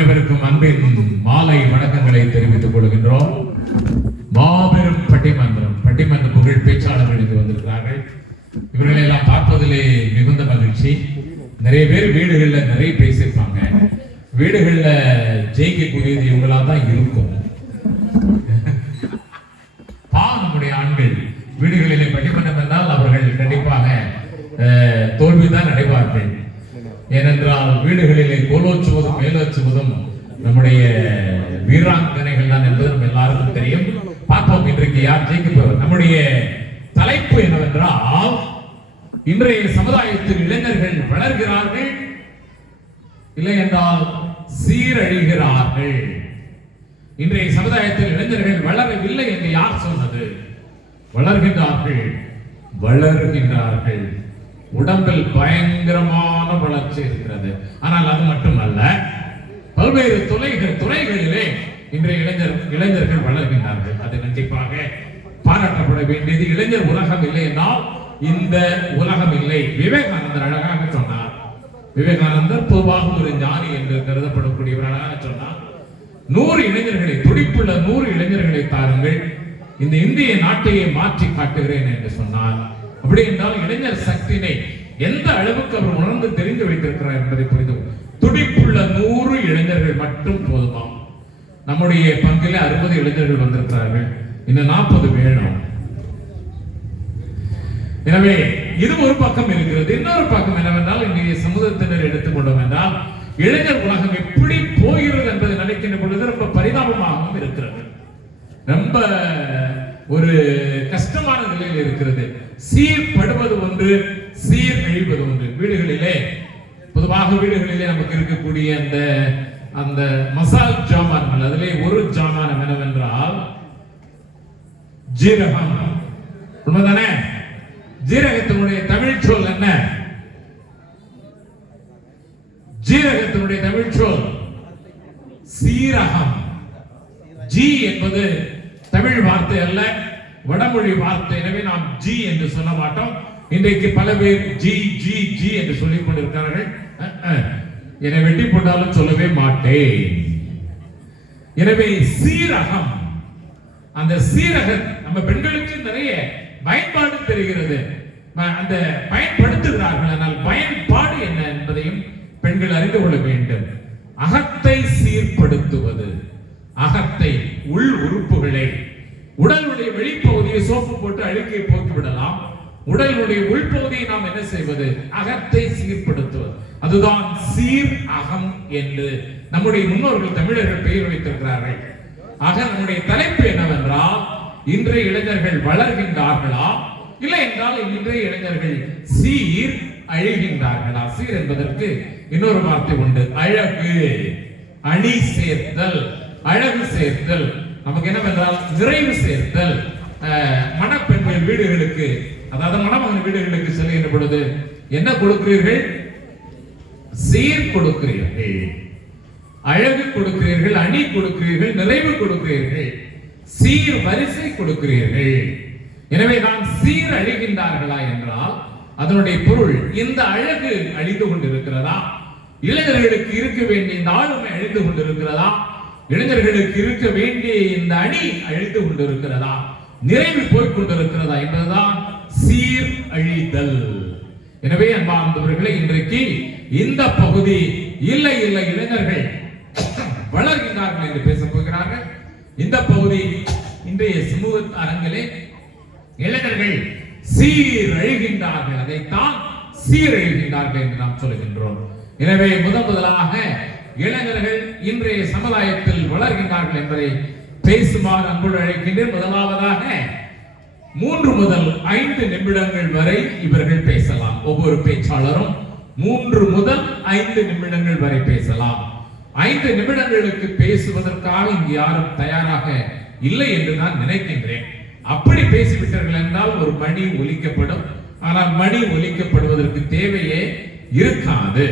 அனைவருக்கும் அன்பின் மாலை வணக்கங்களை தெரிவித்துக் கொள்கின்றோம். மாபெரும் பட்டிமன்ற புகழ் பேச்சாளர்கள் இங்கு வந்திருக்கிறார்கள். இவர்களை எல்லாம் பார்ப்பதிலே மிகுந்த மகிழ்ச்சி. நிறைய பேர் வீடுகள்ல நிறைய பேசியிருப்பாங்க. வீடுகள்ல ஜெயிக்கக்கூடியது இவங்களா தான் இருக்கும். நம்முடைய ஆண்கள் வீடுகளிலே பட்டிமன்றம் என்றால் அவர்கள் கண்டிப்பாக தோல்விதான் அடைவார்கள். ஏனென்றால் வீடுகளிலே கோலோச்சுவதும் மேலோச்சுவதும் நம்முடைய வீராங்கனைகள் தான் என்பது நம்ம எல்லாருக்கும் தெரியும். பார்ப்போம் இன்றைக்கு யார் ஜெயிக்கப்போவர். நம்முடைய தலைப்பு என்னவென்றால், இன்றைய சமுதாயத்தில் இளைஞர்கள் வளர்கிறார்கள், இல்லை என்றால் சீரழிகிறார்கள். இன்றைய சமுதாயத்தில் இளைஞர்கள் வளரவில்லை என்று யார் சொன்னது? வளர்கின்றார்கள். உடம்பில் பயங்கரமான வளர்ச்சி இருக்கிறது. ஆனால் அது மட்டுமல்ல, பல்வேறு துறைகளிலே இன்றைய இளைஞர்கள் வளர்கின்றார்கள். அது கண்டிப்பாக பாராட்டப்பட வேண்டியது. இளைஞர் உலகம் இல்லை என்றால் இந்த உலகம் இல்லை. விவேகானந்தர் அழகாக சொன்னார். விவேகானந்தர் பொதுவாக ஒரு ஞானி என்று கருதப்படக்கூடியவர் அழகாக சொன்னார், 100 இளைஞர்களை, துடிப்புள்ள 100 இளைஞர்களை தாருங்கள், இந்த இந்திய நாட்டையே மாற்றி காட்டுகிறேன் என்று சொன்னார். அப்படி என்றால் இளைஞர் சக்தினை எந்த அளவுக்கு அவர் உணர்ந்து தெரிந்து வைத்திருக்கிறார் என்பதை புரிந்து, துடிப்புள்ள 100 இளைஞர்கள் மட்டும் போதுமா? நம்முடைய பங்கிலே 60 இளைஞர்கள் வந்திருக்கிறார்கள், இன்னும் 40 வேணும். எனவே இது ஒரு பக்கம் இருக்கிறது. இன்னொரு பக்கம் என்னவென்றால், இன்றைய சமூகத்தினர் எடுத்துக்கொண்டோம் என்றால், இளைஞர் உலகம் எப்படி போகிறது என்பதை நினைக்கின்ற பொழுது ரொம்ப பரிதாபமாகவும் இருக்கிறது. ரொம்ப ஒரு கஷ்டமான நிலையில் இருக்கிறது. சீர்படுவது ஒன்று, சீர் அழிவது ஒன்று. வீடுகளிலே பொதுவாக நமக்கு இருக்கக்கூடிய அந்த மசால் ஜாமான்கள், அதிலே ஒரு ஜாமானம் என்னவென்றால் ஜீரகம். உண்மைதானே? ஜீரகத்தினுடைய தமிழ் சொல் என்ன? ஜீரகத்தினுடைய தமிழ் சொல் சீரகம். ஜி என்பது தமிழ் வார்த்தை அல்ல, வடமொழி வார்த்தை. எனவே நாம் ஜி என்று சொல்ல மாட்டோம். இன்றைக்கு பல பேர் ஜி ஜி ஜி என்று சொல்லிக் கொண்டிருக்கிறார்கள். என்னை வெட்டி போட்டாலும் சொல்லவே மாட்டேன். எனவே சீரகம், அந்த சீரகம் நம்ம பெண்களுக்கு நிறைய பயன்பாடு தெரிகிறது, அந்த பயன்படுத்துகிறார்கள். ஆனால் பயன்பாடு என்ன என்பதையும் பெண்கள் அறிந்து கொள்ள வேண்டும். அகத்தை சீர்படுத்துவது, அகத்தை, உள் உறுப்புகளை, உடலுடைய வெளிப்பகுதியை சோப்பு போட்டு அழுக்கை போக்கி விடலாம். உடலுடைய உள்பகுதியை நாம் என்ன செய்வது? அகத்தை சீர்படுத்துவது. அதுதான் சீர் அகம் என்று நம்முடைய முன்னோர்கள் தமிழர்கள் பெயர் வைத்திருக்கிறார்கள். ஆக நம்முடைய தலைப்பு என்னவென்றால், இன்றைய இளைஞர்கள் வளர்கின்றார்களா, இல்லை என்றால் இன்றைய இளைஞர்கள் சீர் அழிகின்றார்களா? சீர் என்பதற்கு இன்னொரு வார்த்தை உண்டு, அழகு, அணி சேர்த்தல், அழகு சேர்த்தல். நமக்கு என்னவென்றால் நிறைவு சேர்த்தல். மணப்பெண்கள் வீடுகளுக்கு, அதாவது மணமகன் வீடுகளுக்கு செல்கின்ற பொழுது என்ன கொடுக்கிறீர்கள்? சீர் கொடுக்கிறீர்கள், அழகு கொடுக்கிறீர்கள், அணி கொடுக்கிறீர்கள், நிறைவு கொடுக்கிறீர்கள், சீர் வரிசை கொடுக்கிறீர்கள். எனவே தான் சீர் அழிகின்றார்களா என்றால் அதனுடைய பொருள், இந்த அழகு அழிந்து கொண்டிருக்கிறதா? இளைஞர்களுக்கு இருக்க வேண்டிய இந்த ஆளுமை அழிந்து கொண்டிருக்கிறதா? இளைஞர்களுக்கு இருக்க வேண்டிய இந்த அணி அழிந்து கொண்டிருக்கிறதா? நிறைவு போய்க் கொண்டிருக்கிறதா என்பதுதான் சீர் அழிதல். எனவே அன்பார்ந்தவர்களே, இன்றைக்கு இந்த பகுதி இல்லை இளைஞர்கள் வளர்கின்றார்கள் என்று பேசப் போகிறார்கள். இந்த பகுதி இன்றைய சமூக அரங்கிலே இளைஞர்கள் சீரழிகின்றார்கள், அதைத்தான் சீரழிகின்றார்கள் என்று நாம் சொல்கின்றோம். எனவே முதலாக இளைஞர்கள் இன்றைய சமுதாயத்தில் வளர்கின்றார்கள் என்பதை பேசுமாறு அன்போடு அழைக்கின்றேன். முதலாவதாக 3 முதல் 5 நிமிடங்கள் வரை இவர்கள் பேசலாம். ஒவ்வொரு பேச்சாளரும் 3 முதல் 5 நிமிடங்கள் வரை பேசலாம். 5 நிமிடங்களுக்கு பேசுவதற்காக இங்கு யாரும் தயாராக இல்லை என்று நான் நினைக்கின்றேன். அப்படி பேசிவிட்டார்கள் என்றால் ஒரு மணி ஒலிக்கப்படும். ஆனால் மணி ஒலிக்கப்படுவதற்கு தேவையே இருக்காது.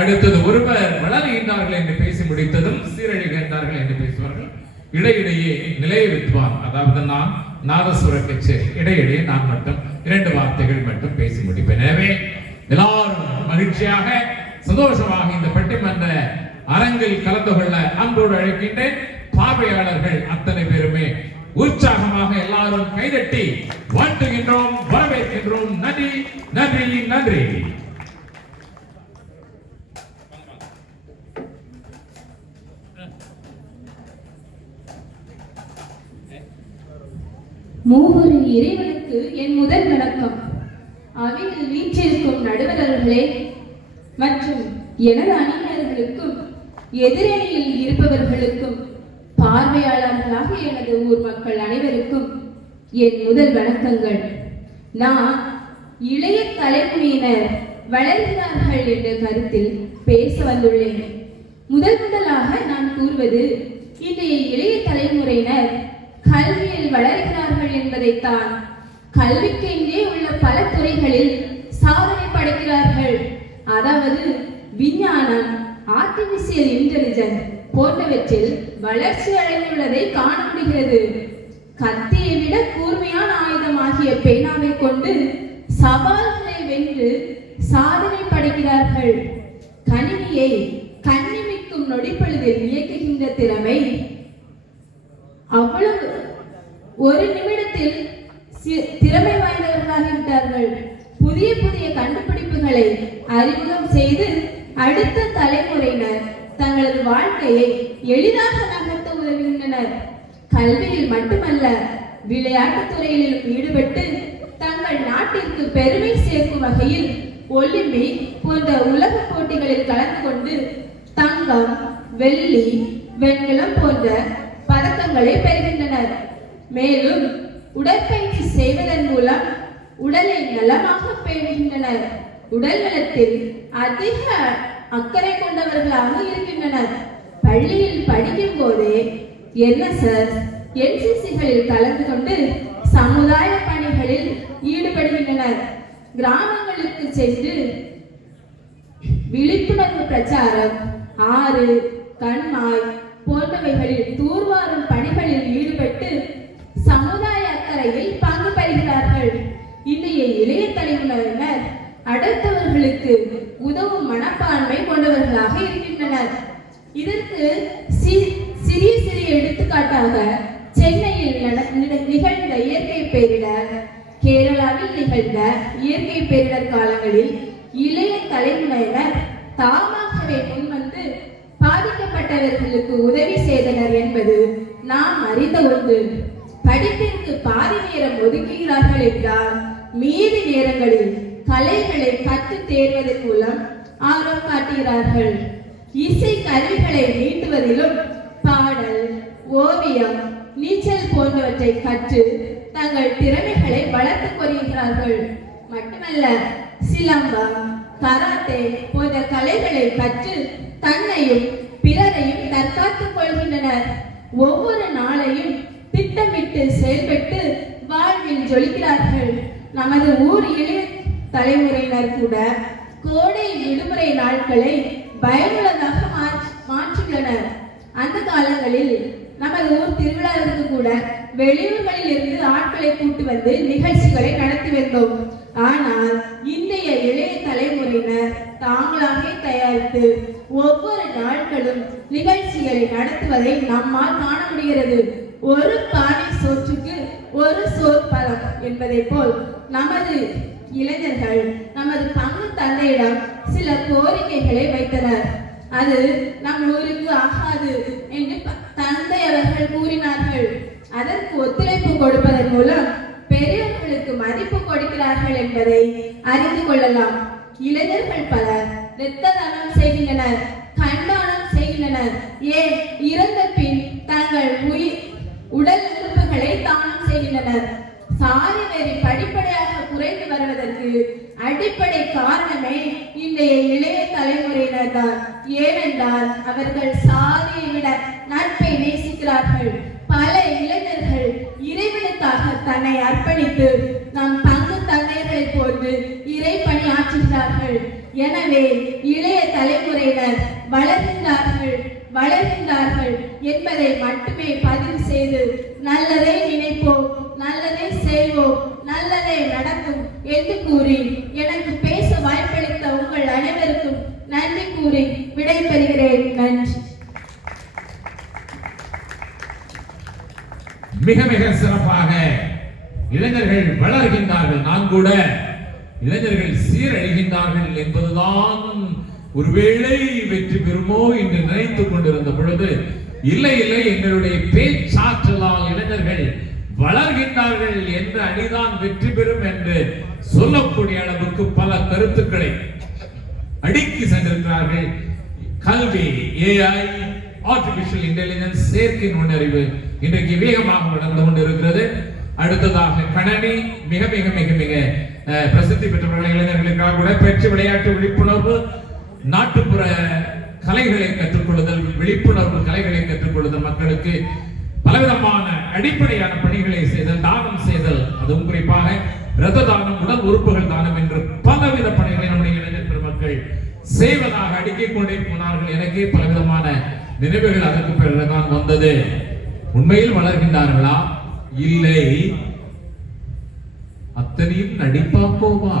அடுத்தது, ஒருவர் வளர்கின்றார்கள் என்று பேசி முடித்ததும் சீரழிகின்றார்கள் என்று பேசுவார்கள். இடையிடையே நிலைய வித்வான், அதாவது நான் நாதசுர கச்சேரி, இடையிடையே நான் மட்டும் 2 வார்த்தைகள் மட்டும் பேசி முடிப்பேன். எனவே எல்லாரும் மகிழ்ச்சியாக சந்தோஷமாக இந்த பட்டிமன்ற அரங்கில் கலந்து கொள்ள அன்போடு அழைக்கின்றேன். பார்வையாளர்கள் அத்தனை பேருமே உற்சாகமாக எல்லாரும் கைதட்டி வாழ்த்துகின்றோம், வரவேற்கின்றோம். நன்றி நன்றி நன்றி. மூவரு இறைவனுக்கு என் முதல் வணக்கம். அவையில் வீற்றிருக்கும் நடுவர்களே மற்றும் எனது அணியினர்களுக்கும் எதிரணியில் இருப்பவர்களுக்கும் பார்வையாளர்களாக எனது ஊர் மக்கள் அனைவருக்கும் என் முதல் வணக்கங்கள். நான் இளைய தலைமுறையினர் வளர்கிறார்கள் என்ற கருத்தில் பேச வந்துள்ளேன். முதலாக நான் கூறுவது, இன்றைய இளைய தலைமுறையினர் கல்வியில் வளர்கிறார்கள் என்பதைத்தான். கல்விக்கென்றே உள்ள பல துறைகளில் சாதனை படைக்கிறார்கள். அதாவது விஞ்ஞானம், ஆர்டிபிஷியல் இன்டெலிஜென்ஸ் போன்றவற்றில் வளர்ச்சி அடைந்துள்ளதை காண முடிகிறது. கத்தியை விட கூர்மையான ஆயுதமாகிய பேனாவை கொண்டு சவால்களை வென்று சாதனை படைக்கிறார்கள். கணினியை கண்ணிமிக்கும் நொடிப்பொழுதில் இயக்குகின்ற திறமை அவ்வளவு ஒரு நிமிடத்தில் திறமை வாய்ந்தவர்களாகிவிட்டார்கள். புதிய புதிய கண்டுபிடிப்புகளை அறிமுகம் செய்து அடுத்த தலைமுறையினர் தங்களது வாழ்க்கையை எளிதாக நகர்த்த உதவுகின்றனர். கல்வியில் மட்டுமல்ல, விளையாட்டுத் துறையிலும் ஈடுபட்டு தங்கள் நாட்டிற்கு பெருமை சேர்க்கும் வகையில் ஒலிம்பிக் போன்ற உலக போட்டிகளில் கலந்து கொண்டு தங்கம், வெள்ளி, வெண்கலம் போன்ற பதக்கங்களை பெறுகின்றனர். மேலும் உடற்பயிற்சி செய்வதன் மூலம் உடலை நலமாக பேணுகின்றனர். உடல் நலத்தில் அதிக அக்கறை கொண்டவர்களாக இருக்கின்றனர். பள்ளியில் படிக்கும் போதே NSS, NCCகளில் கலந்து கொண்டு சமுதாய பணிகளில் ஈடுபடுகின்றனர். கிராமங்களுக்கு சென்று விழிப்புணர்வு பிரச்சாரம், ஆறு, கண்மாய் போன்றவைகளில் தூர்வாரும் பணிகளில் ஈடுபட்டு சமுதாய அக்கறையில் பங்கு பெறுகிறார்கள். இன்றைய இளைய தலைமுறையினர் அடுத்தவர்களுக்கு உதவும் மனப்பான்மை கொண்டவர்களாக இருக்கின்றனர். இதற்கு சிறிய சிறிய எடுத்துக்காட்டாக சென்னையில் நிகழ்ந்த இயற்கை பேரிடர், கேரளாவில் நிகழ்ந்த இயற்கை பேரிடர் காலங்களில் இளைய தலைமுறையினர் தாமாகவே முன்வந்து பாதிக்கப்பட்டவர்களுக்கு உதவி செய்தனர் என்பது நாம் அறிந்த ஒன்று. படிப்பிற்கு பாதி நேரம் ஒதுக்குகிறார்கள் என்றால் மீதி நேரங்களில் கலைகளை கற்று தேர்வதன் மூலம் ஆர்வம் காட்டுகிறார்கள். இசை கருவிகளை மீட்டுவதிலும் பாடல், ஓவியம், நீச்சல் போன்றவற்றை கற்று தங்கள் திறமைகளை வளர்த்துக் கொள்கிறார்கள். மட்டுமல்ல, சிலம்பம், கராத்தே போன்ற கலைகளை கற்று தன்னையும் பிறரையும் தற்காத்துக் கொள்கின்றனர். ஒவ்வொரு நாளையும் திட்டமிட்டு செயல்பட்டு வாழ்வில் ஜொலிக்கிறார்கள். நமது ஊர் இளைய தலைமுறையினர் கூட கோடை விடுமுறை நாட்களை பயனுள்ளதாக மாற்றியுள்ளனர். அந்த காலங்களில் நமது ஊர் திருவிழாவிற்கு கூட வெளியூர்களில் இருந்து ஆட்களை கூட்டு வந்து நிகழ்ச்சிகளை நடத்தி வந்தோம். ஆனால் இன்றைய இளைய தலைமுறையினர் தாங்களாக தயாரித்து ஒவ்வொரு நாட்களும் நிகழ்ச்சிகளை நடத்துவதை நம்மால் காண முடிகிறது. ஒரு பானை சோற்றுக்கு ஒரு சோர் பழம் என்பதை போல் நமது இளைஞர்கள் நமது பங்கு தந்தையிடம் சில கோரிக்கைகளை வைத்தனர். அது நம் ஊருக்கு ஆகாது என்று தந்தை அவர்கள் கூறினார்கள். அதற்கு ஒத்துழைப்பு கொடுப்பதன் மூலம் பெரியவர்களுக்கு மதிப்பு கொடுக்கிறார்கள் என்பதை அறிந்து கொள்ளலாம். இளைஞர்கள் பலர் இரத்த தானம் செய்கின்றனர், கண்தானம் செய்கின்றனர். ஏன் இறந்த பின் தங்கள் உடல் உறுப்புகளை தானம் செய்கின்றனர். சாதி வெறி படிப்படியாக குறைந்து வருவதற்கு அடிப்படை காரணமே இன்றைய இளைய தலைமுறையினர் தான். ஏனென்றால் அவர்கள் சாதியை விட நட்பை நேசிக்கிறார்கள். பல இளைஞர்கள் இறைவனுக்காக தன்னை அர்ப்பணித்து நம் பங்கு தந்தைகளை போன்று இறை பணி ஆற்றுகிறார்கள். எனவே இளைய தலைமுறையினர் வளர்கின்றார்கள் என்பதை மட்டுமே பதிவு செய்து நல்லதை நினைப்போம், நல்லதை செய்வோம், நல்லதை நடக்கும் என்று கூறி எனக்கு பேச வாய்ப்பளித்த உங்கள் அனைவருக்கும் நன்றி கூறி விடைபெறுகிறேன். நன்றி. மிக மிக சிறப்பாக இளைஞர்கள் வளர்கின்றார்கள். நான் கூட இளைஞர்கள் சீரழிகின்றார்கள் என்பதுதான் ஒருவேளை வெற்றி பெறுமோ என்று நினைத்துக் கொண்டிருந்த பொழுது இல்லை இல்லை, எங்களுடைய பேச்சாற்றலால் இளைஞர்கள் வளர்கின்றார்கள் என்ற அணிதான் வெற்றி பெறும் என்று சொல்லக்கூடிய அளவுக்கு பல கருத்துக்களை அடுக்கி சென்றிருக்கிறார்கள். கல்வி, ஏஐ, ஆர்டிபிஷியல் இன்டெலிஜென்ஸ், செயற்கை நுண்ணறிவு இன்றைக்கு வேகமாக வளர்ந்து கொண்டிருக்கிறது. அடுத்ததாக கணனி, மிக மிக மிக மிக பிரசித்தி பெற்றவர்கள் இளைஞர்களுக்காக கூட பயிற்சி, விளையாட்டு, விழிப்புணர்வு, நாட்டுப்புற கலைகளை கற்றுக்கொள்ளுதல், விழிப்புணர்வு கலைகளை கற்றுக்கொள்ளுதல், மக்களுக்கு பலவிதமான அடிப்படையான பணிகளை செய்தல், தானம் செய்தல், அதுவும் குறிப்பாக இரத்த தானம், உடல் உறுப்புகள் தானம் என்று பலவித பணிகளை நம்முடைய இளைஞர் பெருமக்கள் செய்வதாக அடுக்கிக் கொண்டே போனார்கள். எனக்கே பலவிதமான நினைவுகள் அதற்கு பிறகுதான் வந்தது. உண்மையில் வளர்கின்றார்களா? இல்லை, அத்தனையும் நடிப்பாக்கோவா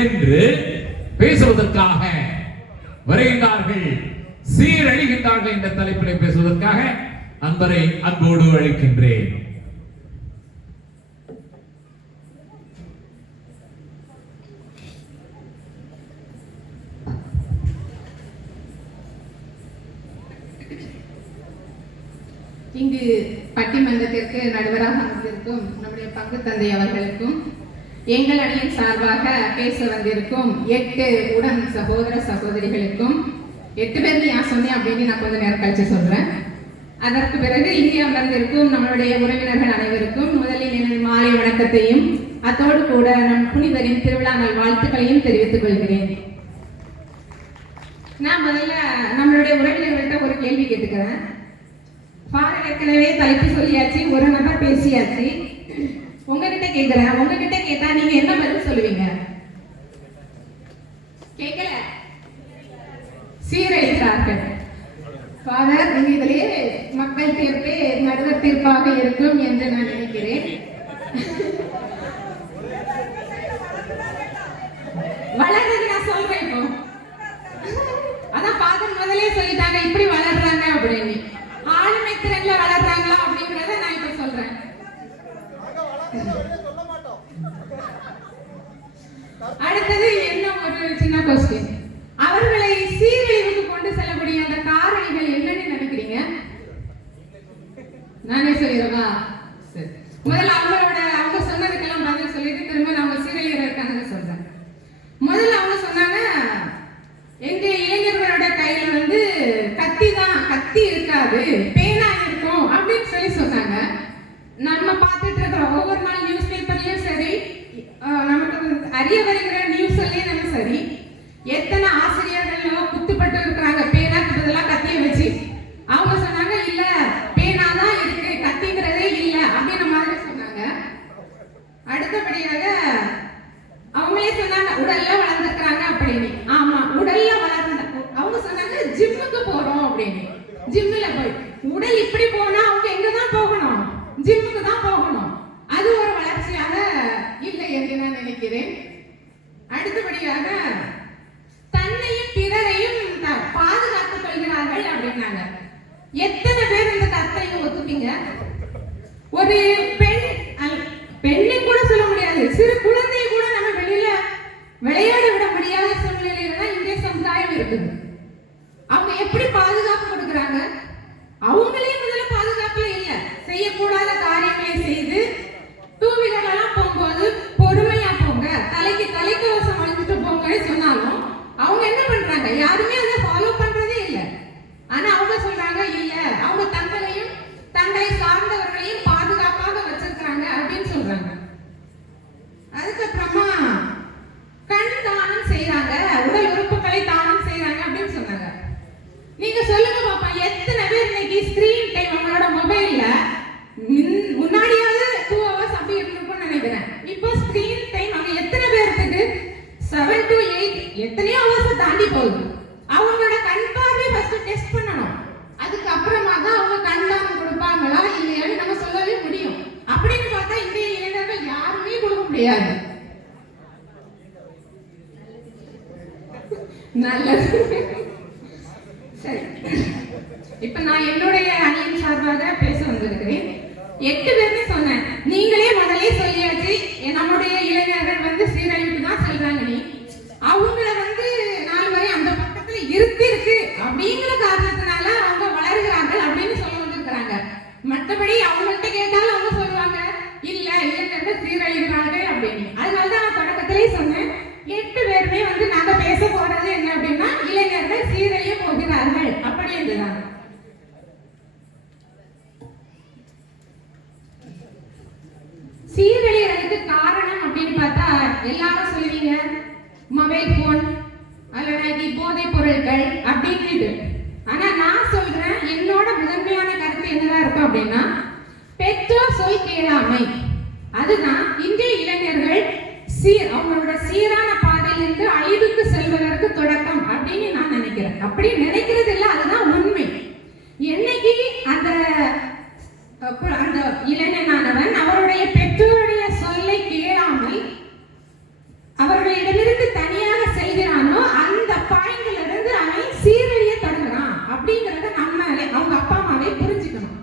என்று பேசுவதற்காக வருகின்றார்கள், சீரழிகின்றார்கள் என்ற தலைப்பிலே பேசுவதற்காக அன்பரை அன்போடு அழைக்கின்றேன். இங்கு பட்டிமன்றத்திற்கு நடுவராக அமர்ந்திருக்கும் நம்முடைய பங்கு தந்தை அவர்களுக்கும், எங்கள் அணியின் சார்பாக பேச வந்திருக்கும் 8 உடன் சகோதர சகோதரிகளுக்கும், 8 பேர் யார் சொன்னேன் அப்படின்னு நான் கொஞ்சம் நேரம் கழிச்சு சொல்றேன். அதற்கு பிறகு இங்கே அமர்ந்திருக்கும் நம்மளுடைய உறவினர்கள் அனைவருக்கும் முதலில் எனது மாலை வணக்கத்தையும் அதோடு கூட நம் புனிதரின் திருவிழா நாள் வாழ்த்துக்களையும் தெரிவித்துக் கொள்கிறேன். நான் முதல்ல நம்மளுடைய உறவினர்கள்ட்ட ஒரு கேள்வி கேட்டுக்கிறேன். ஃபாதர் ஏற்கனவே தலைப்பு சொல்லியாச்சு, ஒரு நபர் பேசியாச்சு. உங்ககிட்ட கேட்கிறேன், உங்ககிட்ட கேட்டா நீங்க என்ன பதில் சொல்லுவீங்க? கேட்கல, சீரழித்தார்கள். ஃபாதர், நீங்க இதிலே மக்கள் தீர்ப்பே நடுவர் தீர்ப்பாக இருக்கும் என்று நான் நினைக்கிறேன். வளர்றது நான் சொல்றேன். இப்போ அதான் ஃபாதர் முதலே சொல்லிட்டாங்க இப்படி வளர்றாங்க அப்படின்னு. ஆளுமை திறன்ல வளர்றாங்களா அப்படிங்கறத நான் இப்ப சொல்றேன். அடுத்தது என்ன ஒரு சின்ன கொஸ்டின், அவர்களை சீரழிவுக்கு கொண்டு செல்லக்கூடிய அந்த காரணிகள் என்னன்னு நினைக்கிறீங்க? நானே சொல்லிடுவா? சரி, முதல்ல அவங்க சொன்னதுக்கெல்லாம் பதில் சொல்லிட்டு திரும்ப நான் சீரழிவுக்கான சொல்றேன். முதல்ல அவங்க சொன்னாங்க, எங்க இளைஞர்களோட கையில வந்து கத்தி இருக்காது, பேனா இருக்கும் அப்படின்னு சொல்லி சொன்னாங்க. நம்ம பார்த்துட்டு இருக்கிற ஒவ்வொரு நாள் நியூஸ் பேப்பர்லயும் சரி, நமக்கு அறிய வருகிற நியூஸ்லயும் நம்ம சரி, எத்தனை ஆசிரியர்கள் குத்துப்பட்டு இருக்கிறாங்க பேனாக்கு பதிலாக கத்திய வச்சு. அவங்க சொன்னாங்க இல்ல, பேனா தான் இருக்கு, கத்திங்கிறதே இல்ல அப்படின்ற மாதிரி சொன்னாங்க. அடுத்தபடியாக அவங்களே சொன்னாங்க உடல்ல வளர்ந்துருக்காங்க அப்படின்னு. ஆமா, உடல்ல வளர்ந்த அவங்க சொன்னாங்க ஜிம்முக்கு போறோம் அப்படின்னு. ஜிம்ல போய் உடல் இப்படி போனா அவங்க எங்க தான் போகணும்? ஜிம்முக்கு தான் போகணும். அது ஒரு வளர்ச்சியாக இல்லை என்று நான் நினைக்கிறேன். அடுத்தபடியாக தன்னையும் பிறரையும் பாதுகாத்துக் கொள்கிறார்கள் அப்படின்னாங்க. எத்தனை பேர் இந்த கருத்தை ஒத்துப்பீங்க? ஒரு பெண்ணை கூட சொல்ல முடியாது, சிறு குழந்தையை கூட நம்ம வெளியில விளையாட விட முடியாத சூழ்நிலையில தான் இந்திய சமுதாயம் இருக்குது. அவங்க எப்படி பாதுகாப்பு கொடுக்குறாங்க? அவங்களே முதல்ல பாதுகாப்புல இல்ல, செய்யக்கூடாத காரியங்களை செய்து டூ வீலர் எல்லாம் போகும்போது பொறுமையா போங்க, தலைக்கவசம் அணிஞ்சிட்டு போங்கன்னு சொன்னாலும் அவங்க என்ன பண்றாங்க? யாருமே அதை ஃபாலோ பண்றதே இல்லை. ஆனா அவங்க சொல்றாங்க இல்ல, அவங்க தங்களையும் தங்களை சார்ந்தவர்களையும் பாதுகாப்பாக வச்சிருக்கிறாங்க அப்படின்னு சொல்றாங்க. அதுக்கப்புறமா கண் தானம் செய்யறாங்க, உடல் உறுப்புகளை தானம் செய்யறாங்க அப்படின்னு சொன்னாங்க. நீங்க சொல்லுங்க பாப்பா, எத்தனை பேர் இன்னைக்கு ஸ்கிரீன் டைம் அவங்களோட மொபைல்ல முன்னாடியாவது 2 hours அப்படி இருக்கும்னு நினைக்கிறேன். இப்போ ஸ்கிரீன் டைம் அவங்க எத்தனை பேருக்கு 7 to 8 எத்தனையோ ஹவர்ஸ் தாண்டி போகுது. அவங்களோட கண் பார்வை ஃபர்ஸ்ட் டெஸ்ட் பண்ணணும். அதுக்கு அப்புறமா தான் அவங்க கண் தானம் கொடுப்பாங்களா இல்லையான்னு நம்ம சொல்லவே முடியும். அப்படின்னு பார்த்தா இந்திய இளைஞர்கள் யாருமே கொடுக்க முடியாது. நல்லது. இப்ப நான் என்னுடைய அணியின் சார்பாக பேச வந்திருக்கிறேன். 8 பேர்னு சொன்னேன். நீங்களே முதலே சொல்லியாச்சு, நம்முடைய இளைஞர்கள் வந்து சீரழிவுக்கு தான் செல்றாங்க. நீ அவங்கள வந்து 4 வரை அந்த பக்கத்துல இருக்கு அப்படிங்கிற காரணத்தினால அவங்க வளர்கிறார்கள் அப்படின்னு சொல்ல வந்திருக்கிறாங்க. மற்றபடி அவங்கள்ட்ட கேட்டாலும் அவங்க சொல்லுவாங்க இல்ல இளைஞர்கள் சீரழிகிறார்கள் அப்படின்னு. அதனாலதான் நான் தொடக்கத்திலே சொன்னேன், 8 பேருமே வந்து நாங்க பேச போறது என்ன அப்படின்னா இளைஞர்கள் சீரழிய போகிறார்கள் அப்படி என்றுதான். சீரழியறதுக்கு காரணம் அப்படின்னு பார்த்தா எல்லாரும் சொல்லுவீங்க மொபைல் போன் அல்லது போதைப் பொருட்கள் அப்படின்னு. ஆனா நான் சொல்றேன், என்னோட முதன்மையான கருத்து என்னதான் இருக்கும் அப்படின்னா பெற்றோர் சொல் கேளாமை. அதுதான் இன்றைய இளைஞர்கள் அவங்களோட சீரான பாதையிலிருந்து அழிவுக்கு செல்வதற்கு தொடக்கம் அப்படின்னு நான் நினைக்கிறேன். அப்படி நினைக்கிறது இல்லை, அதுதான் உண்மை. என்னைக்கு அந்த இளைஞனானவன் அவருடைய பெற்றோருடைய சொல்லை கேளாமல் அவர்களிடமிருந்து தனியாக செல்கிறானோ அந்த பாயிண்ட்ல இருந்து அவன் சீரழிய தொடங்குறான் அப்படிங்கறத அவங்க அப்பா அம்மாவே புரிஞ்சுக்கணும்.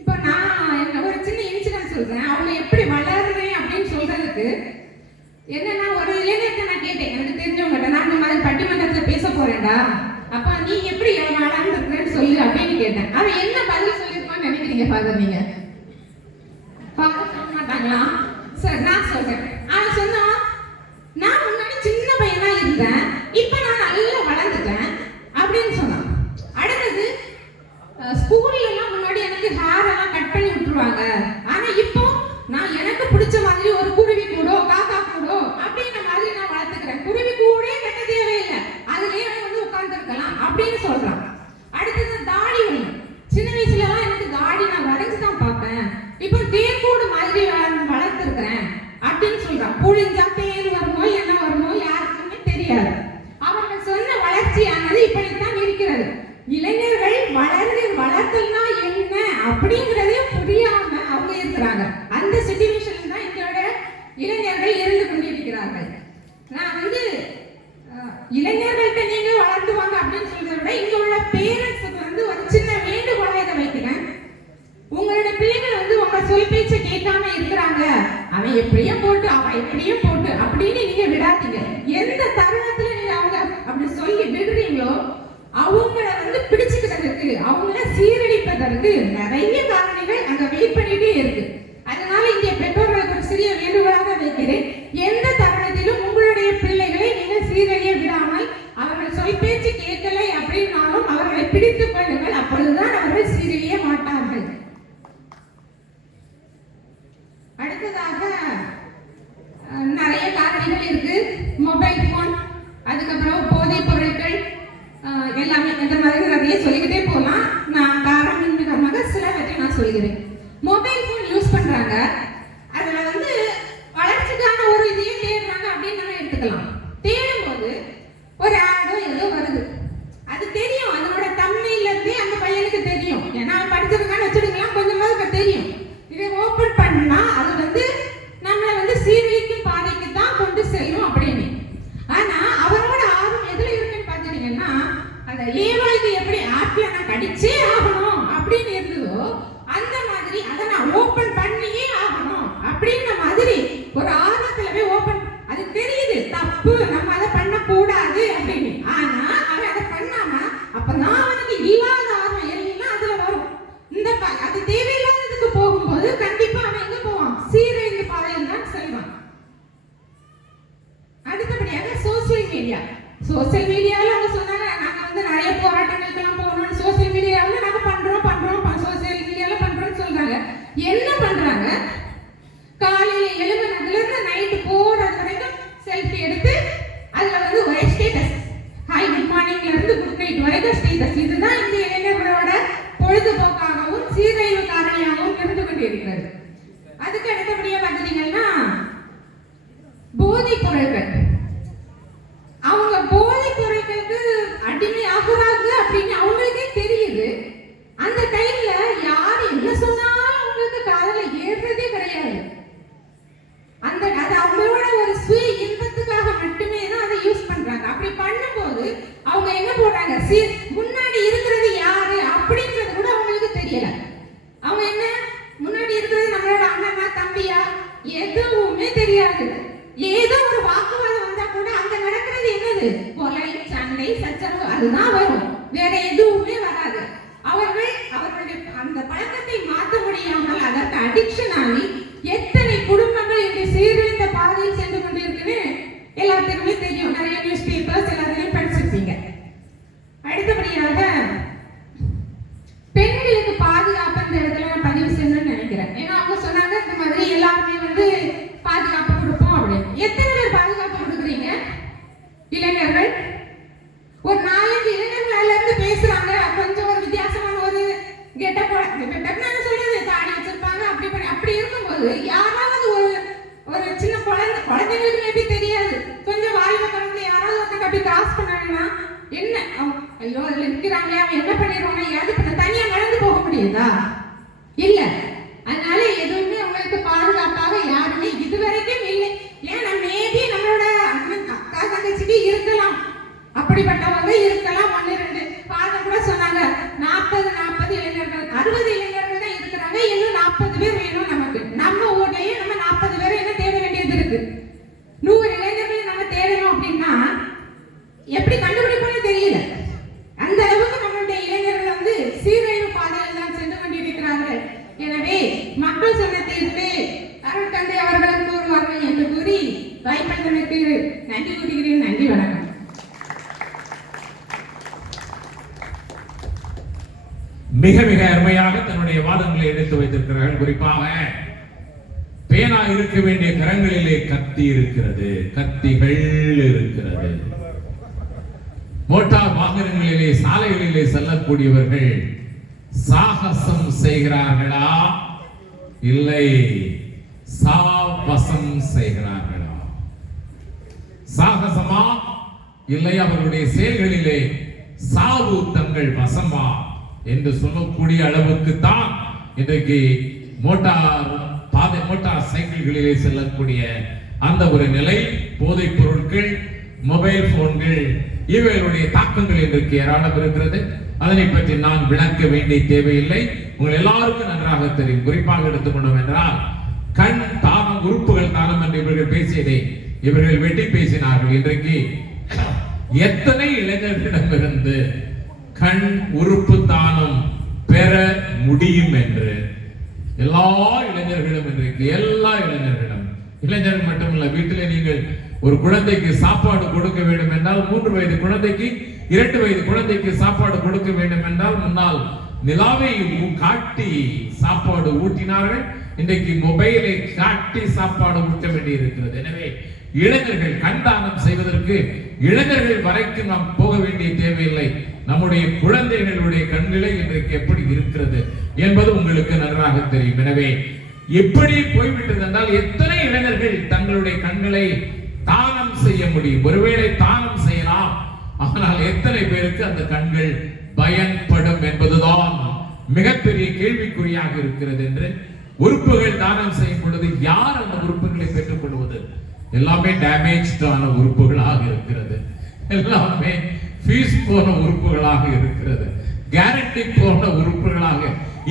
இப்போ நான் ஒரு சின்ன இன்சிடென்ட் சொல்றேன். அவங்க எப்படி வளர்றேன் அப்படின்னு சொல்றதுக்கு என்னன்னா, ஒரு இளைஞர்கிட்ட நான் கேட்டேன், எனக்கு தெரிஞ்சவங்க, நான் இந்த மாதிரி பட்டிமன்றத்துல பேச போறேன்டா, அப்ப நீ எப்படி வளர்ந்துருக்குன்னு சொல்லு அப்படின்னு கேட்டேன். அவன் என்ன பதில் சொல்லிருப்பான்னு நினைக்கிறீங்க ஃபாதர்? நீங்க ஃபாதர் சொல்ல மாட்டாங்களா? சரி நான் சொல்றேன். அவன் சொன்னான், நான் முன்னாடி சின்ன பையனா இருந்தேன், இப்ப நான் நல்லா வளர்ந்துட்டேன் அப்படின்னு சொன்னான். அடுத்தது ஸ்கூல்ல எல்லாம் முன்னாடி எனக்கு ஹேர் எல்லாம் கட் பண்ணி விட்டுருவாங்க, ஆனா இப்போ நான் எனக்கு பிடிச்ச மாதிரி ஒரு குருவி கூடோ காக்கா கூடோ அப்படின்ற மாதிரி நான் வளர்த்துக்கிறேன். குருவி கூட கட்ட தேவையில்லை, அதுலயே வந்து உட்கார்ந்து இருக்கலாம் அப்படின்னு சொல்றான். அடுத்தது தாடி ஒண்ணு. சின்ன வயசுல எல்லாம் எனக்கு தாடி நான் வரைஞ்சுதான் பார்ப்பேன், இப்போ தேன் கூடு மாதிரி வளர்த்துருக்கிறேன் அப்படின்னு சொல்றான். புழிஞ்சா தேன் வருமோ என்ன வருமோ யாருக்குமே தெரியாது. அவர்கள் சொன்ன வளர்ச்சியானது இப்படித்தான் இருக்கிறது. இளைஞர்கள் வளர்த்தல்னா என்ன அப்படிங்கறதே புரியாம அவங்க இருக்கிறாங்க. அந்த சிச்சுவேஷன்ல தான் எங்களோட இளைஞர்கள் இருந்து கொண்டிருக்கிறார்கள். நான் வந்து இளைஞர்கள்ட்ட நீங்க வளர்த்துவாங்க அப்படின்னு சொல்றதை விட எங்களோட பேரண்ட்ஸுக்கு வந்து ஒரு சின்ன வேண்டுகோளை இதை வைக்கிறேன். உங்களோட பிள்ளைகள் வந்து உங்க சொல் பேச்சை கேட்காம இருக்கிறாங்க, அவன் எப்படியும் போட்டு அவன் எப்படியும் போட்டு அப்படின்னு நீங்க விடாதீங்க. எந்த தருணத்துல நீங்க அவங்க அப்படி சொல்லி விடுறீங்களோ அவங்கள வந்து பிடிச்சுக்கிறதுக்கு, அவங்கள சீரழிப்பதற்கு நிறைய காரணிகள் அங்க வெயிட் பண்ணிட்டே இருக்கு. அதனால இங்கே பெற்றோர்களுக்கு ஒரு சிறிய வேண்டுகோளாக வைக்கிறேன், எந்த தருணத்திலும் உங்களுடைய பிள்ளைகளை நீங்க சீரழிய விடாமல் அவர்கள் சொல் பேச்சு கேட்கலை அப்படின்னாலும் அவர்களை பிடித்துக் கொள்ளுங்கள், அப்பொழுதுதான் அவர்கள் சீரழிய மாட்டார்கள். அடுத்ததாக நிறைய காரணிகள் இருக்கு. மொபைல் போன், அதுக்கப்புறம் போதைப் பொருட்கள், எல்லாமே இந்த மாதிரி நிறைய சொல்லிக்கிட்டே போகலாம். நான் காரணமாக சிலவற்றை நான் சொல்கிறேன். மொபைல் போன் யூஸ் பண்றாங்க, அதுல வந்து வளர்ச்சிக்கான ஒரு இதையே தேடுறாங்க அப்படின்னு நம்ம எடுத்துக்கலாம். தேடும் போது ஒரு ஆடோ ஏதோ வருது, அது தெரியும், அதனோட தம்ப்நெயில்ல இருந்தே அந்த பையனுக்கு தெரியும், ஏன்னா படிச்சிருக்கான்னு வச்சிருக்கலாம், கொஞ்சமாவது தெரியும். இதை ஓபன் பண்ணா அது வந்து நம்மளை வந்து சீரழிக்கும் பாதைக்கு தான் கொண்டு செல்லும் அப்படின்னு. ஆனா அவரோட ஆர்வம் எதுல இருக்குன்னு பாத்தீங்கன்னா, அந்த ஏவாளுக்கு எப்படி ஆப்பிள நான் கடிச்சே ஆகணும் அப்படின்னு இருந்ததோ அந்த மாதிரி அதை நான் ஓபன் பண்ணியே ஆகணும் அப்படின்ற மாதிரி ஒரு ஆர்வத்துல ஓபன். அது தெரியுது தப்பு, நம்ம அதை பண்ண கூடாது அப்படின்னு. ஆனா அவன் அதை பண்ணாம அப்பதான் அவனுக்கு இல்லாத ஆர்வம் எல்லாம் அதுல வரும். இந்த அது தேவையில்லாததுக்கு போகும்போது கண்டிப்பா அவன் எங்க போவான்? சீரழிந்த பாதையில் தான் செல்வான். அடுத்தபடியாக சோசியல் மீடியா. சோசியல் மீடியால அவங்க சொன்னாங்க, நாங்க வந்து நிறைய போராட்டங்களுக்கெல்லாம் போகணும்னு சோசியல் மீடியாவில் நாங்க பண்றோம் சோசியல் மீடியால பண்றோம்னு சொல்றாங்க. என்ன பண்றாங்க? காலையில எழுதுனதுல இருந்து நைட்டு போறது வரைக்கும் செல்ஃபி எடுத்து அதுல வந்து ஒரே ஸ்டேட்டஸ், ஹாய் குட் மார்னிங்ல இருந்து குட் நைட் வரைக்கும் ஸ்டேட்டஸ். இதுதான் இந்த இளைஞர்களோட பொழுதுபோக்காகவும் சீரழிவு காரணியாகவும் இருந்து கொண்டிருக்கிறது. அதுக்கு அடுத்தபடியா பார்த்தீங்கன்னா போதைப் பொருட்கள். அவங்க போதைப் பொருட்களுக்கு அடிமை ஆகுறாங்க அப்படின்னு அவங்களுக்கே தெரியுது. அந்த டைம்ல யார் என்ன சொன்னாலும் அவங்களுக்கு காதல ஏறுறதே கிடையாது. அது அவங்களோட ஒரு சுய இன்பத்துக்காக மட்டுமே தான் அதை யூஸ் பண்றாங்க. அப்படி பண்ணும்போது அவங்க என்ன போடுறாங்க? முன்னாடி இருக்கிறது யாரு அப்படி சச்சரவு அதுதான் வரும், வேற எதுவுமே வராது. அவர்களுடைய அந்த பழக்கத்தை மாற்ற முடியாமல் அதற்கு அடிக்ஷன் ஆகி எத்தனை குடும்பங்கள் இன்று சீரழிந்த பாதையில் சென்று கொண்டிருக்குன்னு எல்லாத்துக்குமே தெரியும். நிறைய நியூஸ் பேப்பர்ஸ் எல்லாத்தையும் படிச்சிருப்பீங்க. அடுத்தபடியாக பெண்களுக்கு பாதுகாப்பு இந்த இடத்துல நான் பதிவு செய்யணும்னு நினைக்கிறேன். ஏன்னா அவங்க சொன்னாங்க இந்த மாதிரி எல்லாருமே வந்து பாதுகாப்பு கொடுப்போம் அப்படின்னு. எத்தனை பேர் பாதுகாப்பு கொடுக்குறீங்க? இளைஞர்கள் ஒரு 4-5 இளைஞர்கள் இருந்து பேசுறாங்க. கொஞ்சம் ஒரு வித்தியாசமான ஒரு கெட்டப் சொல்றது, தாடி வச்சிருப்பாங்க, அப்படி இருக்கும்போது யாராவது ஒரு சின்ன குழந்தைங்களுக்கு எப்படி தெரியாது, கொஞ்சம் வாலிப குழந்தை யாராவது ஒருத்தங்க அப்படி கிராஸ் பண்ணாங்கன்னா என்ன, ஐயோ அதுல நிக்கிறாங்களே அவன் என்ன பண்ணிடுவாங்க, ஏதாவது பண்ண தனியா நடந்து போக முடியுதா? இல்ல. அதனால எதுவுமே அவங்களுக்கு பாதுகாப்பாக யாருமே இதுவரைக்கும் இல்லை. ஏன்னா மேபி நம்மளோட அக்கா தங்கச்சிக்கு இருக்கலாம், அப்படிப்பட்டவங்க இருக்கலாம். 1-2 பாதம் கூட சொன்னாங்க 40 இளைஞர்கள் 60 இளைஞர்கள் தான் இருக்கிறாங்க, இன்னும் 40 பேர் வேணும் நமக்கு. நம்ம ஊர்லயே நம்ம 40 பேரை என்ன தேட வேண்டியது இருக்கு. 100 இளைஞர்கள் நம்ம தேடணும் அப்படின்னா எப்படி கண்டுபிடிப்போம்னு தெரியல. அந்த அளவுக்கு நம்மளுடைய இளைஞர்கள் வந்து சீரழிவு பாதையில் தான் சென்று கொண்டிருக்கிறார்கள். எனவே மக்கள் சொன்ன தீர்ப்பு அருள் தந்தை அவர்களுக்கு கூறுவார்கள் என்று கூறி வாய்ப்பளித்தமைக்கு நன்றி கூறுகிறேன். நன்றி, வணக்கம். மிக மிக அருமையாக தன்னுடைய வாதங்களை எடுத்து வைத்திருக்கிறார்கள். குறிப்பாக பேனா இருக்க வேண்டிய கரங்களிலே கத்தி இருக்கிறது, கத்திகள் இருக்கிறது. மோட்டார் வாகனங்களிலே சாலைகளிலே செல்லக்கூடியவர்கள் சாகசம் செய்கிறார்களா, இல்லை சாவசம் செய்கிறார்களா? சாகசமா, இல்லை அவர்களுடைய செயல்களிலே சாவு தங்கள் வசமா என்று சொல்லக்கூடிய அளவுக்கு தான் இன்றைக்கு மோட்டார் சைக்கிள்களிலே செல்லக்கூடிய அந்த ஒரு நிலை. போதைப் பொருட்கள், மொபைல் போன்கள் இவைகளுடைய தாக்கங்கள் இன்றைக்கு ஏராளம் இருக்கிறது. அதனை பற்றி நான் விளக்க வேண்டிய தேவையில்லை, உங்கள் எல்லாருக்கும் நன்றாக தெரியும். குறிப்பாக எடுத்துக்கொண்டோம் என்றால் கண் தானம், உறுப்புகள் தானம் என்று இவர்கள் பேசியதை இவர்கள் வெட்டி பேசினார்கள். இன்றைக்கு எத்தனை இளைஞர்களிடமிருந்து கண் உறுப்பு தானம் பெற முடியும் என்று எல்லா இளைஞர்களும் இன்றைக்கு இளைஞர்கள் மட்டுமல்ல, வீட்டிலே நீங்கள் ஒரு குழந்தைக்கு சாப்பாடு கொடுக்க வேண்டும் என்றால் 3 வயது குழந்தைக்கு 2 வயது குழந்தைக்கு சாப்பாடு கொடுக்க வேண்டும் என்றால் முன்னால் நிலாவை காட்டி சாப்பாடு ஊட்டினார்கள். இன்றைக்கு மொபைலை காட்டி சாப்பாடு ஊட்ட வேண்டி இருக்கிறது. எனவே இளைஞர்கள் கண் தானம் செய்வதற்கு இளைஞர்கள் வரைக்கும் நாம் போக வேண்டிய தேவையில்லை. நம்முடைய குழந்தைகளுடைய கண்களை இன்றைக்கு எப்படி இருக்கிறது என்பது உங்களுக்கு நன்றாக தெரியும். எனவே எப்படி போய்விட்டது என்றால் எத்தனை இளைஞர்கள் தங்களுடைய கண்களை தானம் செய்ய முடியும்? ஒருவேளை தானம் செய்யலாம், ஆனால் எத்தனை பேருக்கு அந்த கண்கள் பயன்படும் என்பதுதான் மிகப்பெரிய கேள்விக்குறியாக இருக்கிறது. என்று உறுப்புகள் தானம் செய்யும் பொழுது யார் அந்த உறுப்புகளை பெற்றுக் கொள்வது? எல்லாமே டேமேஜான உறுப்புகளாக இருக்கிறது, எல்லாமே ஃபீஸ் போன உறுப்புகளாக இருக்கிறது, கேரண்டி போன உறுப்புகளாக.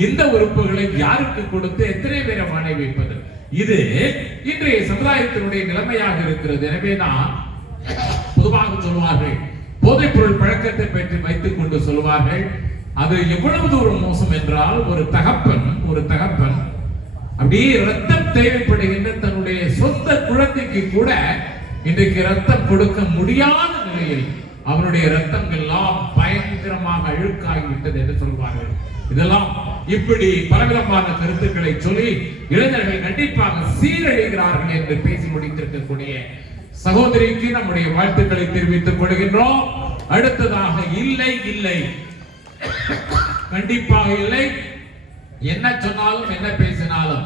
இந்த உறுப்புகளை யாருக்கு கொடுத்து எத்தனை பேரை வாழ வைப்பது? இது இன்றைய சமுதாயத்தினுடைய நிலைமையாக இருக்கிறது. எனவே தான் பொதுவாக சொல்வார்கள், போதைப் பொருள் பழக்கத்தை பற்றி வைத்துக் கொண்டு சொல்வார்கள், அது எவ்வளவு தூரம் மோசம் என்றால் ஒரு தகப்பன் அப்படியே ரத்தம் தேவைப்படுகின்ற தன்னுடைய சொந்த குழந்தைக்கு கூட இன்றைக்கு ரத்தம் கொடுக்க முடியாத நிலையில் அவருடைய ரத்தங்கள் எல்லாம் பயங்கரமாக அழுக்காகிவிட்டது என்று சொல்வார்கள். இதெல்லாம் இப்படி பலவிதமான கருத்துக்களை சொல்லி இளைஞர்கள் கண்டிப்பாக சீரழிகிறார்கள் என்று பேசி முடித்திருக்கக்கூடிய சகோதரிக்கு நம்முடைய வாழ்த்துக்களை தெரிவித்துக் கொள்கின்றோம். அடுத்ததாக இல்லை, கண்டிப்பாக இல்லை. என்ன சொன்னாலும் என்ன பேசினாலும்,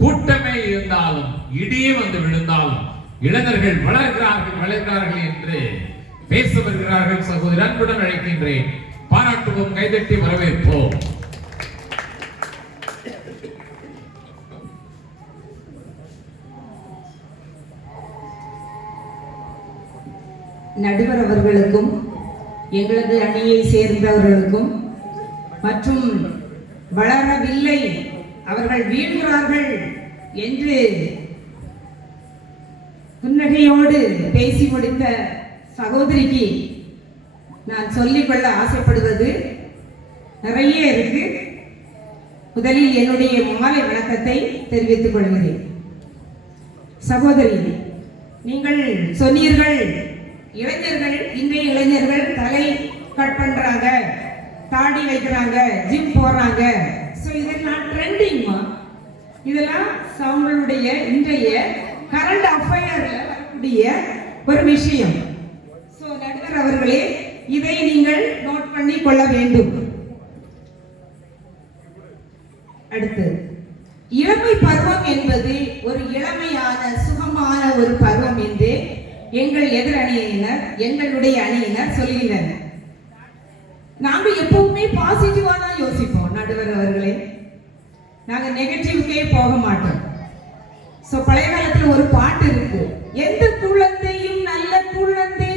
கூட்டமே இருந்தாலும், இடியே வந்து விழுந்தாலும் இளைஞர்கள் வளர்கிறார்கள் என்று பேச வருகிறார்கள். சகோதரி அன்புடன் அழைக்கின்றேன், பாராட்டுவோம், கைதட்டி வரவேற்போம். நடுவர் அவர்களுக்கும் எங்களது அணியை சேர்ந்தவர்களுக்கும் மற்றும் வளரவில்லை அவர்கள் வீழ்கிறார்கள் என்று புன்னகையோடு பேசி முடித்த சகோதரிக்கு நான் சொல்லிக்கொள்ள ஆசைப்படுவது நிறைய இருக்கு. முதலில் என்னுடைய மாலை வணக்கத்தை தெரிவித்துக் கொள்கிறேன். சகோதரி, நீங்கள் சொன்னீர்கள் இளைஞர்கள், இன்றைய இளைஞர்கள் தலை கட் பண்றாங்க, தாடி வைக்கிறாங்க, ஜிம் போறாங்க. ஸோ இதெல்லாம் ட்ரெண்டிங்மா. இதெல்லாம் அவங்களுடைய இன்றைய கரண்ட் அஃபேர்ல வரக்கூடிய ஒரு விஷயம். ஸோ நடுவர் அவர்களே, இதை நீங்கள் நோட் பண்ணி கொள்ள வேண்டும். அடுத்து, இளமை பருவம் என்பது ஒரு இளமையான சுகமான ஒரு பருவம் என்று எங்கள் எதிர் அணியினர், எங்களுடைய அணியினர் சொல்லுகின்றனர். நாங்க எப்பவுமே பாசிட்டிவா தான் யோசிப்போம் நடுவர் அவர்களே, நாங்க நெகட்டிவ்க்கே போக மாட்டோம். சோ பழைய காலத்துல ஒரு பாட்டு இருக்கு, எந்த குழந்தையும் நல்ல குழந்தை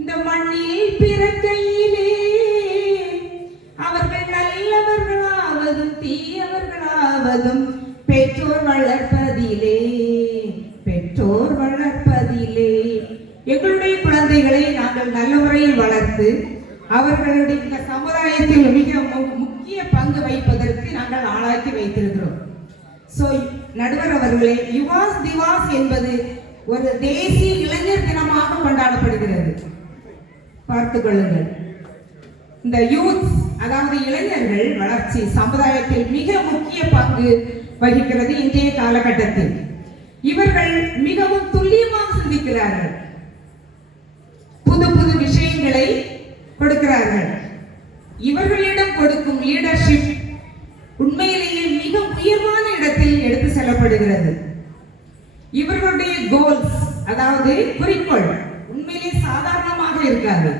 இந்த மண்ணில் பிறக்கையிலே அவர்கள் நல்லவர்களாவதும் தீயவர்களாவதும் பெற்றோர் வளர்ப்பதிலே, பெற்றோர் வளர்ப்பதிலே. எங்களுடைய குழந்தைகளை நாங்கள் நல்ல முறையில் வளர்த்து அவர்களுடைய இந்த சமுதாயத்தில் மிக முக்கிய பங்கு வைப்பதற்கு நாங்கள் ஆளாக்கி வைத்திருக்கிறோம். சோ நடுவர் அவர்களே, யுவாஸ் திவாஸ் என்பது ஒரு தேசிய இளைஞர் தினமாக கொண்டாடப்படுகிறது. பார்த்துக் கொள்ளுங்கள். இந்த யூத், அதாவது இளைஞர்கள் வளர்ச்சி சமுதாயத்தில் மிக முக்கிய பங்கு வகிக்கிறது. இன்றைய காலகட்டத்தில் இவர்கள் மிகவும் துல்லியமாக சிந்திக்கிறார்கள், புது புது விஷயங்களை கொடுக்கிறார்கள். இவர்களிடம் கொடுக்கும் லீடர்ஷிப் உண்மையிலேயே மிக உயர்வான இடத்தில் எடுத்து செல்லப்படுகிறது. இவர்களுடைய கோல்ஸ், அதாவது குறிக்கோள் உண்மையிலே சாதாரணமாக இருக்காது.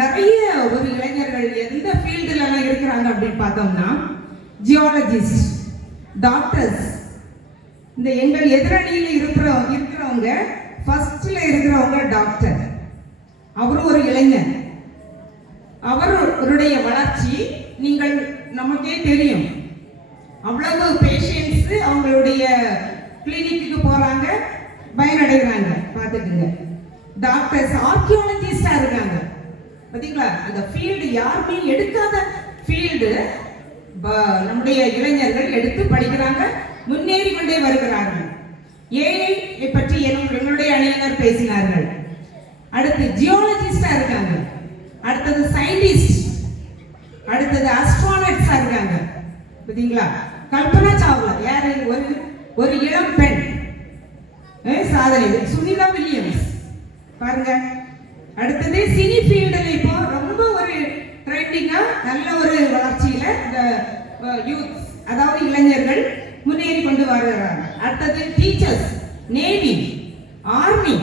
நிறைய ஒரு இளைஞர்கள் எந்த ஃபீல்டுல எல்லாம் இருக்கிறாங்க அப்படின்னு பார்த்தோம்னா, ஜியாலஜிஸ்ட், டாக்டர்ஸ். இந்த எங்கள் எதிரணியில் இருக்கிறவங்க ஃபர்ஸ்ட்ல இருக்கிறவங்க டாக்டர். அவரும் ஒரு இளைஞர். அவருடைய வளர்ச்சி நீங்கள் நமக்கே தெரியும். அவ்வளவு பேஷண்ட்ஸ் அவங்களுடைய கிளினிக்கு போறாங்க, பயனடைகிறாங்க. பார்த்துக்குங்க. டாக்டர்ஸ், ஆர்கியாலஜிஸ்டா இருக்காங்க. பாத்தீங்களா, அந்த ஃபீல்டு யாருமே எடுக்காத ஃபீல்டு நம்முடைய இளைஞர்கள் எடுத்து படிக்கிறாங்க, முன்னேறி கொண்டே வருகிறார்கள். ஏஐ பற்றி எங்களுடைய அணியினர் பேசினார்கள். அடுத்து ஜியாலஜிஸ்டா இருக்காங்க, அடுத்தது சயின்டிஸ்ட், அடுத்தது ஆஸ்ட்ரோனட்ஸா இருக்காங்க. பாத்தீங்களா, கல்பனா சாவ்லா யாரு, ஒரு இளம் பெண் சாதனை. சுனிதா வில்லியம்ஸ் பாருங்க. அடுத்தது சினி ஃபீல்டில் இப்போ ரொம்ப ஒரு ட்ரெண்டிங்கா நல்ல ஒரு வளர்ச்சியில இந்த யூத், அதாவது இளைஞர்கள் முன்னேறி கொண்டு வருகிறாங்க. அடுத்தது டீச்சர்ஸ், நேவி, ஆர்மி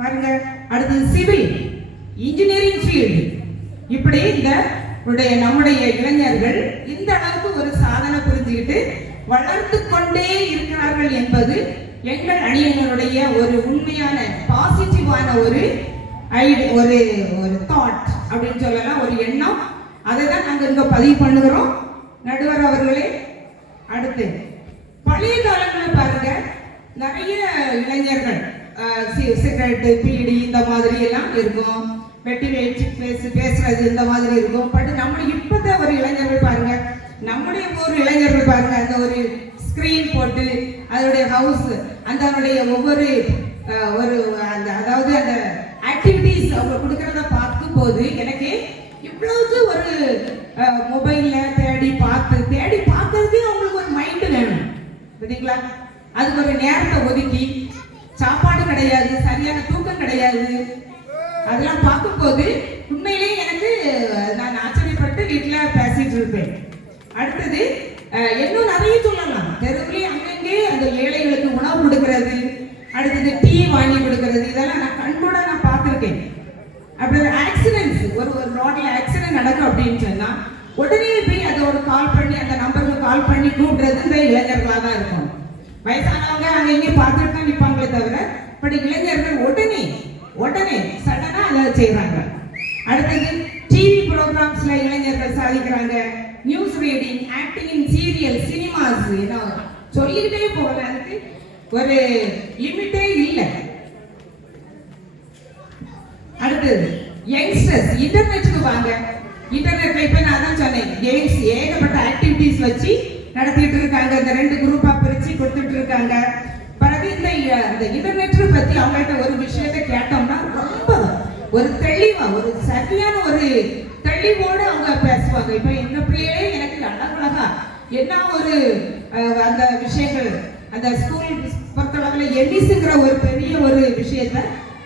பாருங்க. அடுத்தது சிவில், இன்ஜினியரிங் ஃபீல்டு. இப்படி நம்முடைய இளைஞர்கள் இந்த அளவுக்கு ஒரு சாதனை புரிஞ்சுக்கிட்டு வளர்த்து கொண்டே இருக்கிறார்கள் என்பது எங்கள் அணியினருடைய ஒரு உண்மையான பாசிட்டிவான ஒரு தாட் அப்படின்னு சொல்லலாம், ஒரு எண்ணம். அதை தான் நாங்கள் இங்க பதிவு பண்ணுகிறோம் நடுவர் அவர்களே. அடுத்து, பழைய காலங்களில் பாருங்க, நிறைய இளைஞர்கள் சிகரெட்டு, பீடி இந்த மாதிரி எல்லாம் இருக்கும், வெட்டி வச்சு பேசுறது இந்த மாதிரி இருக்கும். பட் நம்ம இப்பதான் ஒரு இளைஞர்கள் பாருங்க, நம்முடைய ஊர் இளைஞர்கள் பாருங்க, அந்த ஒரு ஸ்கிரீன் போட்டு அதனுடைய ஹவுஸ், அதனுடைய ஒவ்வொரு அதாவது அந்த ஆக்டிவிட்டிஸ் அவங்க கொடுக்கறத பார்க்கும் போது எனக்கு இவ்வளவு ஒரு மொபைல்ல தேடி பார்க்கறதே அவங்களுக்கு ஒரு மைண்ட் வேணும். பார்த்தீங்களா, அதுக்கு ஒரு நேரத்தை ஒதுக்கி, சாப்பாடு கிடையாது, சரியான தூக்கம் கிடையாது, அதெல்லாம் பார்க்கும்போது உண்மையிலேயே எனக்கு நான் ஆச்சரியப்பட்டு வீட்டில் பேசிட்டு இருப்பேன். அடுத்தது இன்னும் நிறைய சொல்லலாம். தெருவிலே அங்கங்கே அந்த ஏழைகளுக்கு உணவு கொடுக்கறது, அடுத்தது டீ வாங்கி கொடுக்கறது, இதெல்லாம் நான் கண்கூட நான் பார்த்துருக்கேன். அப்படி ஆக்சிடென்ட்ஸ், ஒரு ரோட்ல ஆக்சிடென்ட் நடக்கும் அப்படின்னு சொன்னா உடனே போய் அதை ஒரு கால் பண்ணி, அந்த நம்பருக்கு கால் பண்ணி கூப்பிடுறது இந்த இளைஞர்களாக தான் இருக்கும். வயசானவங்க அங்கே இங்கே பார்த்துட்டு தான் நிற்பாங்களே தவிர, பட் இளைஞர்கள் உடனே சடனா அதை செய்யறாங்க. அடுத்தது டிவி ப்ரோக்ராம்ஸ்ல இளைஞர்கள் சாதிக்கிறாங்க. News reading, acting in serial, cinemas, சொல்லிக்கிட்டே போகல, அதுக்கு ஒரு லிமிட்டே இல்லை. அடுத்தது யங்ஸ்டர்ஸ் இன்டர்நெட்டுக்கு வாங்க. இன்டர்நெட்ல இப்ப நான் தான் சொன்னேன், கேம்ஸ் ஏகப்பட்ட ஆக்டிவிட்டிஸ் வச்சு நடத்திட்டு இருக்காங்க. இந்த 2 குரூப்பா பிரிச்சு கொடுத்துட்டு இருக்காங்க. பிறகு இந்த இன்டர்நெட் பத்தி அவங்கள்ட்ட ஒரு விஷயத்தை கேட்டோம்னா ரொம்ப ஒரு தெளிவா, ஒரு சரியான ஒரு தெளிவோடு அவங்க பேசுவாங்க. இப்ப எங்க பிள்ளைகளே எனக்கு அழகழகா என்ன ஒரு அந்த விஷயங்கள், அந்த ஸ்கூல் பொறுத்தளவுல எமிஸ்ங்கிற ஒரு பெரிய ஒரு விஷயத்த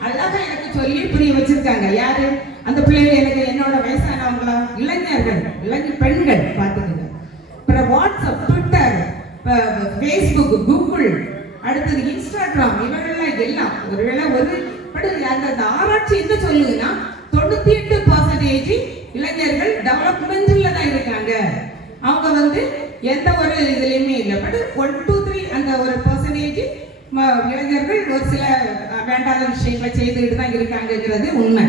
அழகா எனக்கு சொல்லி புரிய வச்சிருக்காங்க. யாரு அந்த பிள்ளைகள்? எனக்கு என்னோட வயசானவங்களா, இளைஞர்கள், பெண்கள் பார்த்துக்குங்க. அப்புறம் வாட்ஸ்அப், ட்விட்டர், ஃபேஸ்புக், கூகுள், அடுத்தது இன்ஸ்டாகிராம், இவங்கெல்லாம் எல்லாம் ஒருவேளை அந்த ஆராய்ச்சி என்ன சொல்லுதுன்னா 98% இளைஞர்கள் டெவலப்மெண்ட்ல தான் இருக்காங்க. அவங்க எந்த ஒரு இதுலயுமே இல்லை. பட் 1, 2, 3 அந்த ஒரு % இளைஞர்கள் ஒரு சில வேண்டாத விஷயங்களை செய்துட்டு தான் இருக்காங்கிறது உண்மை.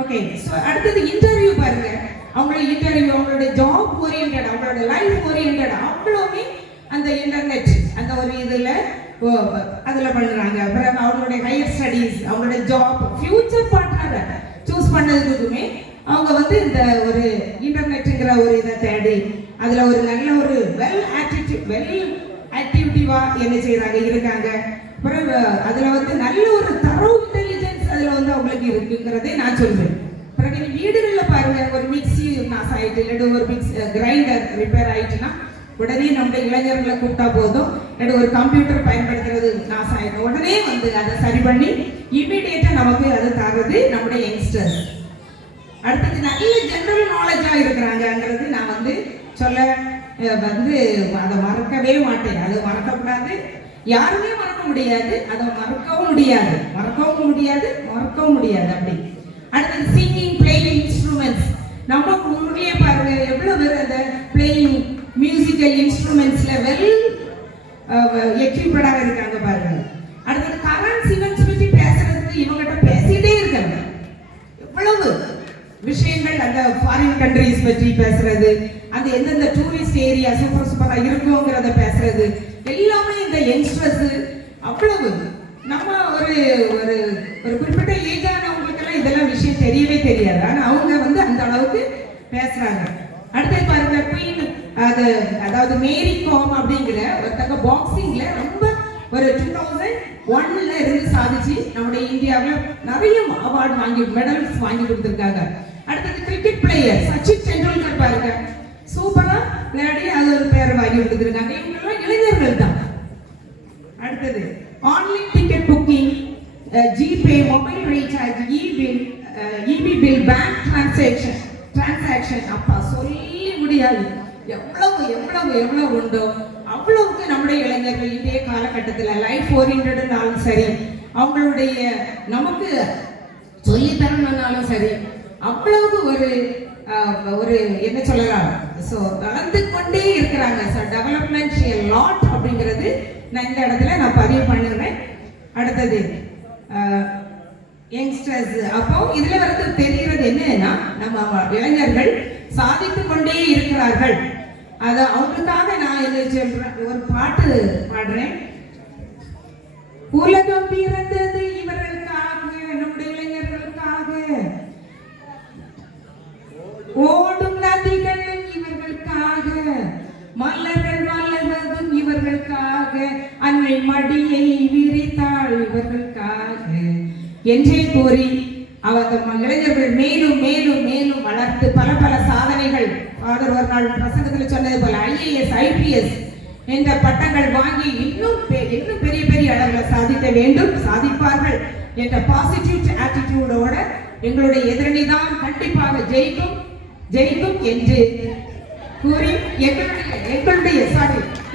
ஓகே, ஸோ அடுத்தது இன்டர்வியூ பாருங்க. அவங்களோட ஜாப் ஓரியன்டட், அவங்களோட லைஃப் ஓரியன்டட் அவ்வளோமே அந்த இன்டர்நெட் அந்த ஒரு இதுல பண்றாங்க. அப்புறம் அவங்களுடைய ஹையர் ஸ்டடீஸ், அவங்களுடைய ஜாப், ஃபியூச்சர் பார்ட்னரை சூஸ் பண்ணதுக்குமே அவங்க இந்த ஒரு இன்டர்நெட்ங்கிற ஒரு இதை தேடி அதுல ஒரு நல்ல ஒரு வெல் ஆக்டிவிட்டிவா என்ன செய்யறாங்க இருக்காங்க. அப்புறம் அதுல நல்ல ஒரு தரோ இன்டெலிஜென்ஸ் அதுல அவங்களுக்கு இருக்குங்கிறதே நான் சொல்றேன். பிறகு வீடுகள்ல பாருங்க, ஒரு மிக்சி நாஸ் ஆயிட்டு, இல்லாட்டி ஒரு கிரைண்டர் ரிப்பேர் ஆயிட்டுன்னா உடனே நம்முடைய இளைஞர்களை கூப்பிட்டா போதும். இல்லாட்டி ஒரு கம்ப்யூட்டர் பயன்படுத்துறது நாஸ் ஆயிடும், உடனே அதை சரி பண்ணி இமீடியட்டா நமக்கு அது தர்றது நம்முடைய யங்ஸ்டர்ஸ். அடுத்தது நல்ல ஜெனரல் நாலேஜா இருக்கிறாங்கிறது நான் சொல்ல அதை மறக்கவே மாட்டேன். அதை மறக்கக்கூடாது, யாருமே மறக்க முடியாது, அதை மறக்கவும் முடியாது அப்படி. அடுத்தது சிங்கிங், பிளேயிங் இன்ஸ்ட்ருமெண்ட்ஸ். நம்ம ஊர்லயே பாருங்க எவ்வளவு பேர் அந்த பிளேயிங் மியூசிக்கல் இன்ஸ்ட்ருமெண்ட்ஸ்ல வெல் எக்யூப்டாக இருக்காங்க பாருங்க. அடுத்தது கரண்ட் ஈவென்ட்ஸ் பற்றி பேசுறதுக்கு இவங்ககிட்ட பேசிட்டே இருக்காங்க. எவ்வளவு விஷயங்கள் அந்த ஃபாரின் கண்ட்ரிஸ் பற்றி பேசுறது, அந்த எந்தெந்த டூரிஸ்ட் ஏரியா சூப்பரா இருக்குங்கிறத பேசுறது எல்லாமே இந்த யங்ஸ்டர்ஸ் அவ்வளவு. நம்ம ஒரு ஒரு குறிப்பிட்ட ஏஜானவங்களுக்கு எல்லாம் இதெல்லாம் விஷயம் தெரியவே தெரியாது. ஆனா அவங்க அந்த அளவுக்கு பேசுறாங்க. அடுத்து பாருங்க, குயின் அதாவது மேரி காம் அப்படிங்கிற ஒருத்தங்க பாக்ஸிங்ல ரொம்ப ஒரு 2001ல இருந்து சாதிச்சு நம்முடைய இந்தியாவில் நிறைய அவார்டு மெடல்ஸ் வாங்கி கொடுத்துருக்காங்க. அடுத்தது கிரிக்கெட் பிளேயர் சச்சின் டெண்டுல்கர் பாருங்க, சூப்பரா விளையாடி அது ஒரு பேர் வாங்கி கொடுத்துருக்காங்க. இவங்கெல்லாம் இளைஞர்கள் தான். அடுத்தது online ticket booking, GPay, mobile recharge, EB bill, bank transaction அப்பா சொல்லி முடியாது. எவ்வளவு உண்டோ அவ்வளவுக்கு நம்முடைய இளைஞர்கள் இன்றைய காலகட்டத்தில் லைஃப் ஓரியன்டட்னாலும் சரி, அவங்களுடைய நமக்கு சொல்லித்தரணும்னாலும் சரி, அவ்வளவு ஒரு என்ன சொல்லலாம், ஸோ வளர்ந்து கொண்டே இருக்கிறாங்க. ஸோ டெவலப்மெண்ட் லாட் அப்படிங்கிறது நான் இந்த இடத்துல நான் பதிவு பண்ணுறேன். அடுத்தது யங்ஸ்டர்ஸ். அப்போ இதுல தெரிகிறது என்னன்னா, நம்ம இளைஞர்கள் சாதித்து கொண்டே இருக்கிறார்கள். அத அவங்களுக்காக நான் என்ன சொல்றேன், ஒரு பாட்டு பாடுறேன். உலகம் பிறந்தது இவர்களுக்காக, நம்முடைய இளைஞர்களுக்காக, ஓடும் நதிகளும் இவர்களுக்காக, மலர்கள் மலர்வதும் இவர்களுக்காக, அன்னை மடியை விரித்தாள் இவர்களுக்காக என்றே கூறி இளைஞர்கள் மேலும் மேலும் மேலும் வளர்த்து பல சாதனைகள், ஃபாதர் ஒரு நாள் பிரசங்கத்தில் சொன்னது போல IAS IPS என்ற பட்டங்கள் வாங்கி இன்னும் பெரிய பெரிய அளவில் சாதிக்க வேண்டும், சாதிப்பார்கள் என்ற பாசிட்டிவ் ஆட்டிடியூடோட எங்களுடைய எதிரணி தான் கண்டிப்பாக ஜெயிக்கும் என்று கூறி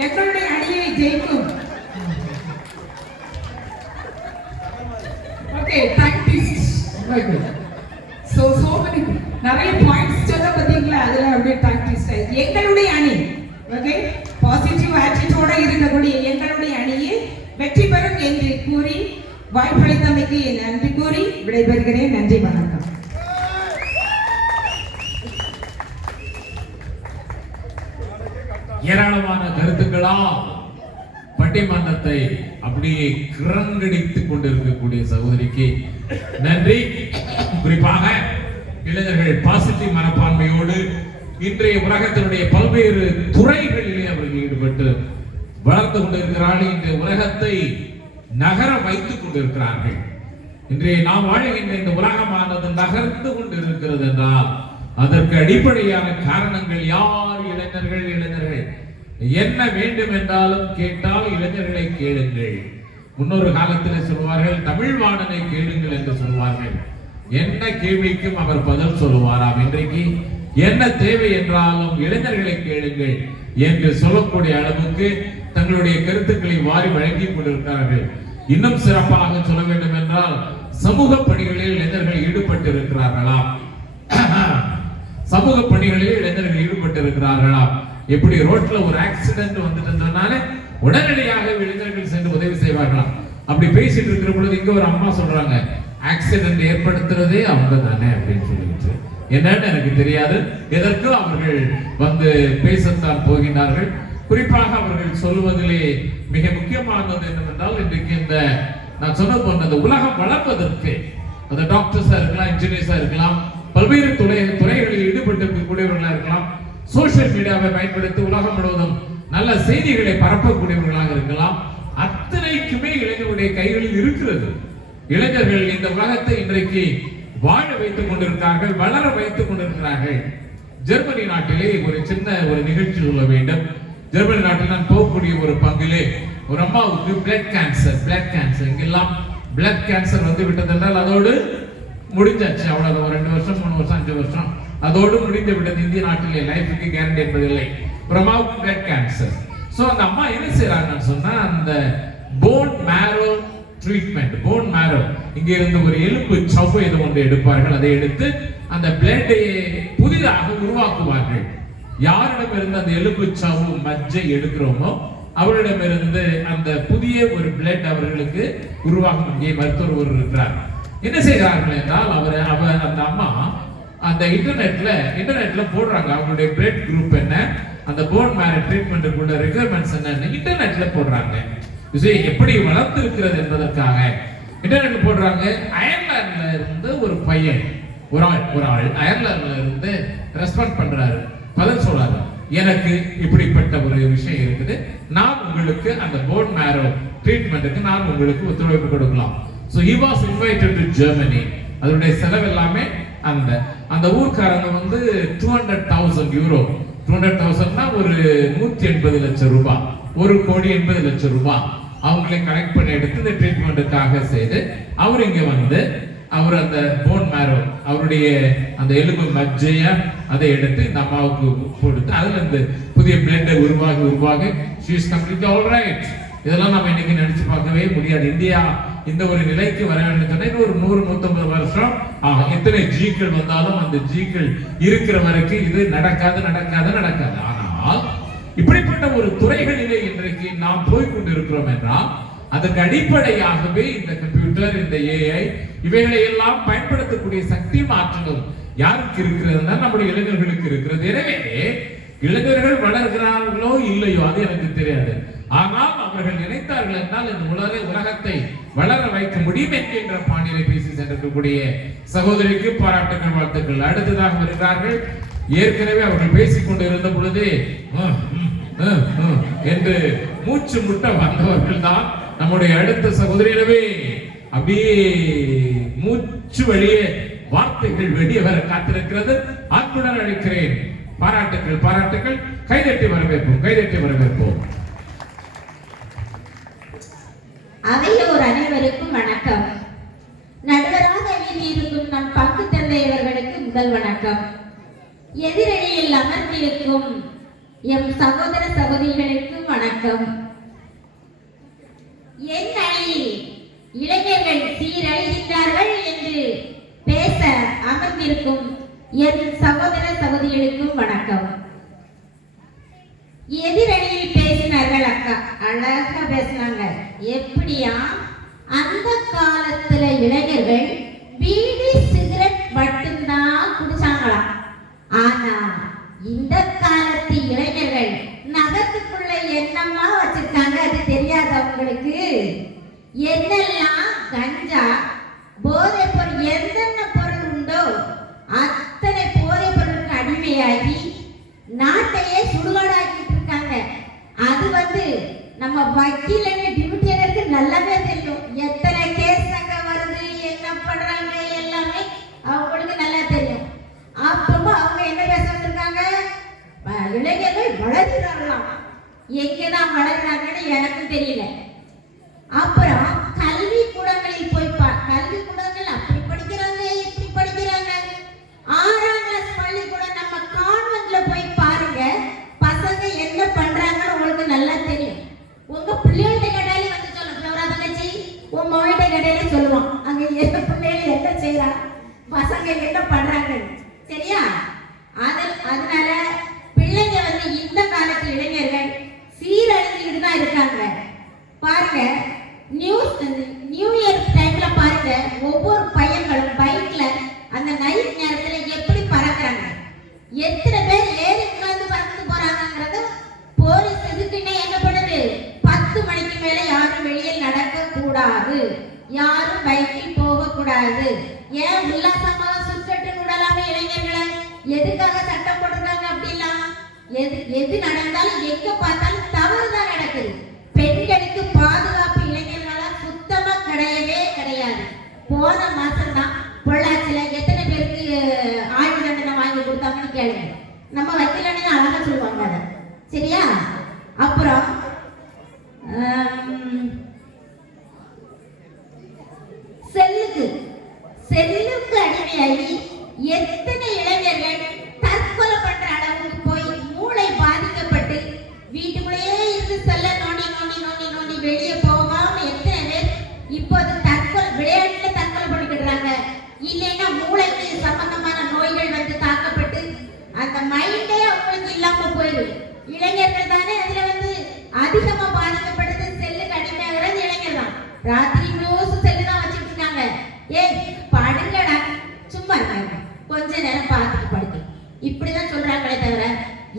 எங்களுடைய அணியை ஜெயிக்கும். Okay, thank you. So many நிறைய பாயிண்ட்ஸ் சொல்ல பார்த்தீங்களா, அதுல அப்படியே டாக்டிஸ் எங்களுடைய அணி. ஓகே, பாசிட்டிவ் ஆட்டிடியூடோட இருக்கக்கூடிய எங்களுடைய அணியை வெற்றி பெறும் என்று கூறி வாய்ப்பளித்தமைக்கு நன்றி கூறி விடைபெறுகிறேன். நன்றி, வணக்கம். ஏராளமான கருத்துக்களா பட்டிமன்றத்தை அப்படியே கிரங்கடித்துக் கொண்டிருக்கக்கூடிய சகோதரிக்கு நன்றி. குறிப்பாக இளைஞர்கள் பாசிட்டிவ் மனப்பான்மையோடு இன்றைய உலகத்தினுடைய பல்வேறு துறைகளிலே அவர்கள் ஈடுபட்டு வளர்ந்து கொண்டிருக்கிறார்கள். இந்த உலகத்தை நகர வைத்துக் கொண்டிருக்கிறார்கள். இன்றைய நாம் வாழ்கின்ற இந்த உலகமானது நகர்ந்து கொண்டிருக்கிறது என்றால் அதற்கு அடிப்படையான காரணங்கள் யார்? இளைஞர்கள். என்ன வேண்டும் என்றாலும் கேட்டால் இளைஞர்களை கேளுங்கள். முன்னொரு காலத்தில் சொல்வார்கள், தமிழ் வாணனை கேளுங்கள் என்று சொல்வார்கள். என்ன கேள்விக்கும் அவர் பதில் சொல்லுவாராம். இன்றைக்கு என்ன தேவை என்றாலும் இளைஞர்களை கேளுங்கள் என்று சொல்லக்கூடிய அளவுக்கு தங்களுடைய கருத்துக்களை வாரி வழங்கிக் கொண்டிருக்கிறார்கள். இன்னும் சிறப்பாக சொல்ல வேண்டும் என்றால் சமூக பணிகளில் இளைஞர்கள் ஈடுபட்டு இருக்கிறார்களா? சமூக பணிகளில் இளைஞர்கள் ஈடுபட்டு இருக்கிறார்களா? எப்படி ரோட்ல ஒரு ஆக்சிடென்ட் வந்துட்டதுனால உடனடியாக இளைஞர்கள் சென்று உதவி செய்வார்களாம். அப்படி பேசிட்டு இருக்கிற பொழுது இங்க ஒரு அம்மா சொல்றாங்க, ஆக்சிடென்ட் ஏற்படுத்துறதே அவங்க தானே அப்படின்னு சொல்லிட்டு. என்னன்னு எனக்கு தெரியாது. எதற்கும் அவர்கள் வந்து பேசத்தான் போகின்றார்கள். குறிப்பாக அவர்கள் சொல்வதிலே மிக முக்கியமானது என்னவென்றால், இன்றைக்கு இந்த நான் சொன்ன போன்ற இந்த உலகம் வளர்ப்பதற்கு அந்த டாக்டர்ஸா இருக்கலாம், இன்ஜினியர்ஸா இருக்கலாம், பல்வேறு துறைகளில் ஈடுபட்டு இருக்கக்கூடியவர்களாக இருக்கலாம், சோசியல் மீடியாவை பயன்படுத்தி உலகம் முழுவதும் நல்ல செய்திகளை பரப்பக்கூடியவர்களாக இருக்கலாம். அத்தனைக்குமே இளைஞருடைய கைகளில் இருக்கிறது. இளைஞர்கள் இந்த உலகத்தை இன்றைக்கு வாழ வைத்துக் கொண்டிருக்கிறார்கள், வளர வைத்துக் கொண்டிருக்கிறார்கள். ஜெர்மனி நாட்டிலே ஒரு நிகழ்ச்சி சொல்ல வேண்டும். ஜெர்மனி நாட்டில் நான் போகக்கூடிய ஒரு பங்கிலே ஒரு அம்மாவுக்கு பிளட் கேன்சர் இங்கெல்லாம் பிளட் கேன்சர் வந்து விட்டது என்றால் அதோடு முடிஞ்சாச்சு. அவ்வளவு 2 வருஷம் 3 வருஷம் 5 வருஷம் அதோடு முடிந்து விட்டது. இந்திய நாட்டிலே லைஃபுக்கு கேரண்டி என்பதில்லை. ஒரு அம்மாவுக்கு பிளட் கேன்சர். சோ அந்த அம்மா என்ன செய்யறாங்கன்னு சொன்னா, அந்த போன் மேரோ ட்ரீட்மெண்ட், போன் மேரோ இங்க இருந்து ஒரு எலும்பு சவ்வு இது ஒன்று எடுப்பார்கள். அதை எடுத்து அந்த பிளட்டை புதிதாக உருவாக்குவார்கள். யாரிடமிருந்து அந்த எலும்பு சவ்வு மஜ்ஜை எடுக்கிறோமோ அவரிடமிருந்து அந்த புதிய ஒரு பிளட் அவர்களுக்கு உருவாகும். இங்கே மருத்துவர் ஒரு இருக்கிறார். என்ன செய்கிறார்கள் என்றால் அவர் அந்த அம்மா அந்த இன்டர்நெட்ல போடுறாங்க அவங்களுடைய பிளட் குரூப் என்ன, அந்த போன் மேரோ ட்ரீட்மெண்ட்டுக்குள்ள ரெக்யர்மெண்ட்ஸ் என்ன இன்டர்நெட்ல போடுறாங்க. எப்படி வளர்ந்து இருக்கிறது என்பதற்காக இன்டர்நெட்ல போடுறாங்க. அயர்லாந்துல இருந்து ஒரு பையன் ஒரு ஆள் அயர்லாந்துல இருந்து ரெஸ்பாண்ட் பண்றாரு, பதில் சொல்றாரு, எனக்கு இப்படிப்பட்ட ஒரு விஷயம் இருக்குது, நான் உங்களுக்கு அந்த போன் மேரோ ட்ரீட்மெண்ட்டுக்கு நான் உங்களுக்கு ஒத்துழைப்பு கொடுக்கலாம். So he was invited to Germany. அதனுடைய செலவு எல்லாமே அந்த ஊர்க்காரங்க வந்து 200,000 யூரோ, 200,000னா ஒரு 180 லட்சம் ரூபாய், 1,80 லட்சம் ரூபாய் அவங்களே கலெக்ட் பண்ணி எடுத்து இந்த ட்ரீட்மெண்ட்டுக்காக செய்து அவர் இங்க வந்து அவர் அந்த போன் மேரோ அவருடைய அந்த எலும்பு மஜ்ஜைய அதை எடுத்து இந்த அம்மாவுக்கு கொடுத்து அதுல இருந்து புதிய பிளட் உருவாகி she is completely all right. இதெல்லாம் நம்ம இன்னைக்கு நினைச்சு பார்க்கவே முடியாது. இந்தியா இந்த ஒரு நிலைக்கு வர வேண்டும் சொன்னா இன்னும் ஒரு 100-150 வருஷம் ஆகும். எத்தனை ஜீக்கள் வந்தாலும் அந்த ஜீக்கள் இருக்கிற வரைக்கும் இது நடக்காது. ஆனால் இப்படிப்பட்ட ஒரு துறைகளிலே இன்றைக்கு நாம் போய்கொண்டிருக்கிறோம் என்றால் அதற்கு அடிப்படையாகவே இந்த கம்ப்யூட்டர், இந்த ஏஐ இவைகளை எல்லாம் பயன்படுத்தக்கூடிய சக்தியும் ஆற்றலும் யாருக்கு இருக்கிறதுனா நம்முடைய இளைஞர்களுக்கு இருக்கிறது. எனவே இளைஞர்கள் வளர்கிறார்களோ இல்லையோ அது எனக்கு தெரியாது. ஆனால் அவர்கள் நினைத்தார்கள் என்றால் இந்த உலகத்தை வளர வைக்க முடியும் என்கின்ற பாணியை பேசி சென்றிருக்கக்கூடிய சகோதரிக்கு பாராட்டுகள், வாழ்த்துக்கள். அடுத்ததாக வருகிறார்கள். ஏற்கனவே அவர்கள் பேசிக் கொண்டு இருந்த பொழுது என்று மூச்சு முட்ட வந்தவர்கள் தான் நம்முடைய அடுத்த சகோதரியிடவே அப்படியே மூச்சு வழியே வார்த்தைகள் வெளியே வர காத்திருக்கிறது. அன்புடன் அழைக்கிறேன். பாராட்டுகள். கைதட்டி வரவேற்போம். அவையோர் அனைவருக்கும் வணக்கம். நடுவராக வீட்டிருக்கும் நம் பங்கு தந்தையவர்களுக்கு முதல் வணக்கம். எதிரணியில் அமர்ந்திருக்கும் எம் சகோதர சகோதரிகளுக்கு வணக்கம். என் அணியில் இளைஞர்கள் சீரழிகின்றார்கள் என்று பேச அமர்ந்திருக்கும் என் சகோதர சகோதரிகளுக்கும் வணக்கம். எதிரணியில் பேசினார்கள் அக்கா, அழகா பேசினாங்க. எப்படியா அந்த காலத்துல இளைஞர்கள் பீடி சிகரெட் மட்டும்தான் குடிச்சாங்களாம். ஆனா இந்த காலத்து இளைஞர்கள் நகத்துக்குள்ள என்னமா வச்சிருக்காங்க அது தெரியாது. இளைஞர்கள் வளர்கிறார்களாம். எங்கதான் வளர்கிறாங்கன்னு எனக்கும் தெரியல. அப்புறம் கல்வி கூடங்களில் போய் கல்வி கூடங்கள் அப்படி படிக்கிறாங்க இப்படி படிக்கிறாங்க. 6ஆம் கிளாஸ் பள்ளிக்கூடம் நம்ம கான்வென்ட்ல போய் பாருங்க, பசங்க என்ன பண்றாங்கன்னு உங்களுக்கு நல்லா தெரியும். உங்க பிள்ளைகிட்ட கேட்டாலே வந்து சொல்லும், ஃப்ளவரா தங்கச்சி உன் மகன்கிட்ட கேட்டாலே சொல்லுவான் அங்க என்ன பிள்ளைகள் என்ன செய்யறாங்க, பசங்க என்ன பண்றாங்க. சரியா? அதனால பிள்ளைங்க வந்து இந்த காலத்து இளைஞர்கள் சீரழிஞ்சுக்கிட்டு தான் இருக்காங்க. பாருங்க, நியூ இயர் டைம்ல பாருங்க, ஒவ்வொரு பையன்களும் பைக்ல அந்த நைட் நேரத்துல எப்படி பறக்குறாங்க, எத்தனை பேர் ஏறி உட்கார்ந்து பறந்து போறாங்கிறது போலீஸ் இதுக்குன்னே என்ன பண்ணுது, 10 மணிக்கு மேல யாரும் வெளியில் நடக்க கூடாது, யாரும் பைக்கில் போக கூடாது. ஏன் உல்லாசமாக சுற்றட்டு விடலாமே இளைஞர்களை? எதுக்காக சட்டம் போட்டிருக்காங்க அப்படிலாம்? எது நடந்தாலும் எங்க பார்த்தாலும் தவறுதான் நடக்குது. பெண்களுக்கு பாதுகாப்பு இளைஞர்களா சுத்தமா கிடையவே கிடையாது. போன மாசம் தான் பொள்ளாச்சியில எத்தனை பேருக்கு ஆயுள் தண்டனை வாங்கி கொடுத்தாங்கன்னு கேளுங்க. நம்ம வக்கீலன்னு அழகா சொல்லுவாங்க அதை. சரியா? அப்புறம் செல்லுக்கு அடிமையாகி எத்தனை இளைஞர்கள் தற்கொலை பண்ற அளவுக்கு போய் மூளை பாதிக்கப்பட்டு வீட்டுக்குள்ளேயே இருந்து செல்ல நோண்டி நோண்டி நோண்டி நோண்டி வெளியே போகாம எத்தனை பேர் இப்போது விளையாட்டுல தற்கொலை பண்ணிக்கிடுறாங்க. இல்லைன்னா மூளைக்கு சம்பந்தமான நோய்கள் வந்து தாக்கப்பட்டு அந்த மைண்டே அவங்களுக்கு இல்லாம போயிடும். இளைஞர்கள் தானே அதுல வந்து அதிகமா பாதிக்கப்படுது. செல்லுக்கு அடிமையாகிறது இளைஞர் தான். ராத்திரி முழுவதும் செல்லு தான் வச்சுட்டு இருக்காங்க. படுங்கடா, சும்மா இருக்காங்க, கொஞ்ச நேரம் பார்த்துட்டு படுங்க, இப்படிதான் சொல்றாங்களே தவிர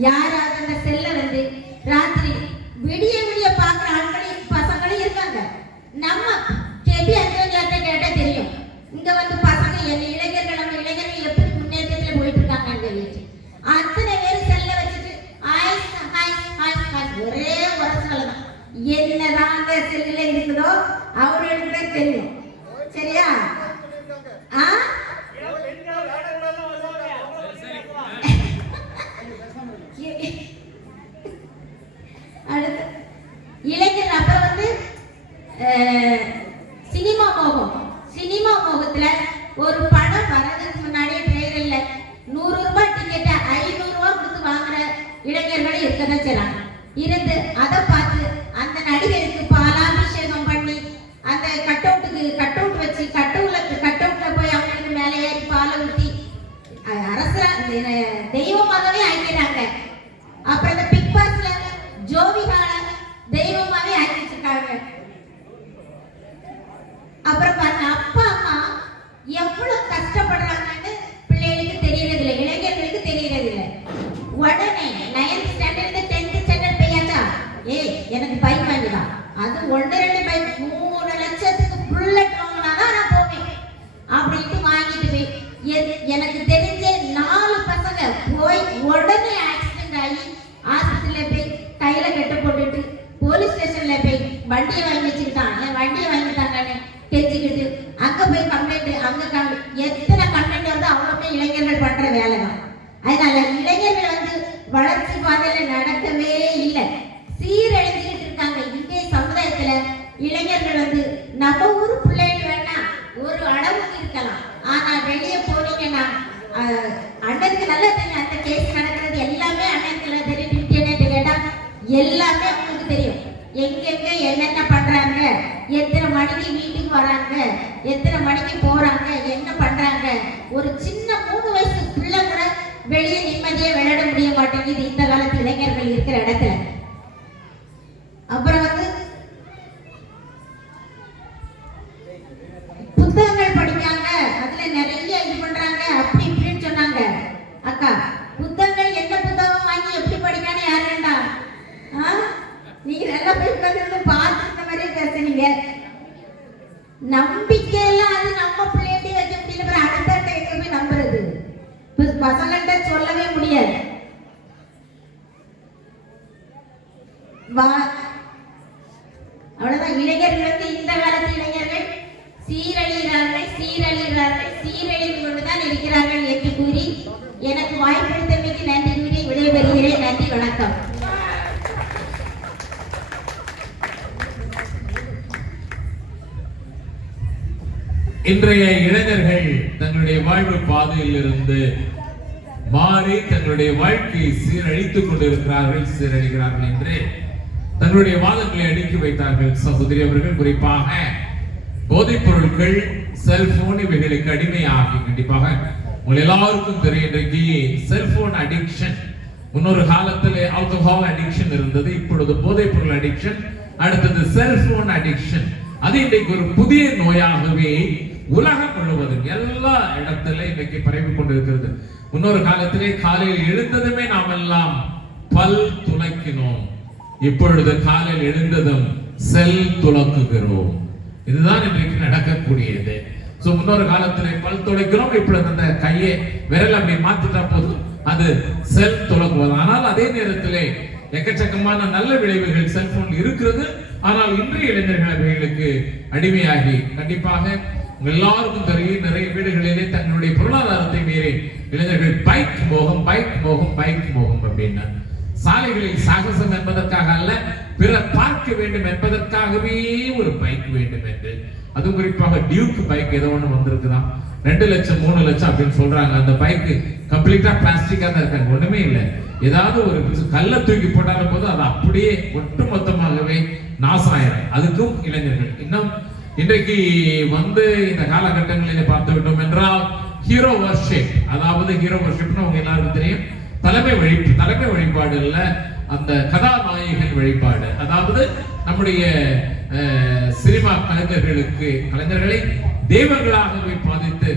யாராவது அந்த செல்ல வந்து ராத்திரி விடிய விடிய பாக்குற ஆட்களும் பசங்களும் இருக்காங்க. நம்ம கேபி அஞ்சோஞ்சாட்ட கேட்டா தெரியும். இங்க வந்து பசங்க இளைஞர்கள் நம்ம இளைஞர்கள் எப்படி முன்னேற்றத்துல போயிட்டு இருக்காங்க. அத்தனை பேர் செல்ல வச்சுட்டு ஒரே உரசுகள் தான். என்னதான் அந்த செல்லுல இருக்குதோ அவர்களுக்கு தான் தெரியும். சரியா? அடுத்து இளைஞர் அப்புறம் வந்து சினிமா மோகம். சினிமா மோகத்துல ஒரு படம் வரதுக்கு முன்னாடியே ட்ரெயிலர்ல 100 ரூபாய் டிக்கெட்டை 500 ரூபாய் கொடுத்து வாங்குற இளைஞர்களும் இருக்கதான் செய்றாங்க. இருந்து அதை பார்த்து அந்த நடிகருக்கு பாலாபிஷேகம் பண்ணி அந்த கட்டவுட் வச்சு கட்டவுட்ல போய் அவங்களுக்கு மேலே ஏறி பாலை ஊற்றி தெய்வமாகவே ஆக்கிடுறாங்க. அப்புறம் இந்த பிக் பாஸ்ல ஜோவிகால தெய்வமாவே ஆக்கி வச்சிருக்காங்க. அப்புறம் பாருங்க, அப்பா அம்மா எவ்வளவு கஷ்டப்படுறாங்கன்னு பிள்ளைகளுக்கு தெரியறது இல்லை, இளைஞர்களுக்கு தெரியறது இல்லை. உடனே 9th ஸ்டாண்டர்ட் 10th ஸ்டாண்டர்ட் பையாச்சா, எனக்கு பைக் வாங்கிதான், அது 1-2 பைக் 3 லட்சத்துக்கு புல்லட் வாங்கினாதான் நான் போவேன் அப்படின்ட்டு வாங்கிட்டு போய் எனக்கு தெரிஞ்ச 4 பசங்க போய் உடனே ஆக்சிடென்ட் ஆகி ஆஸ்பத்திரியில போய் கையில கட்ட போட்டுட்டு போலீஸ் ஸ்டேஷன்ல போய் வண்டியை வாங்கி வச்சுக்கிட்டான், என் வண்டியை வாங்கிட்டாங்கன்னு தெரிஞ்சுக்கிட்டு அங்க போய் கம்ப்ளைண்ட், அங்க எத்தனை கம்ப்ளைண்ட் வந்து அவ்வளவுமே இளைஞர்கள் பண்ற வேலை தான். அதனால இளைஞர்கள் வந்து வளர்ச்சி பாதையில நடக்கவே இல்லை, சீரழிஞ்சுக்கிட்டு இருக்காங்க. இன்றைய சமுதாயத்துல இளைஞர்கள் வந்து நம்ம ஊரு பிள்ளைகள் வேணா ஒரு அளவுக்கு இருக்கலாம், ஆனா வெளியே போனீங்கன்னா அண்ணனுக்கு நல்லா தெரியும். அந்த கேஸ் நடக்கிறது எல்லாமே அண்ணனுக்கு தெரியும். கேட்டா எல்லாமே உங்களுக்கு தெரியும். எங்கெங்க என்னென்ன பண்றாங்க, எத்தனை மணிக்கு வீட்டுக்கு வராங்க, எத்தனை மணிக்கு போறாங்க, என்ன பண்றாங்க. ஒரு சின்ன 3 வயசு பிள்ளை கூட வெளியே நிம்மதியா விளையாட முடிய மாட்டேங்குது இந்த காலத்து இளைஞர்கள் இருக்கிற இடத்துல. அப்புறம் வந்து புத்தகங்கள் படிக்காங்க, அதுல நிறைய இது பண்றாங்க அப்படி இப்படின்னு சொன்னாங்க. அக்கா, புத்தகங்கள் என்ன புத்தகம் வாங்கி எப்படி படிக்கான்னு யாரு வேண்டா? நீங்க நல்லா போய் உட்கார்ந்து பார்த்துருந்த மாதிரியே பேசுறீங்க. நம்பிக்கை எல்லாம் அது நம்ம பிள்ளைகிட்டே வைக்க முடியல, அடுத்த எங்க போய் நம்புறது? பசங்கள்கிட்ட சொல்லவே முடியாது. அவ்வளவுதான். இளைஞர்கள் வந்து இந்த காலத்து இளைஞர்கள் சீரழிந்து கொண்டுதான் இருக்கிறார்கள் என்று கூறி எனக்கு வாய்ப்பளித்தமைக்கு நன்றி கூறி விடைபெறுகிறேன். நன்றி. இன்றைய இளைஞர்கள் தங்களுடைய வாழ்வு பாதையில் இருந்து மாறி தங்களுடைய வாழ்க்கையை சீரழித்துக் கொண்டிருக்கிறார்கள், சீரழிகிறார்கள் என்று தங்களுடைய வாதங்களை அடுக்கி வைத்தார்கள் சகோதரி அவர்கள். குறிப்பாக போதைப் பொருட்கள், செல்போன் இவைகளுக்கு அடிமையாகி, கண்டிப்பாக உங்கள் எல்லாருக்கும் தெரியும் இன்றைக்கு செல்போன் அடிக்ஷன். முன்னொரு காலத்தில் ஆல்கஹால் அடிக்ஷன் இருந்தது, இப்பொழுது போதைப் பொருள் அடிக்ஷன், அடுத்தது செல்போன் அடிக்ஷன். அது இன்றைக்கு ஒரு புதிய நோயாகவே உலகம் முழுவதும் எல்லா இடத்துல இன்னைக்கு பரவி கொண்டிருக்கிறது. முன்னொரு காலத்திலே காலையில் எழுந்ததுமே நாம் எல்லாம் பல் துலக்கினோம், இப்பொழுது காலையில் எழுந்ததும் செல் துலக்குகிறோம். இதுதான் இன்றைக்கு நடக்கக்கூடியது. முன்னொரு காலத்திலே பல் துளைக்கிறோம், இப்பொழுது அந்த கையை விரல் அப்படி மாத்திட்டா போதும் அது செல் துலக்குவது. ஆனால் அதே நேரத்திலே எக்கச்சக்கமான நல்ல விளைவுகள் செல்போன் இருக்கிறது. ஆனால் இன்றைய இளைஞர்கள் அவைகளுக்கு அடிமையாகி, கண்டிப்பாக எல்லாருக்கும் தெரியும் நிறைய வீடுகளிலே தங்களுடைய பொருளாதாரத்தை மீறி இளைஞர்கள் பைக் மோகம், பைக் மோகம், பைக் மோகம் அப்படின்னா சாலைகளில் சாகசம் என்பதற்காக அல்ல, பிறர் பார்க்க வேண்டும் என்பதற்காகவே ஒரு பைக் வேண்டும் என்று. அதுவும் குறிப்பாக டியூக் பைக் ஏதோ ஒன்று வந்திருக்குதான், 2 லட்சம் 3 லட்சம் அப்படின்னு சொல்றாங்க. அந்த பைக் கம்ப்ளீட்டா பிளாஸ்டிக்கா தான் இருக்காங்க, ஒண்ணுமே இல்லை. ஏதாவது ஒரு கல்லை தூக்கி போட்டாலும் போது அது அப்படியே ஒட்டு மொத்தமாகவே நாசாயிரம். அதுக்கும் இளைஞர்கள் இன்னும் இன்றைக்கு இந்த காலகட்டங்களில் பார்த்து விட்டோம் என்றால் ஹீரோ வர்ஷிப், அதாவது ஹீரோ வர்ஷிப்னு உங்க எல்லாருக்கும் தெரியும், தலைமை வழிபாடு இல்ல, அந்த கதாநாயகன் வழிபாடு. அதாவது நம்முடைய சினிமா கலைஞர்களை தெய்வங்களாகவே பாதித்து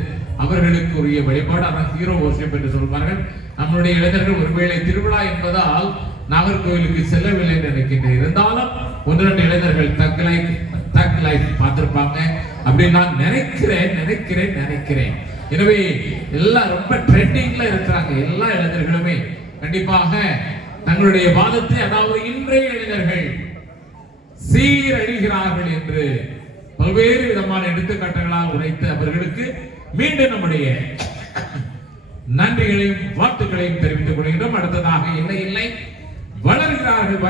அவர்களுக்கு உரிய வழிபாடு, அதான் ஹீரோ வர்ஷிப் என்று சொல்வார்கள். நம்முடைய இளைஞர்கள் ஒருவேளை திருவிழா என்பதால் நாகர்கோவிலுக்கு செல்லவில்லை நினைக்கின்றேன். இருந்தாலும் 1-2 இளைஞர்கள் தக் லைஃப் பார்த்திருப்பாங்க அப்படின்னு நான் நினைக்கிறேன். எனவே எல்லாம் ரொம்ப ட்ரெண்டிங்ல இருக்கிறாங்க. எல்லா இளைஞர்களுமே கண்டிப்பாக தங்களுடைய வாதத்தை, அதாவது இன்றைய இளைஞர்கள் சீரழிகிறார்கள் என்று பல்வேறு விதமான எடுத்துக்காட்டுகளால் உரைத்து அவர்களுக்கு மீண்டும் நம்முடைய நன்றிகளையும் வாழ்த்துக்களையும் தெரிவித்துக் கொள்கின்றோம். அடுத்ததாக இல்லை வருகிறார்கள்,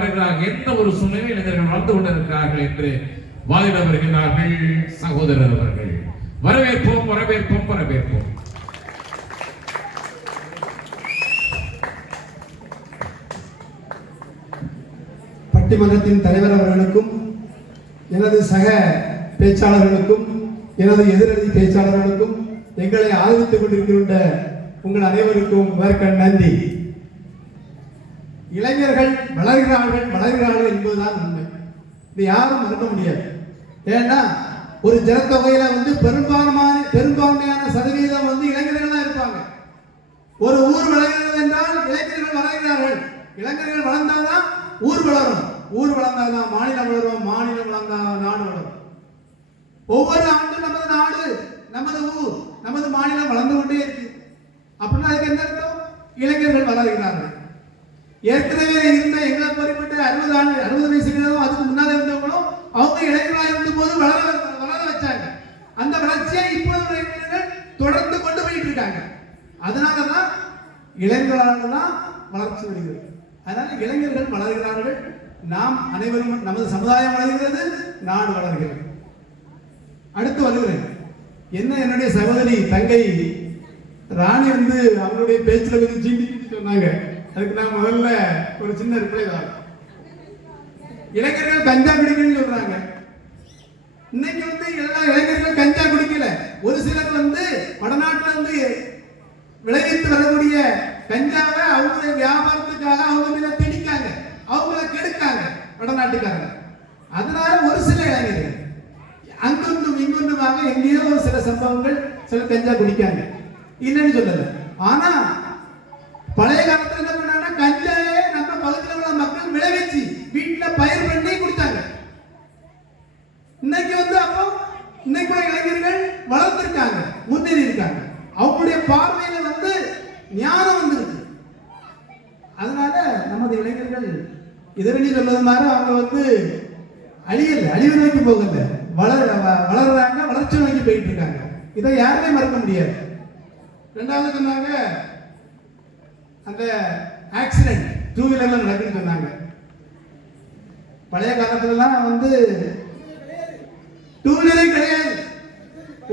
எந்த ஒரு சூழ்நிலை இளைஞர்கள் வாழ்ந்து கொண்டிருக்கிறார்கள் என்று வாதிட வருகிறார்கள் சகோதரர் அவர்கள். வரவேற்போம். பட்டிமன்றத்தின் தலைவர் அவர்களுக்கும், எனது சக பேச்சாளர்களுக்கும், எனது எதிரடி பேச்சாளர்களுக்கும், எங்களை ஆதரித்துக் கொண்டிருக்கின்ற உங்கள் அனைவருக்கும் நன்றி. இளைஞர்கள் வளர்கிறார்கள் என்பதுதான் உண்மை. இது யாரும் மறுக்க முடியாது. ஏன்னா ஒரு ஜனத்தொகையில பெரும்பான்மையான சதவீதம் இளைஞர்கள் தான் இருப்பாங்க. ஒரு ஊர் வளர்கிறது என்றால் இளைஞர்கள் வளர்கிறார்கள். இளைஞர்கள் வளர்ந்தால்தான் ஊர் வளரும், ஊர் வளர்ந்தால்தான் மாநிலம் வளரும், மாநிலம் வளர்ந்தால் நாடு வளரும். ஒவ்வொரு ஆண்டும் நமது நாடு, நமது ஊர், நமது மாநிலம் வளர்ந்து கொண்டே இருக்கு. அப்படின்னா அதுக்கு என்ன அர்த்தம்? இளைஞர்கள் வளர்கிறார்கள். ஏற்கனவே இருந்த எங்களை பொறுப்பிட்டு 60 வயசுகளும் அதுக்கு முன்னாடி இருந்தவங்களும் அவங்க இளைஞர்களாக இருந்த போது வளர வச்சாங்க. அந்த வளர்ச்சியை இப்போது இளைஞர்கள் தொடர்ந்து கொண்டு போயிட்டு இருக்காங்க. அதனாலதான் இளைஞர்களால் தான் வளர்ச்சி வருகிறது. அதனால இளைஞர்கள் வளர்கிறார்கள். நாம் அனைவரும், நமது சமுதாயம் வளர்கிறது, நாடு வளர்கிறது. அடுத்து வருகிறேன். என்னுடைய சகோதரி தங்கை ராணி அவங்களுடைய பேச்சுல சீண்டி சொன்னாங்க. அதுக்கு நான் முதல்ல ஒரு சின்ன ரிப்ளை தான். இளைஞர்கள் கஞ்சா குடிக்கணும்னு சொல்றாங்க. இன்னைக்கு எல்லா இளைஞர்கள் கஞ்சா குடிக்கல. ஒரு சிலர் வடநாட்டுல விளைவித்து வரக்கூடிய கஞ்சாவை அவங்களுடைய வியாபாரத்துக்காக அவங்க மேல திணிக்காங்க, அவங்கள கெடுக்காங்க வடநாட்டுக்காரங்க. அதனால ஒரு சில இளைஞர்கள் அங்கொன்றும் இங்கொன்றுமாக எங்கேயோ ஒரு சில சம்பவங்கள் சில கஞ்சா குடிக்காங்க, இல்லைன்னு சொல்லல. ஆனா பழைய காலத்துல என்ன பண்ணாங்கன்னா கஞ்சாவே நம்ம பகுதியில் உள்ள மக்கள் விளைவிச்சு வீட்டுல பயிர் பண்ணி குடித்தாங்க. இன்னைக்கு அப்போ இன்னைக்கு இளைஞர்கள் வளர்ந்திருக்காங்க, முன்னேறி இருக்காங்க. அவங்களுடைய பார்வையில ஞானம் வந்திருக்கு. அதனால நமது இளைஞர்கள் இதனடி சொல்வது மாதிரி அவங்க அழிவு நோக்கி போகல, வளர்றாங்க, வளர்ச்சி நோக்கி போயிட்டு இருக்காங்க. இதை யாருமே மறக்க முடியாது. ரெண்டாவது சொன்னாங்க அந்த ஆக்சிடென்ட் 2 வீலர்ல நடக்குன்னு சொன்னாங்க. பழைய காலத்துல எல்லாம் 2 வீலரே கிடையாது.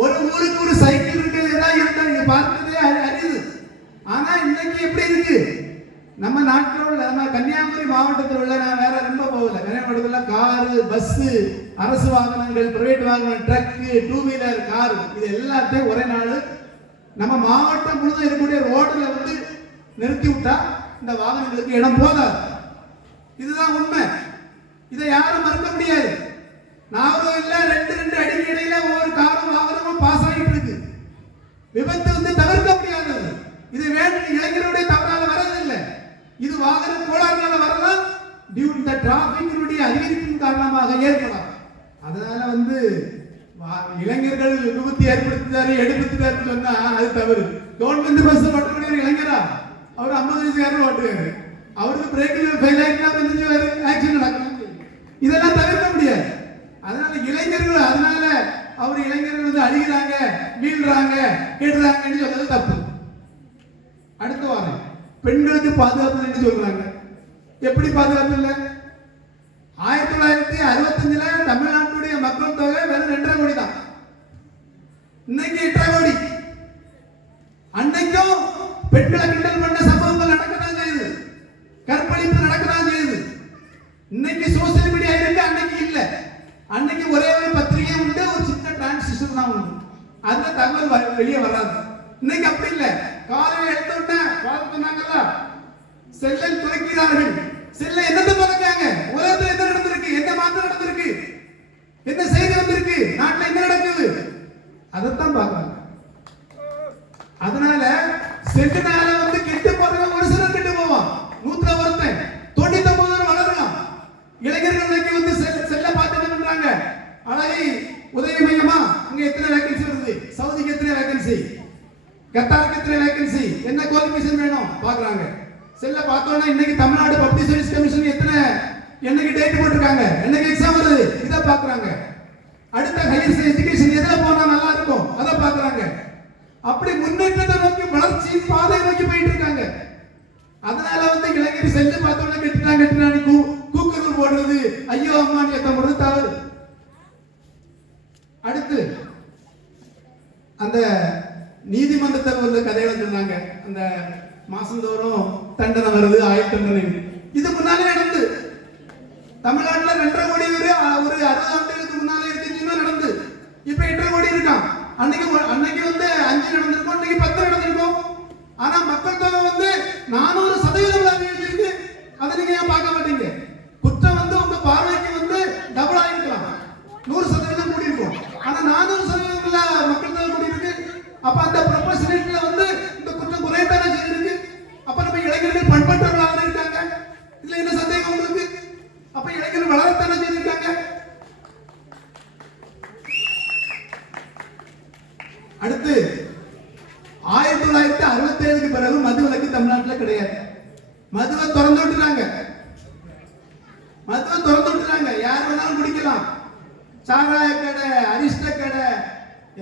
ஒரு ஊருக்கு ஒரு சைக்கிள் இருக்கிறதா இருந்தா நீங்க பார்த்ததே அரிது. ஆனா இன்னைக்கு எப்படி இருக்கு? நம்ம நாட்டில் உள்ள நம்ம கன்னியாகுமரி மாவட்டத்தில் உள்ள, நான் வேற ரொம்ப போகல, கன்னியாகுமரியில் காரு, பஸ், அரசு வாகனங்கள், பிரைவேட் வாகனம், ட்ரக்கு, டூ வீலர், கார், இது எல்லாத்தையும் ஒரே நாள் நம்ம மாவட்டம் முழுதும் இருக்கக்கூடிய ரோடுல வந்து நிறுத்தி விட்டா இந்த வாகனங்களுக்கு இடம் போதாது. இதுதான் உண்மை. இதை யாரும் மறுக்க முடியாது. நாவரும் இல்ல, ரெண்டு அடிக்கு இடையில ஒவ்வொரு காரும் வாகனமும் பாஸ் ஆகிட்டு இருக்கு. விபத்து வந்து தவிர்க்க முடியாதது. இது வேணும், இளைஞருடைய தவறால வரதில்லை. இது வாகன கோளாறுனால வரலாம், டியூ இந்த டிராபிக்கினுடைய அதிகரிப்பின் காரணமாக ஏற்படலாம். அதனால வந்து இளைஞர்கள் விபத்து ஏற்படுத்திட்டாரு எடுத்துட்டாருன்னு சொன்னா அது தவறு. கவர்மெண்ட் பஸ் ஓட்டக்கூடிய ஒரு இளைஞரா, அவர் 50 வயசுக்காரர் ஓட்டுறாரு, அவருக்கு பிரேக்கிங் ஃபெயில் ஆயிட்டா ஆக்சிடென்ட் நடக்கும். இதெல்லாம் தவிர்க்க முடியாது. அதனால இளைஞர்கள், அதனால அவர் இளைஞர்கள் வந்து அழிகிறாங்க, வீழ்றாங்க, கெடுறாங்கன்னு சொல்றது தப்பு. அடுத்த வாரம் பெண்களுக்கு பாதுகாப்பு இல்லைன்னு சொல்றாங்க. எப்படி பாதுகாப்பு இல்லை? 1965 தமிழ்நாட்டுடைய மக்கள் தொகை வெறும் 2.5 கோடி தான். இன்னைக்கு 8.5 கோடி. அன்னைக்கும் பெண்களை கிண்டல் பண்ண சம்பவங்கள் நடக்கதான் செய்யுது, கற்பழிப்பு நடக்கதான் செய்யுது. இன்னைக்கு சோசியல் மீடியா இருக்கு, அன்னைக்கு இல்ல. அன்னைக்கு ஒரே ஒரு பத்திரிகை உண்டு, ஒரு சின்ன டிரான்சிஸ்டர் தான் உண்டு, அதுல தகவல் வெளியே வராது. இன்னைக்கு அப்படி இல்ல. காலையில் எடுத்த உடனே சொன்னாங்கல்ல, செல்லை துறக்கிறார்கள். செல்ல என்னத்தை துறக்காங்க? உலகத்தில் என்ன நடந்திருக்கு, என்ன மாற்றம் நடந்திருக்கு, என்ன செய்தி வந்திருக்கு, நாட்டில் என்ன நடக்குது, அதைத்தான் பார்க்கறாங்க. அதனால செல்லுனால வந்து கெட்டு போறவங்க ஒரு சிலர் கெட்டு போவான், 100 ஒருத்தன் 99 வளரலாம். இளைஞர்கள் இன்னைக்கு வந்து செல்ல பார்த்து என்ன பண்றாங்க? அழகி உதவி மையமா, அங்க எத்தனை வேகன்சி வருது, சவுதிக்கு எத்தனை வேகன்சி, கத்தாருக்கு எத்தனை வேகன்சி, என்ன குவாலிஃபிகேஷன் வேணும் பாக்குறாங்க. செல்ல பார்த்தோன்னா இன்னைக்கு தமிழ்நாடு பப்ளிக் சர்வீஸ் கமிஷன் எத்தனை, என்னைக்கு டேட் போட்டிருக்காங்க, என்னைக்கு எக்ஸாம் வருது, இதை பாக்குறாங்க. அடுத்த ஹையர் எஜுகேஷன் எதுல போனா நல்லா இருக்கும் அதை பாக்குறாங்க. அப்படி முன்னேற்றத்தை நோக்கி, வளர்ச்சி பாதை நோக்கி போயிட்டு இருக்காங்க. அதனால வந்து இளைஞர் செல்லு பார்த்தோன்னா கெட்டுட்டாங்க கூக்குரல் போடுறது, ஐயோ அம்மா ஏத்தம் போடுறது தவறு. அடுத்து அந்த நீதிமன்றத்தில் உள்ள கதைகளை சொன்னாங்க. அந்த மாசந்தோறும் தண்டனை வருது, ஆயுள் தண்டனை. இது முன்னாலே நடந்து தமிழ்நாட்டில் 2.5 கோடி ஒரு 60 ஆண்டுகளுக்கு முன்னாலே இருந்துச்சுன்னா நடந்து, இப்ப 8.5 கோடி இருக்கான். அன்னைக்கு வந்து 5 நடந்திருக்கும், இன்னைக்கு 10 நடந்திருக்கும். ஆனா மக்கள் தொகை வந்து 400% அதிகரிச்சிருக்கு. அதை நீங்க ஏன் பார்க்க மாட்டீங்க? குற்றம் வந்து உங்க பார்வைக்கு வந்து டபுள் ஆகிருக்கலாம், 100% கூடி இருக்கும். ஆனா 400% மக்கள் தொகை கூடி இருக்கு. அப்ப அந்த ப்ரொபோஷனேட்ல வந்து இந்த குற்றம் குறையத்தானே செய்திருக்கு. அப்ப நம்ம இளைஞர்கள் பண்பற்றவர்களாக இருக்காங்க. இதுல என்ன சந்தேகம் உங்களுக்கு? அப்ப இளைஞர்கள் வளரத்தானே செய்திருக்காங்க. அடுத்து 1967க்கு பிறகு மது விலக்கு தமிழ்நாட்டில் கிடையாது. மதுவை திறந்து விட்டுறாங்க, யார் வேணாலும் குடிக்கலாம். சாராய கடை, அரிஷ்ட கடை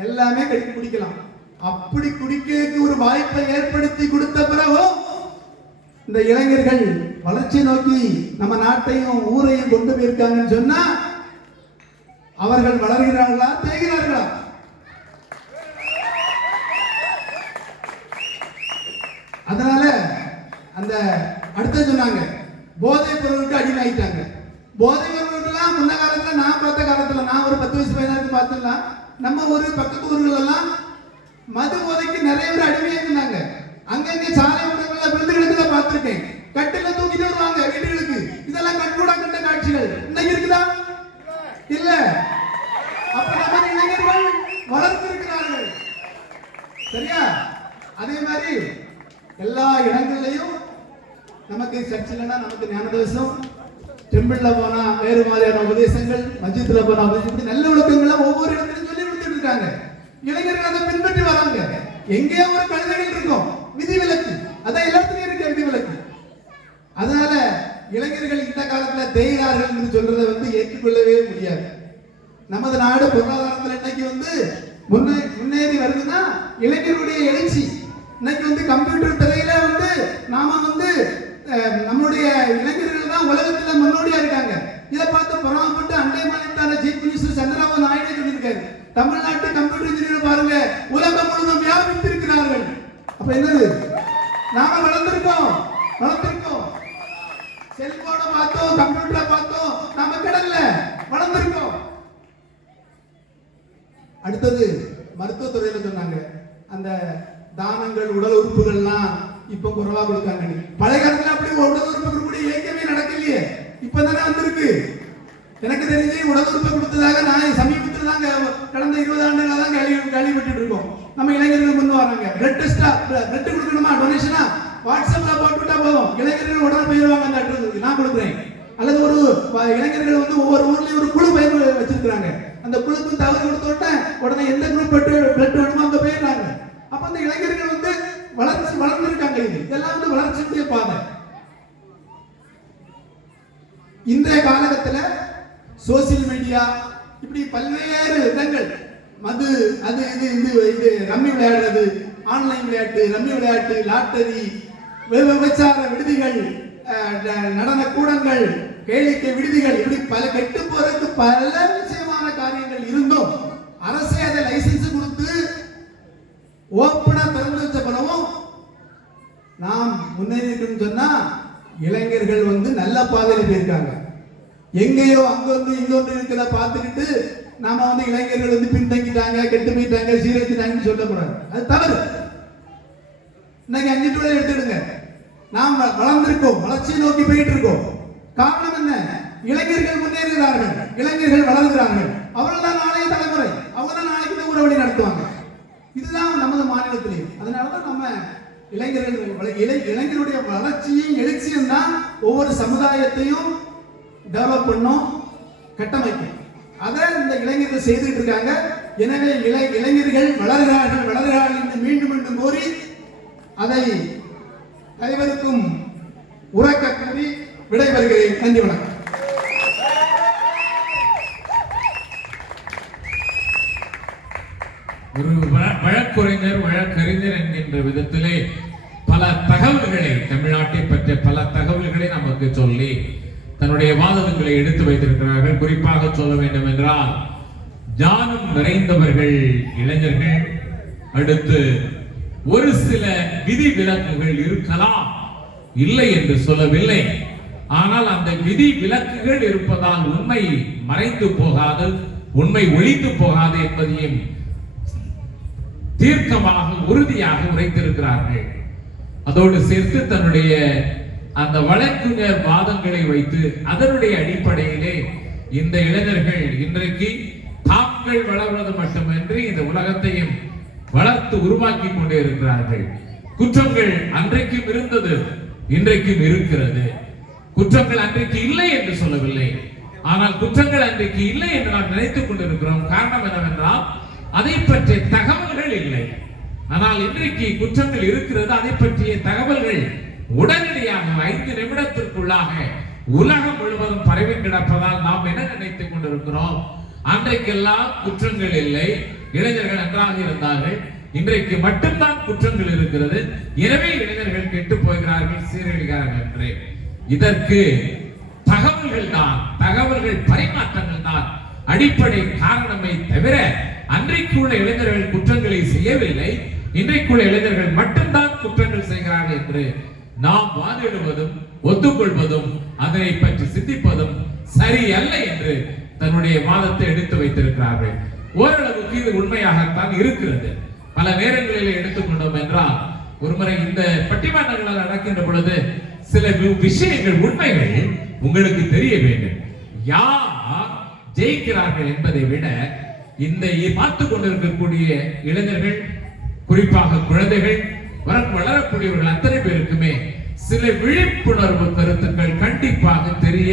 எல்லாமே குடிக்கலாம். அப்படி குடிக்க ஒரு வாய்ப்பை ஏற்படுத்தி கொடுத்த பிறகும் இந்த இளைஞர்கள் வளர்ச்சி நோக்கி நம்ம நாட்டையும் ஊரையும் கொண்டு போயிருக்காங்கன்னு சொன்னா அவர்கள் வளர்கிறார்களா, தேய்கிறார்களா? அதனால அந்த அடுத்த சொன்னாங்க, போதைப் பொருளுக்கு அடிமையாயிட்டாங்க. போதைப் பொருளுக்கெல்லாம் முன்ன காலத்துல, நான் பார்த்த காலத்துல, நான் ஒரு 10 வயசு பையனாருக்கு பார்த்தலாம், நம்ம ஒரு பக்கத்து ஊர்கள் எல்லாம் மது போதைக்கு நிறைய பேர் அடிமையா இருந்தாங்க. அங்கங்க சாலை ஓரங்கள்ல விழுந்து கிடக்குத பார்த்திருக்கேன். கட்டில தூக்கிட்டு வருவாங்க வீடுகளுக்கு. இதெல்லாம் கண்கூடா கண்ட காட்சிகள். இன்னைக்கு இருக்குதா? இல்ல. அப்ப நம்ம இளைஞர்கள் வளர்ந்திருக்கிறார்கள். சரியா? அதே மாதிரி எல்லா இடங்கள்லயும் நமக்கு சர்ச்சில்னா நமக்கு ஞானதேசம், டெம்பிள்ல போனா வேறு மாதிரியான உபதேசங்கள், மஸ்ஜித்ல போனா உபதேசம், நல்ல ஒழுக்கங்களை ஒவ்வொரு இடத்துலையும் சொல்லி கொடுத்துட்டு இருக்காங்க. இளைஞர்கள் அதை பின்பற்றி வராங்க. எங்கேயோ ஒரு கழுதைகள் இருக்கும், விதிவிலக்கு, அதான் எல்லாத்துலயும் இருக்க விதிவிலக்கு. அதனால இளைஞர்கள் இந்த காலத்துல தேய்கிறார்கள் என்று சொல்றதை வந்து ஏற்றுக்கொள்ளவே முடியாது. நமது நாடு பொருளாதாரத்தில் இன்னைக்கு வந்து முன்னேறி வருதுன்னா இளைஞருடைய எழுச்சி. இன்னைக்கு வந்து கம்ப்யூட்டர் துறையில வந்து நாம வந்து நம்முடைய இளைஞர்கள் தான் உலகத்துல முன்னோடியா இருக்காங்க. இதை பார்த்து பொறாமப்பட்டு அண்டை மாநிலத்தான சீஃப் மினிஸ்டர் சந்திரபாபு நாயுடு சொல்லியிருக்காரு, தமிழ்நாட்டு கம்ப்யூட்டர் கம்ப்யூட்டர் இன்ஜினியர் பாருங்க உலகம் முழுவதும் வியாபித்திருக்கிறார்கள். அப்ப என்னது? நாம வளர்ந்திருக்கோம். செல்போனை பார்த்தோம், கம்ப்யூட்டரை பார்த்தோம், நாம கடல்ல வளர்ந்திருக்கோம். அடுத்தது மருத்துவத்துறையில சொன்னாங்க அந்த தானங்கள் உடல் உறுப்புகள்லாம் இப்ப குறைவா கொடுக்காங்க. பழைய காலத்துல அப்படி உடல் உறுப்பு கூட இயக்கமே நடக்கலையே, இப்பதானே வந்திருக்கு. எனக்கு தெரிஞ்சு உடல் உறுப்பை கொடுத்ததாக நான் சமீபத்தில் தாங்க கடந்த 20 ஆண்டுகளா தான் கேள்விப்பட்டு இருக்கோம். நம்ம இளைஞர்கள் முன் வராங்க. பிளட் டெஸ்டா, பிளட் கொடுக்கணுமா, டொனேஷனா வாட்ஸ்அப்ல போட்டுவிட்டா போதும், இளைஞர்கள் உடனே போயிடுவாங்க அந்த அட்ரஸ் நான் கொடுக்குறேன். அல்லது ஒரு இளைஞர்கள் வந்து ஒவ்வொரு ஊர்லயும் ஒரு குழு பயிர் வச்சிருக்காங்க. அந்த குழுக்கு தகவல் கொடுத்த உடனே எந்த குரூப் பிளட் வேணுமோ அங்க போயிடுறாங்க. அப்ப அந்த இளைஞர்கள் வந்து வளர்ந்துருக்காங்க. இதெல்லாம் வந்து வளர்ச்சியுடைய பாதை. இன்றைய காலகட்டத்துல சோசியல் மீடியா இப்படி பல்வேறு இடங்கள் மது அது இது ரம்மி விளையாடுறது, ஆன்லைன் விளையாட்டு, ரம்மி விளையாட்டு, லாட்டரி, விபச்சார விடுதிகள், நடன கூடங்கள், கேளிக்கை விடுதிகள், இப்படி பல கெட்டு போறதுக்கு பல விஷயமான காரியங்கள் இருந்தும் அரசே அதை லைசன்ஸ் கொடுத்து ஓப்பனா திறந்து வச்ச பிறகும் நாம் முன்னேறி சொன்னா இளைஞர்கள் வந்து நல்ல பாதையில போயிருக்காங்க. எங்கேயோ அங்க வந்து இங்க ஒன்று இருக்கிறத பார்த்துக்கிட்டு நாம வந்து இளைஞர்கள் வந்து பின்தங்கிட்டாங்க, கெட்டு போயிட்டாங்க, சீரழிச்சிட்டாங்கன்னு சொல்லக்கூடாது. அது தவறு. இன்னைக்கு 5 டூல எடுத்துடுங்க, நாம் வளர்ந்திருக்கோம், வளர்ச்சியை நோக்கி போயிட்டு இருக்கோம். காரணம் என்ன? இளைஞர்கள் முன்னேறுகிறார்கள், இளைஞர்கள் வளர்கிறார்கள். அவர்கள் தான் நாளைய தலைமுறை, அவங்க தான் நாளைக்கு இந்த ஊரை வழி நடத்துவாங்க. இதுதான் நமது மாநிலத்திலேயும். அதனாலதான் நம்ம இளைஞருடைய வளர்ச்சியும் எழுச்சியும் தான் ஒவ்வொரு சமுதாயத்தையும் டெவலப் பண்ணும், கட்டமைக்கும். அதை இந்த இளைஞர்கள் செய்துட்டு இருக்காங்க. எனவே இளைஞர்கள் வளர்கிறார்கள் என்று மீண்டும் மீண்டும் கோரி அதை அனைவருக்கும் உறக்க கூறி விடைபெறுகிறேன். நன்றி, வணக்கம். ஒரு வழக்கறிஞர் என்கின்ற விதத்திலே பல தகவல்களை, தமிழ்நாட்டை பற்றிய பல தகவல்களை நமக்கு சொல்லி தன்னுடைய வாதங்களை எடுத்து வைத்திருக்கிறார்கள். குறிப்பாக சொல்ல வேண்டும் என்றால் ஞானம் நிறைந்தவர்கள் இளைஞர்கள். அடுத்து ஒரு சில விதி விலக்குகள் இருக்கலாம், இல்லை என்று சொல்லவில்லை. ஆனால் அந்த விதி விலக்குகள் இருப்பதால் உண்மை மறைந்து போகாது, உண்மை ஒழிந்து போகாது என்பதையும் தீர்க்கமாக உறுதியாக உரைத்திருக்கிறார்கள். அதோடு சேர்த்து தன்னுடைய அந்த வழக்குஞர் வாதங்களை வைத்து அதனுடைய அடிப்படையிலே இந்த இளைஞர்கள் இன்றைக்கு தாங்கள் வளர்வது மட்டுமின்றி இந்த உலகத்தையும் வளர்த்து உருவாக்கி கொண்டே இருக்கிறார்கள். குற்றங்கள் அன்றைக்கும் இருந்தது, இன்றைக்கும் இருக்கிறது. குற்றங்கள் அன்றைக்கு இல்லை என்று சொல்லவில்லை, ஆனால் குற்றங்கள் அன்றைக்கு இல்லை என்று நாம் நினைத்துக் கொண்டிருக்கிறோம். காரணம் என்னவென்றால் அதை பற்றிய தகவல்கள் இல்லை. ஆனால் இன்றைக்கு குற்றங்கள் இருக்கிறது, அதை பற்றிய தகவல்கள் உடனடியாக 5 நிமிடத்திற்குள்ளாக உலகம் முழுவதும் பரவி கிடப்பதால் நாம் என்ன நினைத்துக் கொண்டிருக்கிறோம்? அன்றைக்கெல்லாம் குற்றங்கள் இல்லை, இளைஞர்கள் நன்றாக இருந்தார்கள், இன்றைக்கு மட்டும்தான் குற்றங்கள் இருக்கிறது, எனவே இளைஞர்கள் கெட்டு போகிறார்கள், சீரழிகிறார்கள் என்று. இதற்கு தகவல்கள் தான், தகவல்கள் பரிமாற்றங்கள் தான் அடிப்படை காரணமே தவிர அன்றைக்குள்ள இளைஞர்கள் குற்றங்களை செய்யவில்லை, இன்றைக்குள்ள இளைஞர்கள் மட்டும்தான் குற்றங்கள் செய்கிறார்கள் என்று நாம் வாதிடுவதும் ஒத்துக்கொள்வதும் அதனை பற்றி சிந்திப்பதும் சரியல்ல என்று தன்னுடைய வாதத்தை எடுத்து வைத்திருக்கிறார்கள். ஓரளவுக்கு இது உண்மையாகத்தான் இருக்கிறது. பல நேரங்களில் எடுத்துக்கொண்டோம் என்றால், ஒருமுறை இந்த பட்டிமன்றங்களால் நடக்கின்ற பொழுது சில விஷயங்கள், உண்மைகள் உங்களுக்கு தெரிய வேண்டும். யார் ஜெயிக்கிறார்கள் என்பதை விட இந்த பார்த்து கொண்டிருக்கக்கூடிய இளைஞர்கள், குறிப்பாக குழந்தைகள், வளரக்கூடியவர்கள் அத்தனை பேருக்குமே சில விழிப்புணர்வு கருத்துக்கள் கண்டிப்பாக தெரிய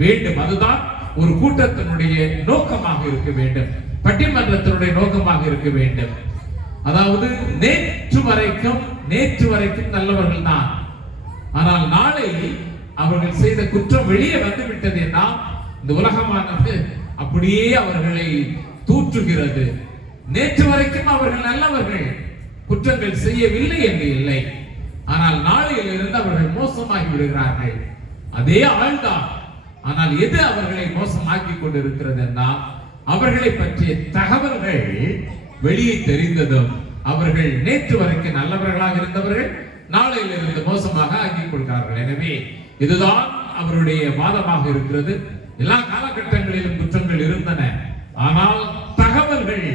வேண்டும். அதுதான் ஒரு கூட்டத்தினுடைய நோக்கமாக இருக்க வேண்டும், பட்டிமன்றத்தினுடைய நோக்கமாக இருக்க வேண்டும். அதாவது நேற்று வரைக்கும் நல்லவர்கள் தான், ஆனால் நாளை அவர்கள் செய்த குற்றம் வெளியே வந்துவிட்டது என்றால் இந்த உலகமானது அப்படியே அவர்களை தூற்றுகிறது. நேற்று வரைக்கும் அவர்கள் நல்லவர்கள், குற்றங்கள் செய்யவில்லை என்று இல்லை, ஆனால் நாளையில் இருந்து அவர்கள் மோசமாகி விடுகிறார்கள். அதே ஆள்தான், ஆனால் எது அவர்களை மோசமாக்கி கொண்டிருக்கிறது என்றால் அவர்களை பற்றிய தகவல்கள் வெளியே தெரிந்ததும் அவர்கள் நேற்று வரைக்கும் நல்லவர்களாக இருந்தவர்கள் நாளையிலிருந்து மோசமாக ஆக்கிக் கொள்கிறார்கள். எனவே இதுதான் அவருடைய வாதமாக இருக்கிறது. எல்லா காலகட்டங்களிலும் குற்றங்கள் இருந்தன, ஆனால் தகவல்கள்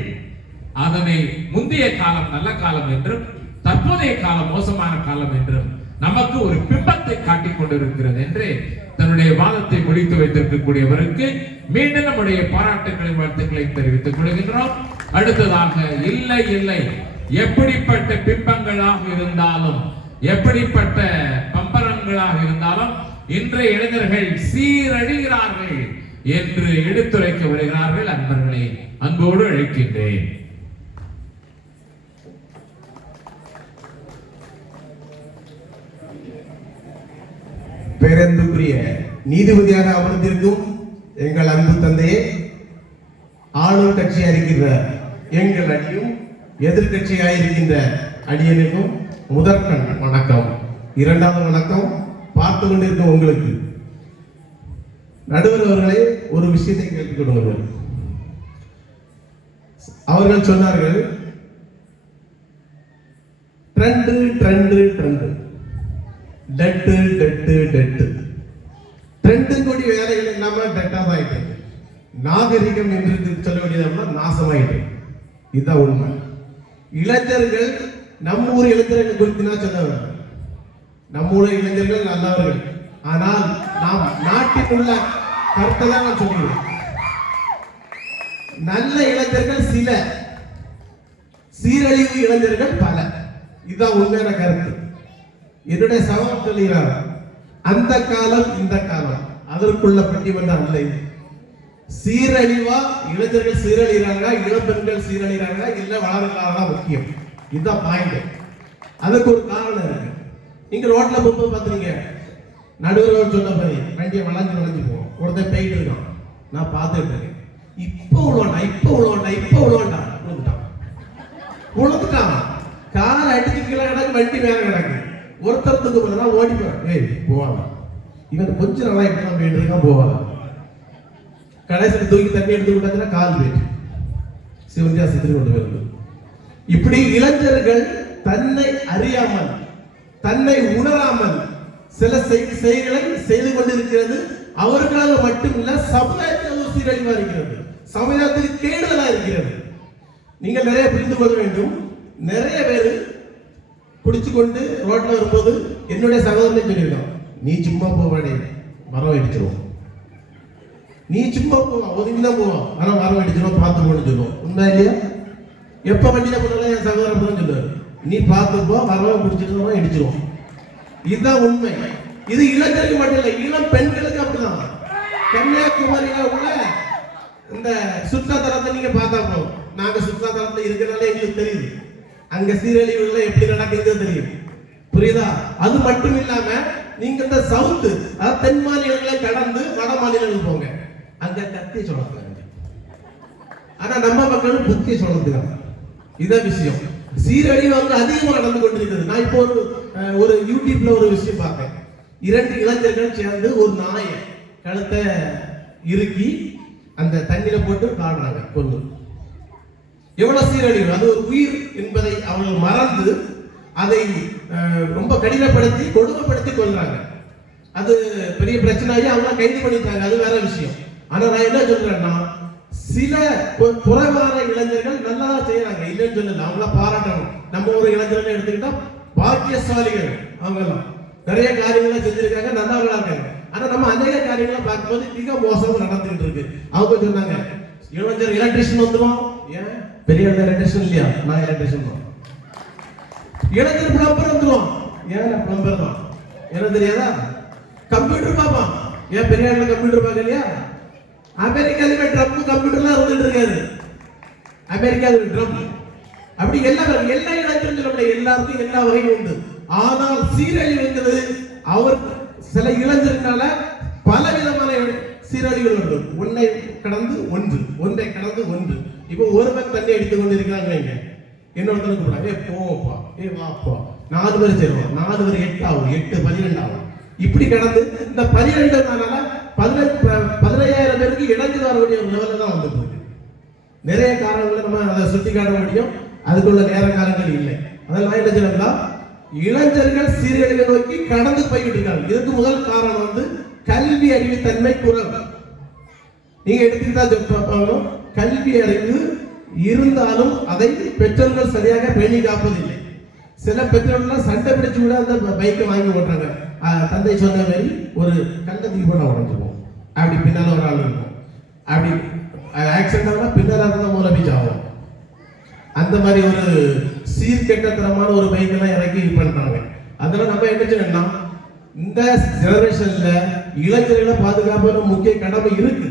அதனை முந்தைய காலம் நல்ல காலம் என்றும் தற்போதைய காலம் மோசமான காலம் என்றும் நமக்கு ஒரு பிம்பத்தை காட்டிக் கொண்டிருக்கிறது என்று தன்னுடைய வாதத்தை முடித்து வைத்திருக்கக்கூடியவருக்கு மீண்டும் நம்முடைய பாராட்டுகளையும் வாழ்த்துக்களையும் தெரிவித்துக் கொள்கின்றோம். அடுத்ததாக இல்லை இல்லை, எப்படிப்பட்ட பிம்பங்களாக இருந்தாலும் எப்படிப்பட்ட பம்பரங்களாக இருந்தாலும் இன்றைய இளைஞர்கள் சீரழிகிறார்கள் என்று எடுத்துரைக்க வருகிறார்கள். அன்பர்களை அன்போடு அழைக்கின்றேன். பேரன்புக்குரிய நீதிபதியாக அமர்ந்திருக்கும் எங்கள் அன்பு தந்தையே, ஆளும் கட்சியாக இருக்கின்ற எங்கள் அணியும் எதிர்கட்சியாக இருக்கின்ற அணியனுக்கும் முதற்கண் வணக்கம். இரண்டாவது வணக்கம் பார்த்து கொண்டிருக்கும் உங்களுக்கு. நடுவர் அவர்களே, ஒரு விஷயத்தை கேட்டுக் கொடுங்கள். அவர்கள் சொன்னார்கள் ட்ரெண்டு ட்ரெண்டு ட்ரெண்டு டெட்டு டெட்டு டெட்டு ட்ரெண்டு கூடிய வேலைகள் இல்லாம டெட்டாக ஆயிட்டு, நாகரிகம் என்று சொல்ல வேண்டியது நாசமாயிட்டு. இதுதான் உண்மை. இளைஞர்கள் நம்ம ஊர் இளைஞர்கள் குறித்து நான் சொல்ல, நம்ம ஊர் இளைஞர்கள் நல்லவர்கள், ஆனால் நாம் நாட்டில் உள்ள கருத்தை தான் நான் சொல்கிறேன். நல்ல இளைஞர்கள் சில, சீரழிவு இளைஞர்கள் பல. இதுதான் உண்மையான கருத்து. என்னுடைய சகோதரர் சொல்கிறார், அந்த காலம் இந்த காலம் அதற்குள்ள பட்டிமன்றம் அல்ல இது. சீரழிவா இளைஞர்கள் சீரழிகிறாங்க, இளம் பெண்கள் சீரழிகிறாங்க, இல்ல வளர்கிறாங்க முக்கியம். இதுதான் பாயிண்ட். அதுக்கு ஒரு காரணம் இருக்கு. நீங்க ரோட்ல போகும்போது பாத்துறீங்க, நடுவர் சொன்ன மாதிரி வண்டியை வளைஞ்சு வளைஞ்சு போவோம், ஒருத்தன் போயிட்டு இருக்கான், நான் பார்த்துட்டு இருக்கேன். இப்ப உழவன்டா உழுந்துட்டான், கார் அடிச்சு கீழே கிடக்கு, வண்டி மேல கிடக்கு. ஒருத்தரத்துக்கு போனா ஓடி போவாங்க. இவன் கொஞ்சம் நல்லா இப்பதான் போயிட்டு இருக்கான், போவாங்க. கடைசியில் தூக்கி தண்ணி எடுத்து விட்டாச்சுன்னா கால் போயிட்டு சிவந்தியா சித்திரி கொண்டு வருது. இப்படி இளைஞர்கள் தன்னை அறியாமல், தன்னை உணராமல் சில செயல்களை செய்து கொண்டிருக்கிறது. அவர்களாக மட்டுமில்ல, சமுதாயத்தில் ஒரு சீரழிவா இருக்கிறது, சமுதாயத்துக்கு கேடுதலா இருக்கிறது. நீங்கள் நிறைய புரிந்து கொள்ள வேண்டும். நிறைய பேர் குடிச்சு கொண்டு ரோட்ல வரும்போது என்னுடைய சகோதரனை சொல்லியிருக்கான், நீ சும்மா போவாடே மரம் அடிச்சிருவோம், நீ சும்மா போவான் ஒதுங்கிதான் போவான், ஆனா மரம் அடிச்சிருவோம் பார்த்து போன்னு சொல்லுவோம். உண்மை இல்லையா? எப்ப வண்டியில போனாலும் என் சகோதரன் சொல்லுவாரு, நீ பார்த்து போ, மரம் பிடிச்சிட்டு இடிச்சிருவோம். இதுதான் உண்மை. இது இளைஞருக்கு மட்டும் இல்லை, இளம் பெண்களுக்கு அப்படிதான். கன்னியாகுமரியில உள்ள இந்த சுற்றுலாத்தலத்தை நீங்க பார்த்தா போதும். நாங்க சுற்றுலாத்தலத்துல இருக்கிறனால எங்களுக்கு தெரியுது அங்க சீரழிவுகள் எப்படி நடக்குது தெரியும். புரியுதா? அது மட்டும் இல்லாம நீங்க இந்த சவுத்து, அதாவது தென் மாநிலங்களை கடந்து வட மாநிலங்களுக்கு போங்க, அங்க கத்திய சொல்றாங்க. ஆனா நம்ம மக்கள் புத்திய சொல்றதுக்காக. இதான் விஷயம். சீரழிவு வந்து அதிகமாக நடந்து கொண்டிருக்கிறது. நான் இப்போ ஒரு யூடியூப்ல ஒரு விஷயம் பார்த்தேன். 2 இளைஞர்கள் சேர்ந்து ஒரு நாயை கழுத்தை இறுக்கி அந்த தண்ணியில போட்டு காடுறாங்க, கொண்டு. எவ்வளவு சீரழிவு! அது ஒரு உயிர் என்பதை அவர்கள் மறந்து அதை ரொம்ப கடினப்படுத்தி கொடுமைப்படுத்தி கொள்றாங்க. அது பெரிய பிரச்சனையாகி அவங்க கைது பண்ணிட்டாங்க, அது வேற விஷயம். ஆனா நான் என்ன சொல்றேன்னா, சில குறைவான இளைஞர்கள் நல்லா செய்யறாங்க, இல்லைன்னு சொல்லல, அவங்கள பாராட்டணும். நம்ம ஒரு இளைஞர்கள் எடுத்துக்கிட்டா பாக்கியசாலிகள், அவங்கெல்லாம் நிறைய காரியங்களை செஞ்சிருக்காங்க, நல்லவர்களா இருக்காங்க. ஆனா நம்ம அநேக காரியங்களை பார்க்கும்போது மிக மோசமா நடந்துகிட்டு இருக்கு. அவங்க சொன்னாங்க, இளைஞர் எலக்ட்ரிஷியன் வந்துடும். ஏன் பெரிய எலக்ட்ரிஷியன் இல்லையா? நான் எலக்ட்ரிஷியன் தான். இளைஞர் பிளம்பர் வந்துடும். ஏன் பிளம்பர் தான், என்ன தெரியாதா? கம்ப்யூட்டர் பார்ப்பான். ஏன் பெரிய கம்ப்யூட்டர் பார்க்கலையா? அமெரிக்கால ட்ரம்ப் கம்ப்யூட்டர்லாம் இருந்துட்டு இருக்காரு. அமெரிக்கால ட்ரம்ப் அப்படி எல்லா இளைஞரும் சொல்ல முடியாது, எல்லாருக்கும் எல்லா வகையும் உண்டு. ஆனால் சீரழிவு என்பது அவர் சில இளைஞர்களால பல விதமான சீரழிவுகள் உண்டு. ஒன்றை கடந்து ஒன்று. இப்போ ஒருவன் தண்ணி அடித்துக் கொண்டு இருக்கிறாங்க, இன்னொருத்தனுக்கு கூப்பிடாங்க, போப்பா, வாப்பா, 4 பேர் சேருவோம், 4 பேர் 8 ஆகும், 8 12 ஆகும். இப்படி கடந்து இந்த 12 15,000 பேருக்கு இடைஞ்சல் வரக்கூடிய ஒரு லெவலில் தான் வந்துட்டு இருக்கு. நிறைய காரணங்களை நம்ம அதை சுட்டி காட்ட முடியும். அதுக்குள்ள நேர காலங்கள் இல்லை. அதெல்லாம் என்ன சொல்லணும்னா, இளைஞர்கள் சீரழிவை நோக்கி கடந்து போய்கிட்டு இருக்காங்க. இதுக்கு முதல் காரணம் வந்து கல்வி அறிவு தன்மை குறைவு. நீங்க எடுத்துக்கிட்டா கல்வி அறிவு இருந்தாலும் அதை பெற்றோர்கள் சரியாக பேணி காப்பதில்லை. சில பெற்றோர்கள் சண்டை பிடிச்சு விட அந்த பைக்கை வாங்கி ஓட்டுறாங்க. தந்தை சொன்ன மாதிரி ஒரு கண்டத்துக்கு போனா உடஞ்சிருவோம், அப்படி பின்னால ஒரு ஆள் இருக்கும், அப்படி ஆக்சிடென்ட் ஆனா பின்னால இருந்தால் மூலமே ஆகும். அந்த மாதிரி ஒரு சீர்கெட்டத்தனமான ஒரு பைக்கெல்லாம் இறக்கி இது பண்றாங்க. அதெல்லாம் நம்ம என்ன செய்யணும், இந்த ஜெனரேஷன்ல இளைஞர்களை பாதுகாப்பு முக்கிய கடமை இருக்கு.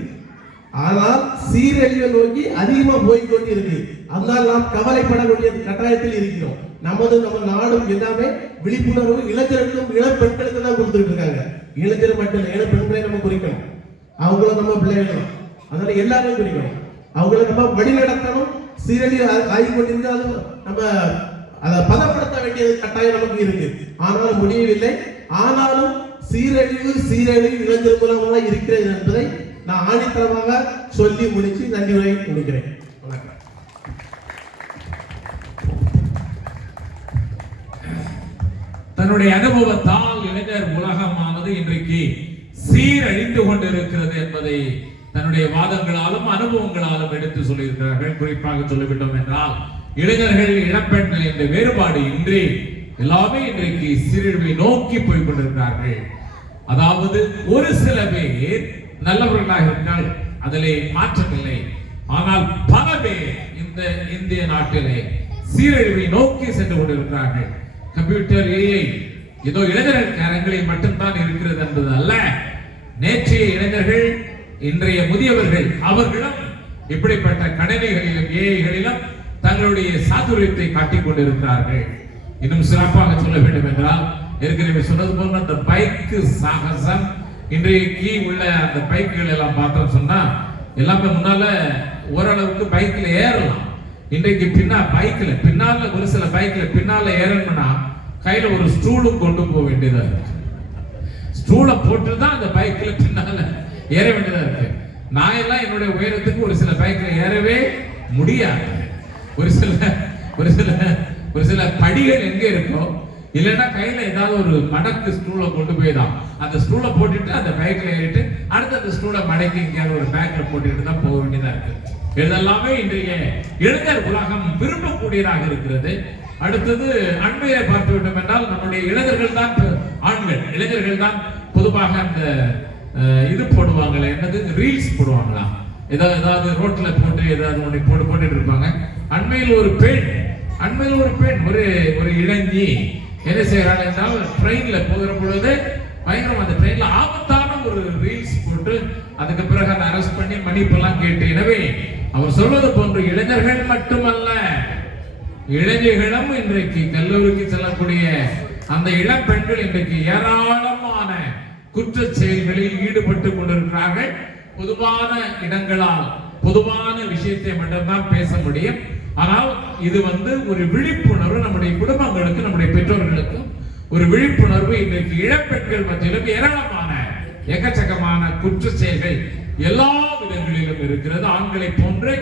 ஆனால் சீரழிவை நோக்கி அதிகமா போய்கொண்டு இருக்கு. அதனால் நாம் கவலைப்பட வேண்டிய கட்டாயத்தில் இருக்கிறோம். நம்ம நாடும் எல்லாமே விழிப்புணர்வு இளைஞர்களுக்கும் இளம் பெண்களுக்கு தான் கொடுத்துட்டு இருக்காங்க. இளைஞர் மட்டும் இல்லை, இளம் பெண்களை நம்ம குறிக்கணும், அவங்கள நம்ம பிள்ளைகளும், அதனால எல்லாரையும் குறிக்கணும், அவங்களை நம்ம வழிநடத்தணும். சீரழிவு ஆகி கொண்டிருந்தாலும் நம்ம அதை பதப்படுத்த வேண்டியது கட்டாயம் நமக்கு இருக்கு. ஆனாலும் முடியவில்லை. ஆனாலும் சீரழிவு இளைஞர் மூலமாக இருக்கிறது என்பதை நான் ஆணித்தரமாக சொல்லி முடிச்சு நன்றி உரை முடிக்கிறேன். வணக்கம். தன்னுடைய அனுபவத்தால் இளைஞர் உலகமானது இன்றைக்கு சீரழிந்து கொண்டிருக்கிறது என்பதை தன்னுடைய வாதங்களாலும் அனுபவங்களாலும் எடுத்து சொல்லியிருக்கிறார்கள். குறிப்பாக சொல்லிவிட்டோம் என்றால் இளைஞர்கள் இளம்பெண்கள் என்ற வேறுபாடு இன்றி எல்லாமே இன்றைக்கு சீரழிவை நோக்கி போய் கொண்டிருக்கிறார்கள். அதாவது ஒரு சில பேர் நல்லவர்களாக இருக்கிறார்கள், அதிலே மாற்றமில்லை. ஆனால் பல பேர் இந்த இந்திய நாட்டிலே சீரழிவை நோக்கி சென்று கொண்டிருக்கிறார்கள். கம்ப்யூட்டர் ஏஐ ஏதோ இளைஞர்கள் கரங்களில் மட்டும்தான் இருக்கிறது என்பது அல்ல. நேற்றைய இளைஞர்கள் இன்றைய முதியவர்கள் அவர்களும் இப்படிப்பட்ட கணினிகளிலும் ஏஐகளிலும் தங்களுடைய சாதுரியத்தை காட்டிக் கொண்டிருக்கிறார்கள். இன்னும் சிறப்பாக சொல்ல வேண்டும் என்றால் ஏற்கனவே சொன்னது போல அந்த பைக்கு சாகசம் இன்றைக்கு உள்ள அந்த பைக்குகள் எல்லாம் பார்த்தோம் சொன்னா எல்லாமே முன்னால ஓரளவுக்கு பைக்ல ஏறலாம். இன்றைக்கு பைக்ல பின்னால ஒரு சில பைக்ல பின்னால ஏறணும்னா கையில ஒரு ஸ்டூலும் கொண்டு போக வேண்டியதா இருக்கு. ஸ்டூலை போட்டுதான் அந்த பைக்ல பின்னால ஏற வேண்டியதா இருக்கு. நான் எல்லாம் என்னுடைய உயரத்துக்கு ஒரு சில பைக்ல ஏறவே முடியாது. ஒரு சில படிகள் எங்க இருக்கோ இல்லைன்னா கையில ஏதாவது ஒரு மடக்கு ஸ்டூலை கொண்டு போய் தான் அந்த ஸ்டூலை போட்டுட்டு அந்த பைக்ல ஏறிட்டு அடுத்து அந்த ஸ்டூலை மடக்கி எங்கேயாவது ஒரு பேக்ல போட்டுட்டு தான் போக வேண்டியதா இருக்கு. இதெல்லாமே இன்றைய இளைஞர் உலகம் விரும்பக்கூடியதாக இருக்கிறது. அடுத்தது அண்மையை பார்த்து விட்டோம் என்றால் நம்முடைய இளைஞர்கள் தான் ஆண்கள் இளைஞர்கள் தான் பொதுவாக அந்த இது போடுவாங்களே, என்னது ரீல்ஸ் போடுவாங்களா, ஏதாவது ரோட்ல போட்டு ஏதாவது ஒன்று போட்டுட்டு இருப்பாங்க. அண்மையில் ஒரு பெண் ஒரு இளைஞி என்ன செய்யறாங்க என்றால் ட்ரெயின்ல போகிற பொழுது பயங்கரம் அந்த ட்ரெயின்ல ஆபத்தான ஒரு ரீல்ஸ் போட்டு அதுக்கு பிறகு அதை அரெஸ்ட் பண்ணி மன்னிப்பெல்லாம் கேட்டு. எனவே அவர் சொல்வது போன்று இளைஞர்கள் மட்டுமல்ல, இளைஞர்களும் இன்றைக்கு கல்லூரிக்கு செல்லக்கூடிய அந்த இளம் பெண்கள் இன்றைக்கு ஏராளமான குற்ற செயல்களில் ஈடுபட்டு கொண்டிருக்கிறார்கள். பொதுவான இடங்களால் பொதுவான விஷயத்தை மட்டும்தான் பேச முடியும். ஆனால் இது ஒரு விழிப்புணர்வு நம்முடைய குடும்பங்களுக்கு நம்முடைய பெற்றோர்களுக்கு ஒரு விழிப்புணர்வு. இன்றைக்கு இளம்பெண்கள் மத்தியிலும் ஏராளமான எக்கச்சக்கமான குற்ற செயல்கள் எல்லா விதங்களிலும் இருக்கிறது. ஆண்களை போன்று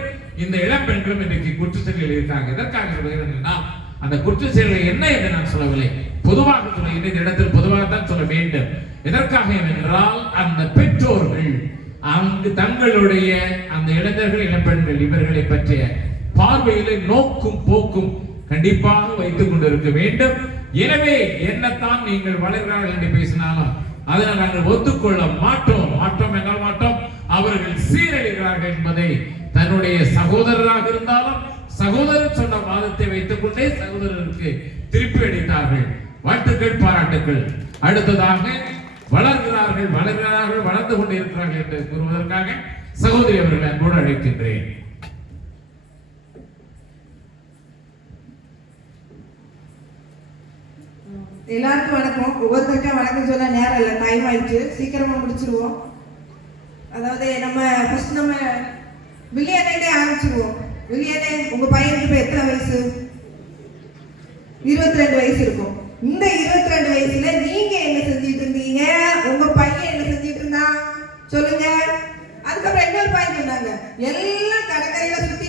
இந்த இளம்பெண்களும் இன்றைக்கு குற்ற செயல்கள் இருக்காங்க. எதற்காக சொல்கிறேன், அந்த குற்ற செயல்கள் என்ன என்று நான் சொல்லவில்லை, பொதுவாக சொல்ல இந்த இடத்தில் பொதுவாக தான் சொல்ல வேண்டும். எதற்காக என்றால் அந்த பெற்றோர்கள் அங்கு தங்களுடைய அந்த இளைஞர்கள் இளம்பெண்கள் இவர்களை பற்றிய பார்வையிலே நோக்கும் போக்கும் கண்டிப்பாக வைத்துக் கொண்டிருக்க வேண்டும். எனவே என்னத்தான் நீங்கள் வளர்கிறார்கள் என்று பேசினாலும் அதனை நாங்கள் ஒத்துக்கொள்ள மாட்டோம் என்றால் மாட்டோம். அவர்கள் சீரழிகிறார்கள் என்பதை தன்னுடைய சகோதரராக இருந்தாலும் சகோதரர் சொன்ன வாதத்தை வைத்துக் கொண்டே சகோதரருக்கு திருப்பி அடித்தார்கள். வாழ்த்துக்கள், பாராட்டுக்கள். அடுத்ததாக வளர்கிறார்கள் வளர்ந்து கொண்டே இருக்கிறார்கள் என்று கூறுவதற்காக சகோதரி அவர்கள் அன்போடு அழைக்கின்றேன். எல்லாருக்கும் வணக்கம். ஒவ்வொருத்தருக்கும் வணக்கம் சொல்ல நேரம் இல்லை, டைம் ஆயிடுச்சு, சீக்கிரமா முடிச்சிருவோம். அதாவது நம்ம வில்லியனே ஆரம்பிச்சிருவோம். வில்லியனே, உங்க பையனுக்கு இப்ப எத்தனை வயசு? 22 வயசு இருக்கும். இந்த 22 வயசுல நீங்க என்ன செஞ்சிட்டு இருந்தீங்க, உங்க பையன் என்ன செஞ்சிட்டு இருந்தான் சொல்லுங்க. அதுக்கப்புறம் இன்னொரு பையன் சொன்னாங்க, எல்லாம் கடற்கரையில சுத்தி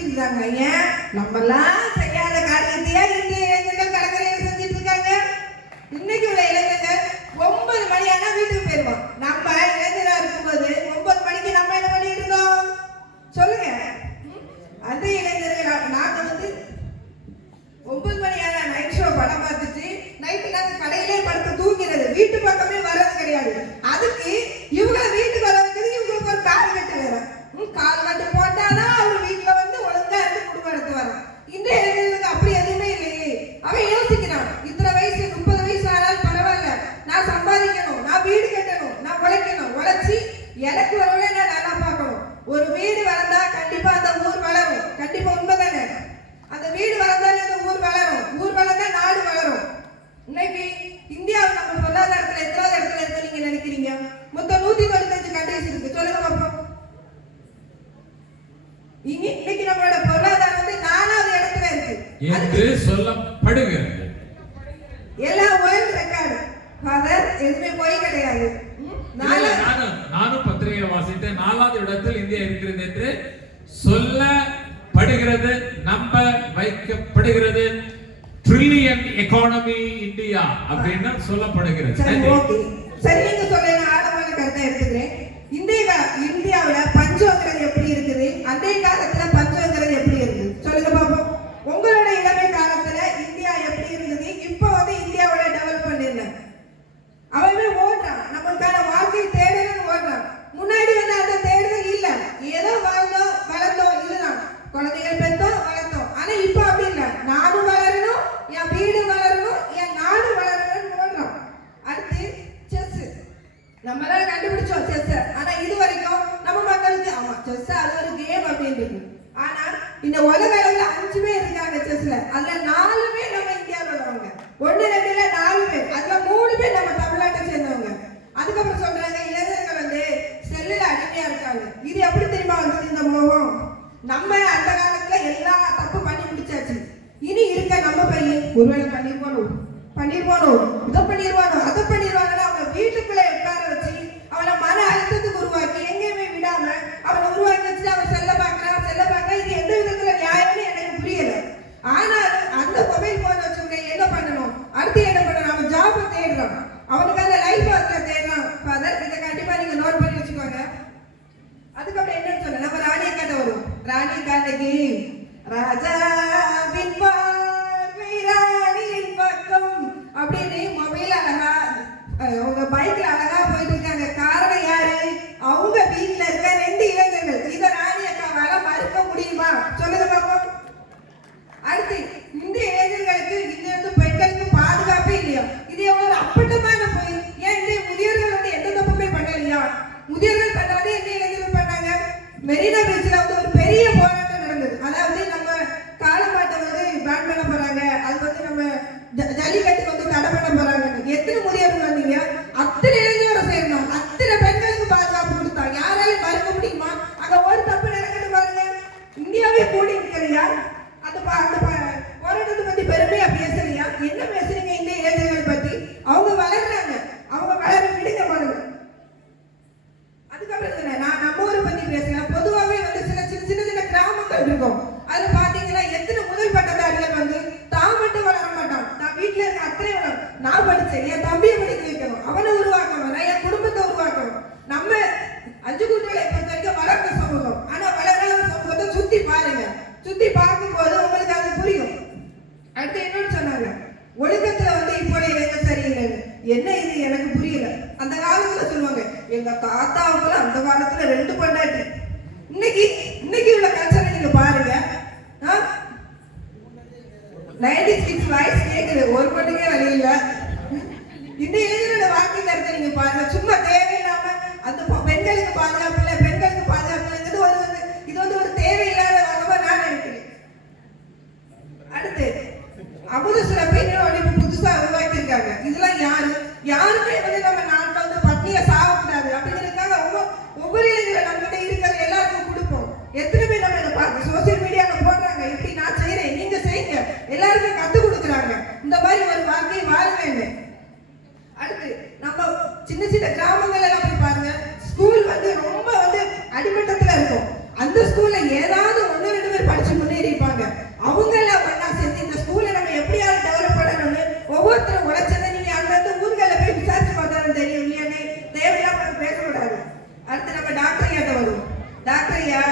எதுவுமே பொய் கிடையாது. இல்ல, நானும் பத்திரிகை வாசித்தேன். 4வது இடத்தில் இந்தியா இருக்கிறது என்று சொல்லப்படுகிறது, நம்ப வைக்கப்படுகிறது. ட்ரில்லியன் எக்கானமி இந்தியா அப்படின்னு சொல்லப்படுகிறது. சரி, ஓகே. சரி, நீங்க சொல்ல நான் ஆழமான கருத்தை எடுத்துக்கிறேன். இந்தியாவுல பஞ்சங்கிறது எப்படி இருக்குது, அன்றைய காலத்துல பஞ்சங்கிறது எப்படி இருக்குது சொல்லுங்க பாப்போம். உங்களோட இளமை காலத்துல இந்தியா எப்படி இருந்தது, இப்ப வந்து இந்தியாவோட டெவலப்மெண்ட் என்ன? அவவே ஓடுறான், நம்மளுக்கான வாழ்க்கை தேடலும் ஓடுறான். முன்னாடி வந்து அந்த தேடுதல் இல்ல, ஏதோ வாழ்ந்தோம் வளர்ந்தோம், இதுதான் குழந்தைகள் பெற்றோம் வளர்த்தோம். ஆனா இப்ப அப்படி இல்ல, நானும் வளரணும், என் வீடு வளரணும், என் நாடு வளரணும்னு ஓடுறோம். அடுத்து செஸ், நம்மளால கண்டுபிடிச்சோம் செஸ். ஆனா இது வரைக்கும் நம்ம மக்களுக்கு ஆமா செஸ் அது ஒரு கேம் அப்படின்னு இருக்கு. ஆனா இந்த உலக அளவுல 5 பேர் இருக்காங்க செஸ்ல, அதுல 4 பேர் நம்ம இந்தியாவில் உள்ளவங்க, 1 2 4 பேர், அதுல 3 பேர் நம்ம தமிழ்நாட்டை சேர்ந்தவங்க. அதுக்கப்புறம் சொல்றாங்க இளைஞர்கள் வந்து செல்லுல அடிமையா இருக்காங்க. இது எப்படி தெரியுமா வந்தது இந்த மோகம்? நம்ம அந்த காலத்துல எல்லா தப்பு பண்ணி முடிச்சாச்சு. இனி இருக்க நம்ம பையன் ஒருவேளை பண்ணிருவானோ இதை பண்ணிடுவானோ அதை பண்ணிடுவானோ அவனை வீட்டுக்குள்ள உட்கார வச்சு அவனை மன அழுத்தத்துக்கு உருவாக்கி எங்கேயுமே விடாம அவனை உருவாக்கி வச்சுட்டு அவன் செல்ல பார்க்கறான். இது எந்த விதத்துல நியாயம்னு எனக்கு புரியல. ஆனாலும் அந்த மொபைல் போன் வச்சுக்கிட்ட என்ன பண்ணணும், அடுத்து என்ன பண்ணணும், அவன் ஜாபை தேடுறான், அவனுக்கான லைஃப் அதுல தேடுறான். ஃபாதர் இதை கண்டிப்பா நீங்க நோட் பண்ணி வச்சுக்கோங்க. அதுக்கப்புறம் என்னன்னு சொன்ன நம்ம ராணிய கதை வரும். ராணி கதைக்கு ராஜாவின் பார்வை ராணியின் பக்கம் அப்படின்னு மொபைல் அழகா அவங்க பைக்ல அழகா போயிட்டு இருக்காங்க. காரணம் யாரு? அவங்க வீட்டுல இருக்க 2 இளைஞர்கள். இத ராணி அக்காவால மறுக்க முடியுமா சொல்லுங்க பாப்போம். அடுத்து இந்த இளைஞர்களுக்கு இங்கிருந்து பெண்களுக்கு பாதுகாப்பே இல்லையா? இது எவ்வளவு அப்பட்டமான போய். ஏன் இந்த முதியோர்கள் வந்து எந்த தப்புமே பண்ணலையா? முதியோர்கள் பண்ணாதே எந்த இளைஞர்கள் பண்ணாங்க? மெரினா பீச்ல வந்து ஒரு பெரிய போராட்டம் நடந்தது. அதாவது நம்ம காலமாட்டை வந்து பேன் பண்ண போறாங்க, அது வந்து நம்ம ஜல்லிக்கட்டுக்கு வந்து தடை பண்ண போறாங்க. எத்தனை முதியோர்கள் வந்தீங்க? அத்தனை இளைஞரை சேர்ந்தோம், அத்தனை பெண்களுக்கு பாதுகாப்பு கொடுத்தாங்க. யாராலையும் மறுக்க முடியுமா? அங்க ஒரு தப்பு நடக்கணும் பாருங்க. இந்தியாவே கூடி இருக்கிறையா? அந்த போராட்டத்தை பத்தி பெருமையா பேசுறியா? என்ன பேசுறீங்க இந்த இளைஞர்கள் பத்தி? அவங்க வளர்றாங்க, அவங்க வளர விடுங்க பாருங்க. அதுக்கப்புறம் நான் நம்ம ஊரை பத்தி பேசுறேன். பொதுவாகவே வந்து சின்ன கிராமங்கள் இருக்கும். அதுல பாத்தீங்கன்னா எத்தனை முதல் பட்டதாரிகள் வந்து தான் மட்டும் வளர மாட்டான், நான் வீட்டுல இருக்க அத்தனை நான் படிச்சேன், என் தம்பியை படிக்க வைக்கணும், அவனை உருவாக்கணும், நான் என் குடும்பத்தை உருவாக்கணும். நம்ம 5 கூட்டங்களை பொறுத்த வரைக்கும் வளர்ந்த சமூகம். ஆனா வளராத சமூகத்தை சுத்தி பாருங்க. சுத்தி பார்க்கும்போது உங்களுக்கு அது புரியும். அடுத்து என்னன்னு சொன்னாங்க, ஒழுக்கத்துல வந்து இப்போ இளைஞர் சரியில்லைன்னு. என்ன இது எனக்கு புரியல. அந்த காலத்துல சொல்லுவாங்க எங்க தாத்தாவுக்குள்ள அந்த காலத்துல 2 பொண்டாட்டி. இன்னைக்கு உள்ள கல்ச்சரை நீங்க பாருங்க. 96 வாய்ஸ் கேக்குது, ஒரு பொண்ணுக்கே வழி இல்ல. இந்த இளைஞரோட வாழ்க்கை தரத்தை நீங்க பாருங்க. சும்மா தேவையில்லாம அந்த பெண்களுக்கு பாதுகாப்பு இல்லை, பெண்களுக்கு பாதுகாப்பு இல்லைங்கிறது இது வந்து ஒரு தேவையில்லாத நான் நினைக்கிறேன். அடுத்து அமுத சுரப்பின்னு புதுசா உருவாக்கி இருக்காங்க. இதெல்லாம் யாருமே வந்து நம்ம நாட்டில் வந்து பட்னியை சாகக்கூடாது அப்படிங்கிறதுக்காக ஒவ்வொரு இளைஞரை நம்மகிட்ட இருக்கிறது எல்லாருக்கும் கொடுப்போம். எத்தனை பேர் நம்ம இதை பார்த்து சோசியல் மீடியால போடுறாங்க, இப்படி நான் செய்யறேன் நீங்க செய்யுங்க, எல்லாருக்கும் கத்து கொடுக்குறாங்க. இந்த மாதிரி ஒரு வாழ்க்கை வாழ்வேன்னு. அடுத்து நம்ம சின்ன கிராமங்கள் எல்லாம் போய் பாருங்க. ஸ்கூல் வந்து ரொம்ப வந்து அடிமட்டத்துல இருக்கும். அந்த ஸ்கூல்ல ஏதாவது 1 2 பேர் படிச்சு முன்னேறி இருப்பாங்க. அவங்க எல்லாம் ஒண்ணா சேர்ந்து இந்த ஸ்கூலை நம்ம எப்படியாவது டெவலப் பண்ணணும்னு ஒவ்வொருத்தரும் உழைச்சதை நீங்க அந்த ஊர்களில் போய் விசாரிச்சு பார்த்தாலும் தெரியும் இல்லையானே. தேவையில்லாம பேசக்கூடாது. அடுத்து நம்ம டாக்டர் ஐயாட்ட வருவோம். டாக்டர் ஐயா,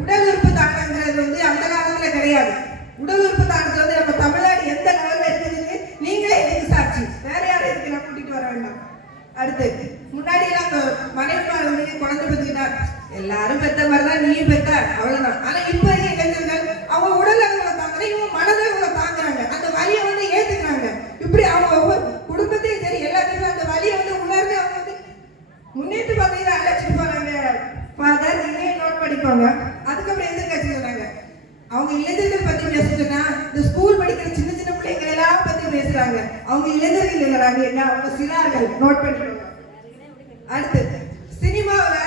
உடல் உறுப்பு தானங்கிறது வந்து அந்த காலத்துல கிடையாது. உடல் உறுப்பு தானத்துல வந்து நம்ம தமிழ்நாடு எந்த லெவல்ல இருக்குதுன்னு நீங்களே இதுக்கு சாட்சி, வேற யாரும் இதுக்கு நான் கூட்டிட்டு வர வேண்டாம். அடுத்து முன்னாடி எல்லாம் மனைவிமார் வந்து குழந்தை பெற்றுக்கிட்டா எல்லாரும் பெத்த மாதிரிதான் நீயும் பெத்த அவ்வளவுதான். ஆனா இப்ப இளைஞர்கள் அவங்க உடல் அளவுல தாங்குற, இவங்க மனதளவுல தாங்குறாங்க. அந்த வலியை வந்து ஏத்துக்கிறாங்க. இப்படி அவங்க ஒவ்வொரு குடும்பத்தையும் சரி எல்லாத்தையுமே அந்த வலியை வந்து உணர்ந்து அவங்க வந்து முன்னேற்று பார்த்தீங்கன்னா அழைச்சிட்டு போறாங்க. ஃபாதர் நீங்களே நோட் பண்ணிக்கோங்க. அதுக்கப்புறம் எதிர்கட்சி சொன்னாங்க அவங்க இளைஞர்கள் பத்தி பேசுனா இந்த ஸ்கூல் படிக்கிற சின்ன பிள்ளைங்களை எல்லாம் பத்தி பேசுறாங்க. அவங்க இளைஞர்கள் இல்லைறாங்க, அவங்க சிறார்கள். நோட் பண்ணிக்கோங்க. அடுத்து சினிமாவில்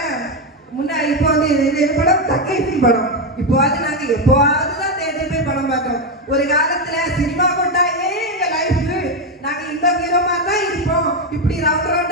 முன்னாடி இப்போ வந்து இந்த படம் தக்கைக்கு படம் இப்போ அது நாங்க எப்போதுதான் தேட்டர் போய் படம் பார்த்தோம். ஒரு காலத்துல சினிமா கொண்டாயே எங்க லைஃபுக்கு நாங்க இந்த ஹீரோ மாதிரி தான் இருப்போம், இப்படி ரவுண்ட்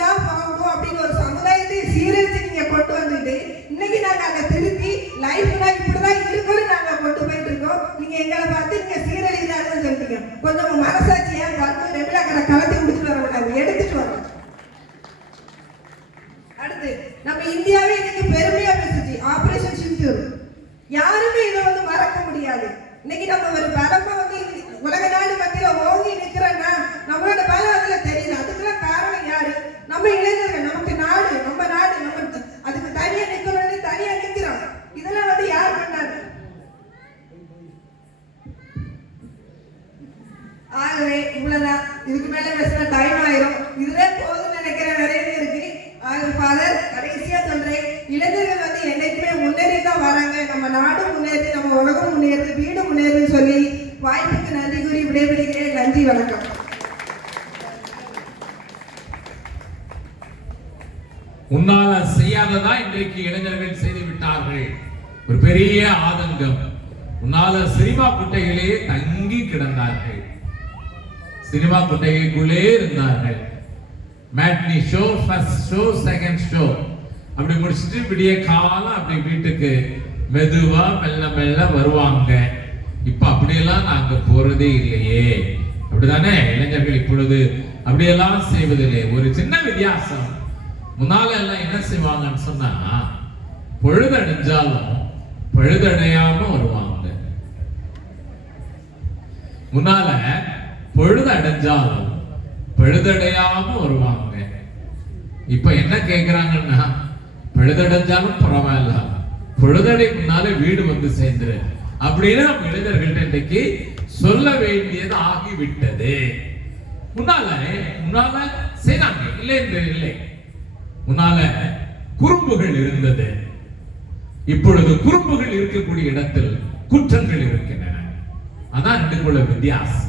யாருமே இதை வந்து மறக்க முடியாது. இன்னைக்கு நம்ம ஒரு பலமா வந்து உலக நாடு மத்தியில ஓங்கி நிக்கிறோம்னா நம்மளோட பலம் அதுல தெரியுது. அதுக்கெல்லாம் காரணம் யாரு? நம்ம இளைஞர்கள். நமக்கு நாடு, நம்ம அதுக்கு தனியா நிக்கிறோம்னு தனியா நிக்கிறோம். இதெல்லாம் வந்து யார் பண்ணாரு? ஆகவே இவ்வளவுதான். இதுக்கு மேல பேசுற டைம் ஆயிரும். இதுவே போதும்னு நினைக்கிறேன். நிறைய இருக்கு. ஃபாதர், கடைசியா சொல்றேன், இளைஞர்கள் வந்து என்னைக்குமே முன்னேறி தான் வராங்க. நம்ம நாடு முன்னேறுது, நம்ம உலகம் முன்னேறுது, வீடு முன்னேறுன்னு சொல்லி வாய்ப்புக்கு நன்றி கூறி விடைபெறுகிறேன். நன்றி, வணக்கம். உன்னால செய்யாததா இன்றைக்கு இளைஞர்கள் செய்து விட்டார்கள். ஒரு பெரிய ஆதங்கம். உன்னால சினிமா குட்டைகளே தங்கி கிடந்தார்கள், சினிமா குட்டைகளுக்குள்ளே இருந்தார்கள். Matinee show, first show, second show அப்படி முடிச்சுட்டு விடிய காலம் அப்படி வீட்டுக்கு மெதுவா மெல்ல மெல்ல வருவாங்க. இப்ப அப்படியெல்லாம் நாங்க போறதே இல்லையே. அப்படிதானே இளைஞர்கள் இப்பொழுது அப்படியெல்லாம் செய்வதில்லை. ஒரு சின்ன வித்தியாசம். முன்னால எல்லாம் என்ன செய்வாங்கன்னு சொன்னா, பொழுதடைஞ்சாலும் பழுதடையாம வருவாங்க. முன்னால பொழுது அடைஞ்சாலும் பழுதடையாம வருவாங்க. இப்ப என்ன கேக்குறாங்கன்னா, பழுதடைஞ்சாலும் பரவாயில்ல, பொழுதடை முன்னாலே வீடு வந்து சேர்ந்துரு அப்படின்னு நம்ம இளைஞர்கள்ட்ட இன்னைக்கு சொல்ல வேண்டியது ஆகிவிட்டது. முன்னால செய்தாங்க, இல்லை என்று இல்லை. முன்னால குறும்புகள் இருந்தது. இப்பொழுது குறும்புகள் இருக்கக்கூடிய இடத்தில் குற்றங்கள் இருக்கின்றன. அதான் ரெண்டுக்குள்ள வித்தியாசம்.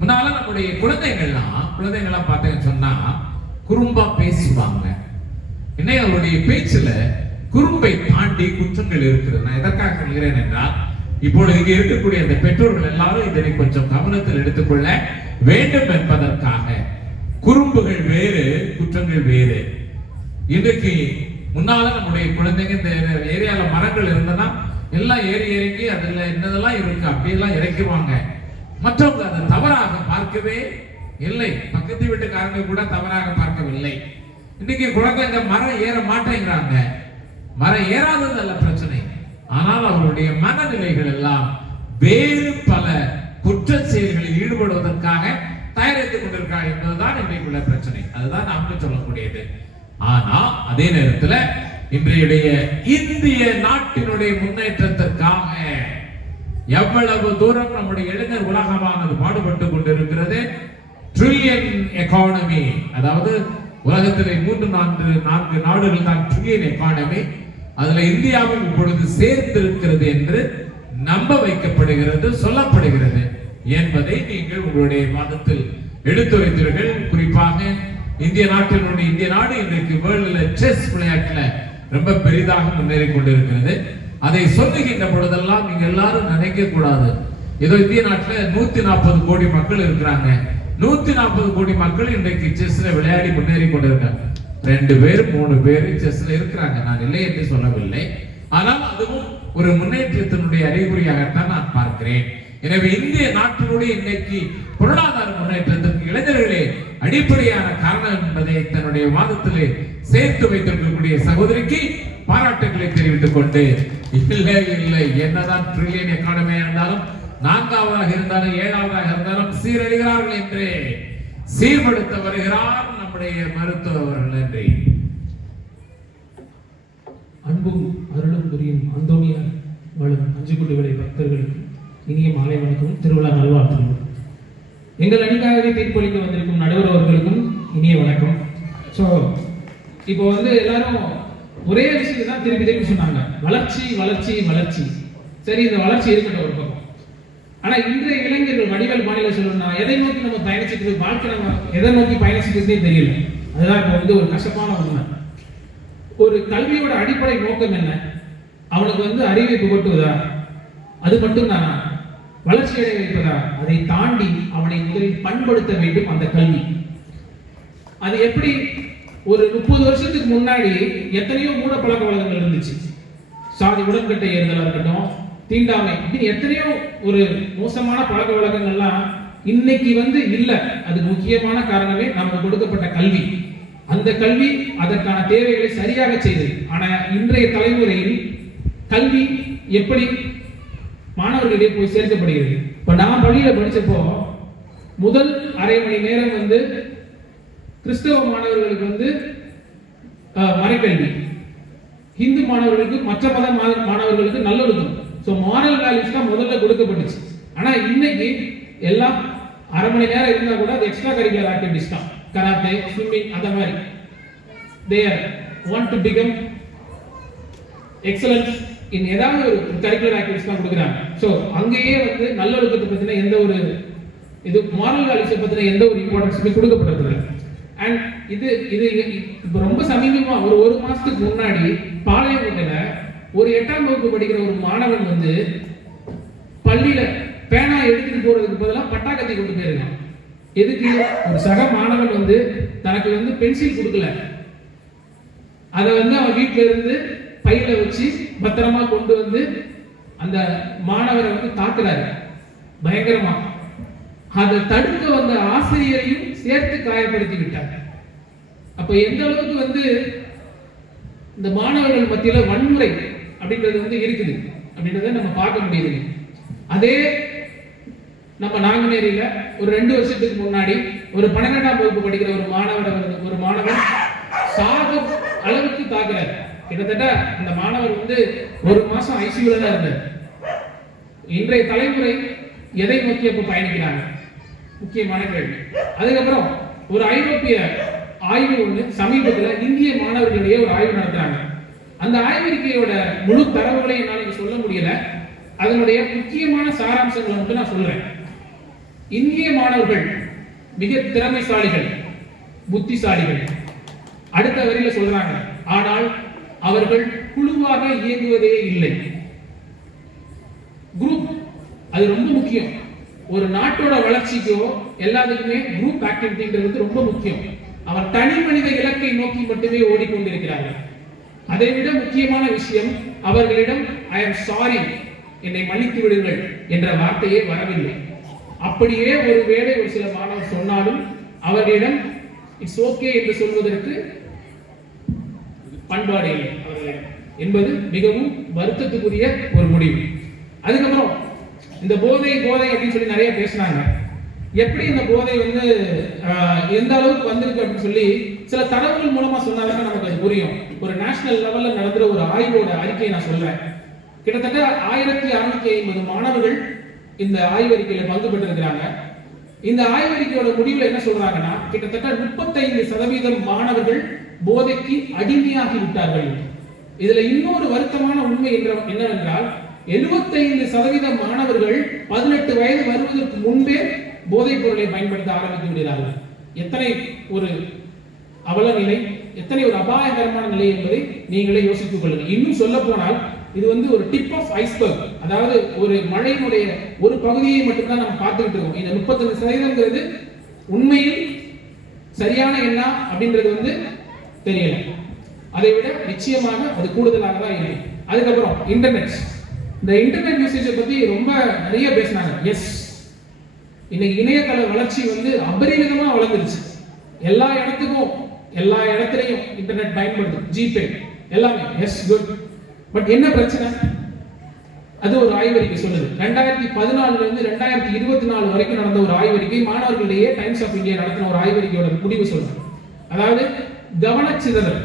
முன்னால நம்முடைய குழந்தைங்கள்லாம் பார்த்தீங்கன்னு சொன்னா குறும்பா பேசுவாங்க. இன்னைக்கு அவருடைய பேச்சுல குறும்பை தாண்டி குற்றங்கள் இருக்கிறது. நான் எதற்காக சொல்கிறேன் என்றால், இப்பொழுது இங்கே இருக்கக்கூடிய அந்த பெற்றோர்கள் எல்லாரும் இதனை கொஞ்சம் கவனத்தில் எடுத்துக்கொள்ள வேண்டும் என்பதற்காக. குறும்புகள் வேறு, குற்றங்கள் வேறு. இன்றைக்கு முன்னால நம்முடைய குழந்தைங்க இந்த ஏரியால மரங்கள் இருந்தனா எல்லாம் ஏறி இறங்கி அதுல என்னதெல்லாம் இருக்கு அப்படியெல்லாம் இறக்கிடுவாங்க. மற்றவங்க அதை தவறாக பார்க்கவே இல்லை. பக்கத்து வீட்டுக்காரங்க கூட தவறாக பார்க்கவில்லை. இன்னைக்கு குழந்தைங்க மரம் ஏற மாட்டேங்கிறாங்க. மரம் ஏறாதது அல்ல பிரச்சனை, ஆனால் அவருடைய மனநிலைகள் எல்லாம் வேறு பல குற்ற செயல்களில் ஈடுபடுவதற்காக தயாரித்துக் கொண்டிருக்காங்க என்பதுதான் இன்றைக்குள்ள பிரச்சனை. அதுதான் நாம சொல்லக்கூடியது. ஆனா அதே நேரத்துல இன்றைய இந்திய நாட்டினுடைய முன்னேற்றத்திற்காக எவ்வளவு தூரம் நம்முடைய இளைஞர் உலகமானது பாடுபட்டு கொண்டிருக்கிறது. ட்ரில்லியன் எக்கானமி, அதாவது உலகத்திலே 3-4 நாடுகள் தான் ட்ரில்லியன் எக்கானமி. அதுல இந்தியாவும் இப்பொழுது சேர்ந்திருக்கிறது என்று நம்ப வைக்கப்படுகிறது, சொல்லப்படுகிறது என்பதை நீங்கள் உங்களுடைய வாதத்தில் எடுத்துரைத்தீர்கள். குறிப்பாக இந்திய நாடு இன்றைக்கு வேர்ல்ட்ல செஸ் விளையாட்டுல ரொம்ப பெரிதாக முன்னேறி கொண்டிருக்கிறது. அதை சொல்லுகின்ற பொழுதெல்லாம் நீங்க எல்லாரும் நினைக்க கூடாது, ஏதோ இந்திய நாட்டுல 140 கோடி மக்கள் இருக்கிறாங்க, 140 கோடி மக்கள் இன்றைக்கு செஸ்ல விளையாடி முன்னேறி கொண்டிருக்காங்க. 2 பேர் 3 பேர் செஸ்ல இருக்கிறாங்க, நான் இல்லை என்று சொல்லவில்லை. ஆனால் அதுவும் ஒரு முன்னேற்றத்தினுடைய அறிகுறியாகத்தான் நான் பார்க்கிறேன். எனவே இந்திய நாட்டினுடைய இன்னைக்கு பொருளாதார முன்னேற்றத்திற்கு இளைஞர்களே அடிப்படையான காரணம் என்பதை தன்னுடைய வாதத்திலே சேர்த்து வைத்திருக்கக்கூடிய சகோதரிக்கு பாராட்டுகளை தெரிவித்துக் கொண்டு, இல்லை என்னதான் ட்ரில்லியன் எக்கானமி இருந்தாலும் 4ஆவதாக இருந்தாலும் 7ஆவதாக இருந்தாலும் சீரழிகிறார்கள் என்று சீர்படுத்த வருகிறார் நம்முடைய மருத்துவர்கள். நன்றி. அன்பும் அருளும் புரியும் அந்தோனியார் வாழும் அஞ்சுகுண்டு விலை பக்தர்களுக்கு இனிய மாலை வணக்கம், திருவிழா நல்வாழ்த்துக்கள். எங்கள் அணிக்காகவே தீர்ப்பளிக்க வந்திருக்கும் நடுவர் அவர்களுக்கும் இனிய வணக்கம். ஸோ இப்போ எல்லாரும் ஒரே விஷயம் தான் திருப்பி சொன்னாங்க, வளர்ச்சி வளர்ச்சி வளர்ச்சி. சரி, இந்த வளர்ச்சி இருக்கட்டும் ஒரு பக்கம். ஆனா இன்றைய இளைஞர்கள் வடிவேல் மாநில சொல்லணும்னா எதை நோக்கி நம்ம பயணிச்சுட்டு, வாழ்க்கை நம்ம எதை நோக்கி பயணிச்சுட்டே தெரியல. அதுதான் இப்போ ஒரு கஷ்டமான உண்மை. ஒரு கல்வியோட அடிப்படை நோக்கம் என்ன? அவனுக்கு அறிவை புகட்டுவதா? அது மட்டும்தானா? வளர்ச்சி அடைய வைப்பதா? அதை தாண்டி அவனை முதலில் பண்படுத்த வேண்டும் அந்த கல்வி. அது எப்படி? ஒரு 30 வருஷத்துக்கு முன்னாடி எத்தனையோ மூட பழக்க வழக்கங்கள் இருந்துச்சு. சாதி உடன்கட்டை ஏறுதலா இருக்கட்டும், தீண்டாமை, அப்படின்னு எத்தனையோ ஒரு மோசமான பழக்க வழக்கங்கள்லாம் இன்னைக்கு இல்ல. அதுக்கு முக்கியமான காரணமே நமக்கு கொடுக்கப்பட்ட கல்வி. அந்த கல்வி அதற்கான தேவைகளை சரியாக செய்தது. ஆனா இன்றைய தலைமுறையில் கல்வி எப்படி மாணவர்களிடையே போய் சேர்க்கப்படுகிறது. இப்ப நான் பள்ளியில படிச்சப்போ முதல் அரை மணி நேரம் வந்து கிறிஸ்தவ மாணவர்களுக்கு வந்து மறைக்கல்வி, இந்து மாணவர்களுக்கு மற்ற மத மாணவர்களுக்கு நல்லொழுக்கம். ஸோ மாரல் வேல்யூஸ் தான் முதல்ல கொடுக்கப்பட்டுச்சு. ஆனா இன்னைக்கு எல்லாம் அரை மணி நேரம் இருந்தா கூட அது எக்ஸ்ட்ரா கரிக்குலர் ஆக்டிவிட்டிஸ் தான், கராத்தே, ஸ்விம்மிங், அந்த மாதிரி they want to become excellent in ஏதாவது ஒரு கரிக்குலர் ஆக்டிவிட்டிஸ் தான் கொடுக்குறாங்க. ஸோ அங்கேயே வந்து நல்லொழுக்கத்தை பத்தின எந்த ஒரு இது மாரல் வேல்யூஸை பத்தின எந்த ஒரு இம்பார்ட்டன்ஸுமே கொடுக்கப்படுறது. அண்ட் இது இது இப்போ ரொம்ப சமீபமா ஒரு மாசத்துக்கு முன்னாடி பாளையங்கோட்டையில ஒரு 8ஆம் வகுப்பு படிக்கிற ஒரு மாணவன் வந்து பள்ளியில பேனா எடுத்துட்டு போறதுக்கு பதிலாக பட்டாக்கத்தி கொண்டு போயிருக்கான். எதுக்கு? ஒரு சக மாணவன் வந்து தனக்கு வந்து பென்சில் கொடுக்கல, அதை வந்து அவன் வீட்டுல இருந்து பையில வச்சு பத்திரமா கொண்டு வந்து அந்த மாணவரை வந்து தாக்குறாரு பயங்கரமா. அதை தடுக்க வந்த ஆசிரியரையும் சேர்த்து காயப்படுத்தி விட்டார். அப்ப எந்த அளவுக்கு வந்து இந்த மாணவர்கள் மத்தியில வன்முறை அப்படின்றது வந்து இருக்குது அப்படின்றத நம்ம பார்க்க முடியுது. அதே நம்ம நாங்குநேரியில ஒரு 2 வருஷத்துக்கு முன்னாடி ஒரு 12ஆம் வகுப்பு படிக்கிற ஒரு மாணவன் சாக அளவுக்கு தாக்குறாரு. கிட்டத்தட்ட அந்த மாணவர் வந்து 1 மாசம் ஐசியூல தான் இருந்தார். இன்றைய தலைமுறை எதை நோக்கி அப்ப பயணிக்கிறாங்க? முக்கியமான கேள்வி. அதுக்கப்புறம் ஒரு ஐரோப்பிய ஆய்வு ஒன்று சமீபத்தில் இந்திய மாணவர்களிடையே ஒரு ஆய்வு நடத்துறாங்க. அந்த ஆய்வறிக்கையோட முழு தரவுகளை என்னால் சொல்ல முடியல. அதனுடைய முக்கியமான சாராம்சங்களை மட்டும் நான் சொல்றேன். இந்திய மாணவர்கள் மிக திறமைசாலிகள், புத்திசாலிகள். அடுத்த வரியில சொல்றாங்க, ஆனால் அவர்கள் குழுவாக இயங்குவதே இல்லை. குரூப் அது ரொம்ப முக்கியம். ஒரு நாட்டோட வளர்ச்சிக்கோ எல்லாத்துக்குமே குரூப் ஆக்டிவிட்டின்றது ரொம்ப முக்கியம். அவர் தனி மனித இலக்கை நோக்கி மட்டுமே ஓடிக்கொண்டிருக்கிறார்கள். அதை விட முக்கியமான விஷயம், அவர்களிடம் ஐ எம் சாரி, என்னை மன்னித்து விடுங்கள் என்ற வார்த்தையே வரவில்லை. அப்படியே ஒருவேளை ஒரு சில மாணவர் சொன்னாலும் அவர்களிடம் இட்ஸ் ஓகே என்று சொல்வதற்கு பண்பாடு இல்லை அவர்களிடம் என்பது மிகவும் வருத்தத்துக்குரிய ஒரு முடிவு. அதுக்கப்புறம் இந்த போதை அப்படின்னு சொல்லி நிறைய பேசினாங்க. எப்படி இந்த போதை வந்து எந்த அளவுக்கு வந்திருக்கு அப்படின்னு சொல்லி சில தரவுகள் மூலமா சொன்னாதான் நமக்கு அது புரியும். ஒரு நேஷனல் லெவல்ல நடந்துற ஒரு ஆய்வோட அறிக்கையை நான் சொல்றேன். கிட்டத்தட்ட 1650 மாணவர்கள் இந்த ஆய்வறிக்கையில பங்கு பெற்றிருக்கிறாங்க. இந்த ஆய்வறிக்கையோட முடிவுல என்ன சொல்றாங்கன்னா, கிட்டத்தட்ட 35% மாணவர்கள் போதைக்கு அடிமையாகி விட்டார்கள். இதுல இன்னொரு வருத்தமான உண்மை என்னவென்றால் 75% மாணவர்கள் 18 வயது வருவதற்கு முன்பே போதைப் பொருளை பயன்படுத்த ஆரம்பித்து விடுகிறார்கள். எத்தனை ஒரு அவல நிலை, எத்தனை ஒரு அபாயகரமான நிலை என்பதை நீங்களே யோசித்துக் கொள்ளுங்கள். இன்னும் சொல்ல போனால் இது வந்து ஒரு டிப் ஆஃப் ஐஸ்பர்க், அதாவது ஒரு மழையினுடைய ஒரு பகுதியை மட்டும்தான் நம்ம பார்த்துக்கிட்டு இருக்கோம். இந்த 35% உண்மையில் சரியான என்ன அப்படின்றது வந்து தெரியல. அதை விட நிச்சயமாக அது கூடுதலாக தான் இருக்கு. அதுக்கப்புறம் இன்டர்நெட், இந்த இன்டர்நெட் யூசேஜை பத்தி ரொம்ப நிறைய பேசினாங்க. எஸ், இன்னைக்கு இணையதள வளர்ச்சி வந்து அபரிமிதமா வளர்ந்துருச்சு. எல்லா இடத்துக்கும் எல்லா இடத்துலையும் இன்டர்நெட் பயன்படுது, ஜிபே எல்லாமே. S, good. பட் என்ன பிரச்சனை? அது ஒரு ஆய்வறிக்கை சொல்லுது. 2014 இருந்து 2024 வரைக்கும் நடந்த ஒரு ஆய்வறிக்கை, மாணவர்களிடையே டைம்ஸ் ஆஃப் இந்தியா நடத்தின ஒரு ஆய்வறிக்கையோட முடிவு சொல்றது. அதாவது கவனச்சிதறல்,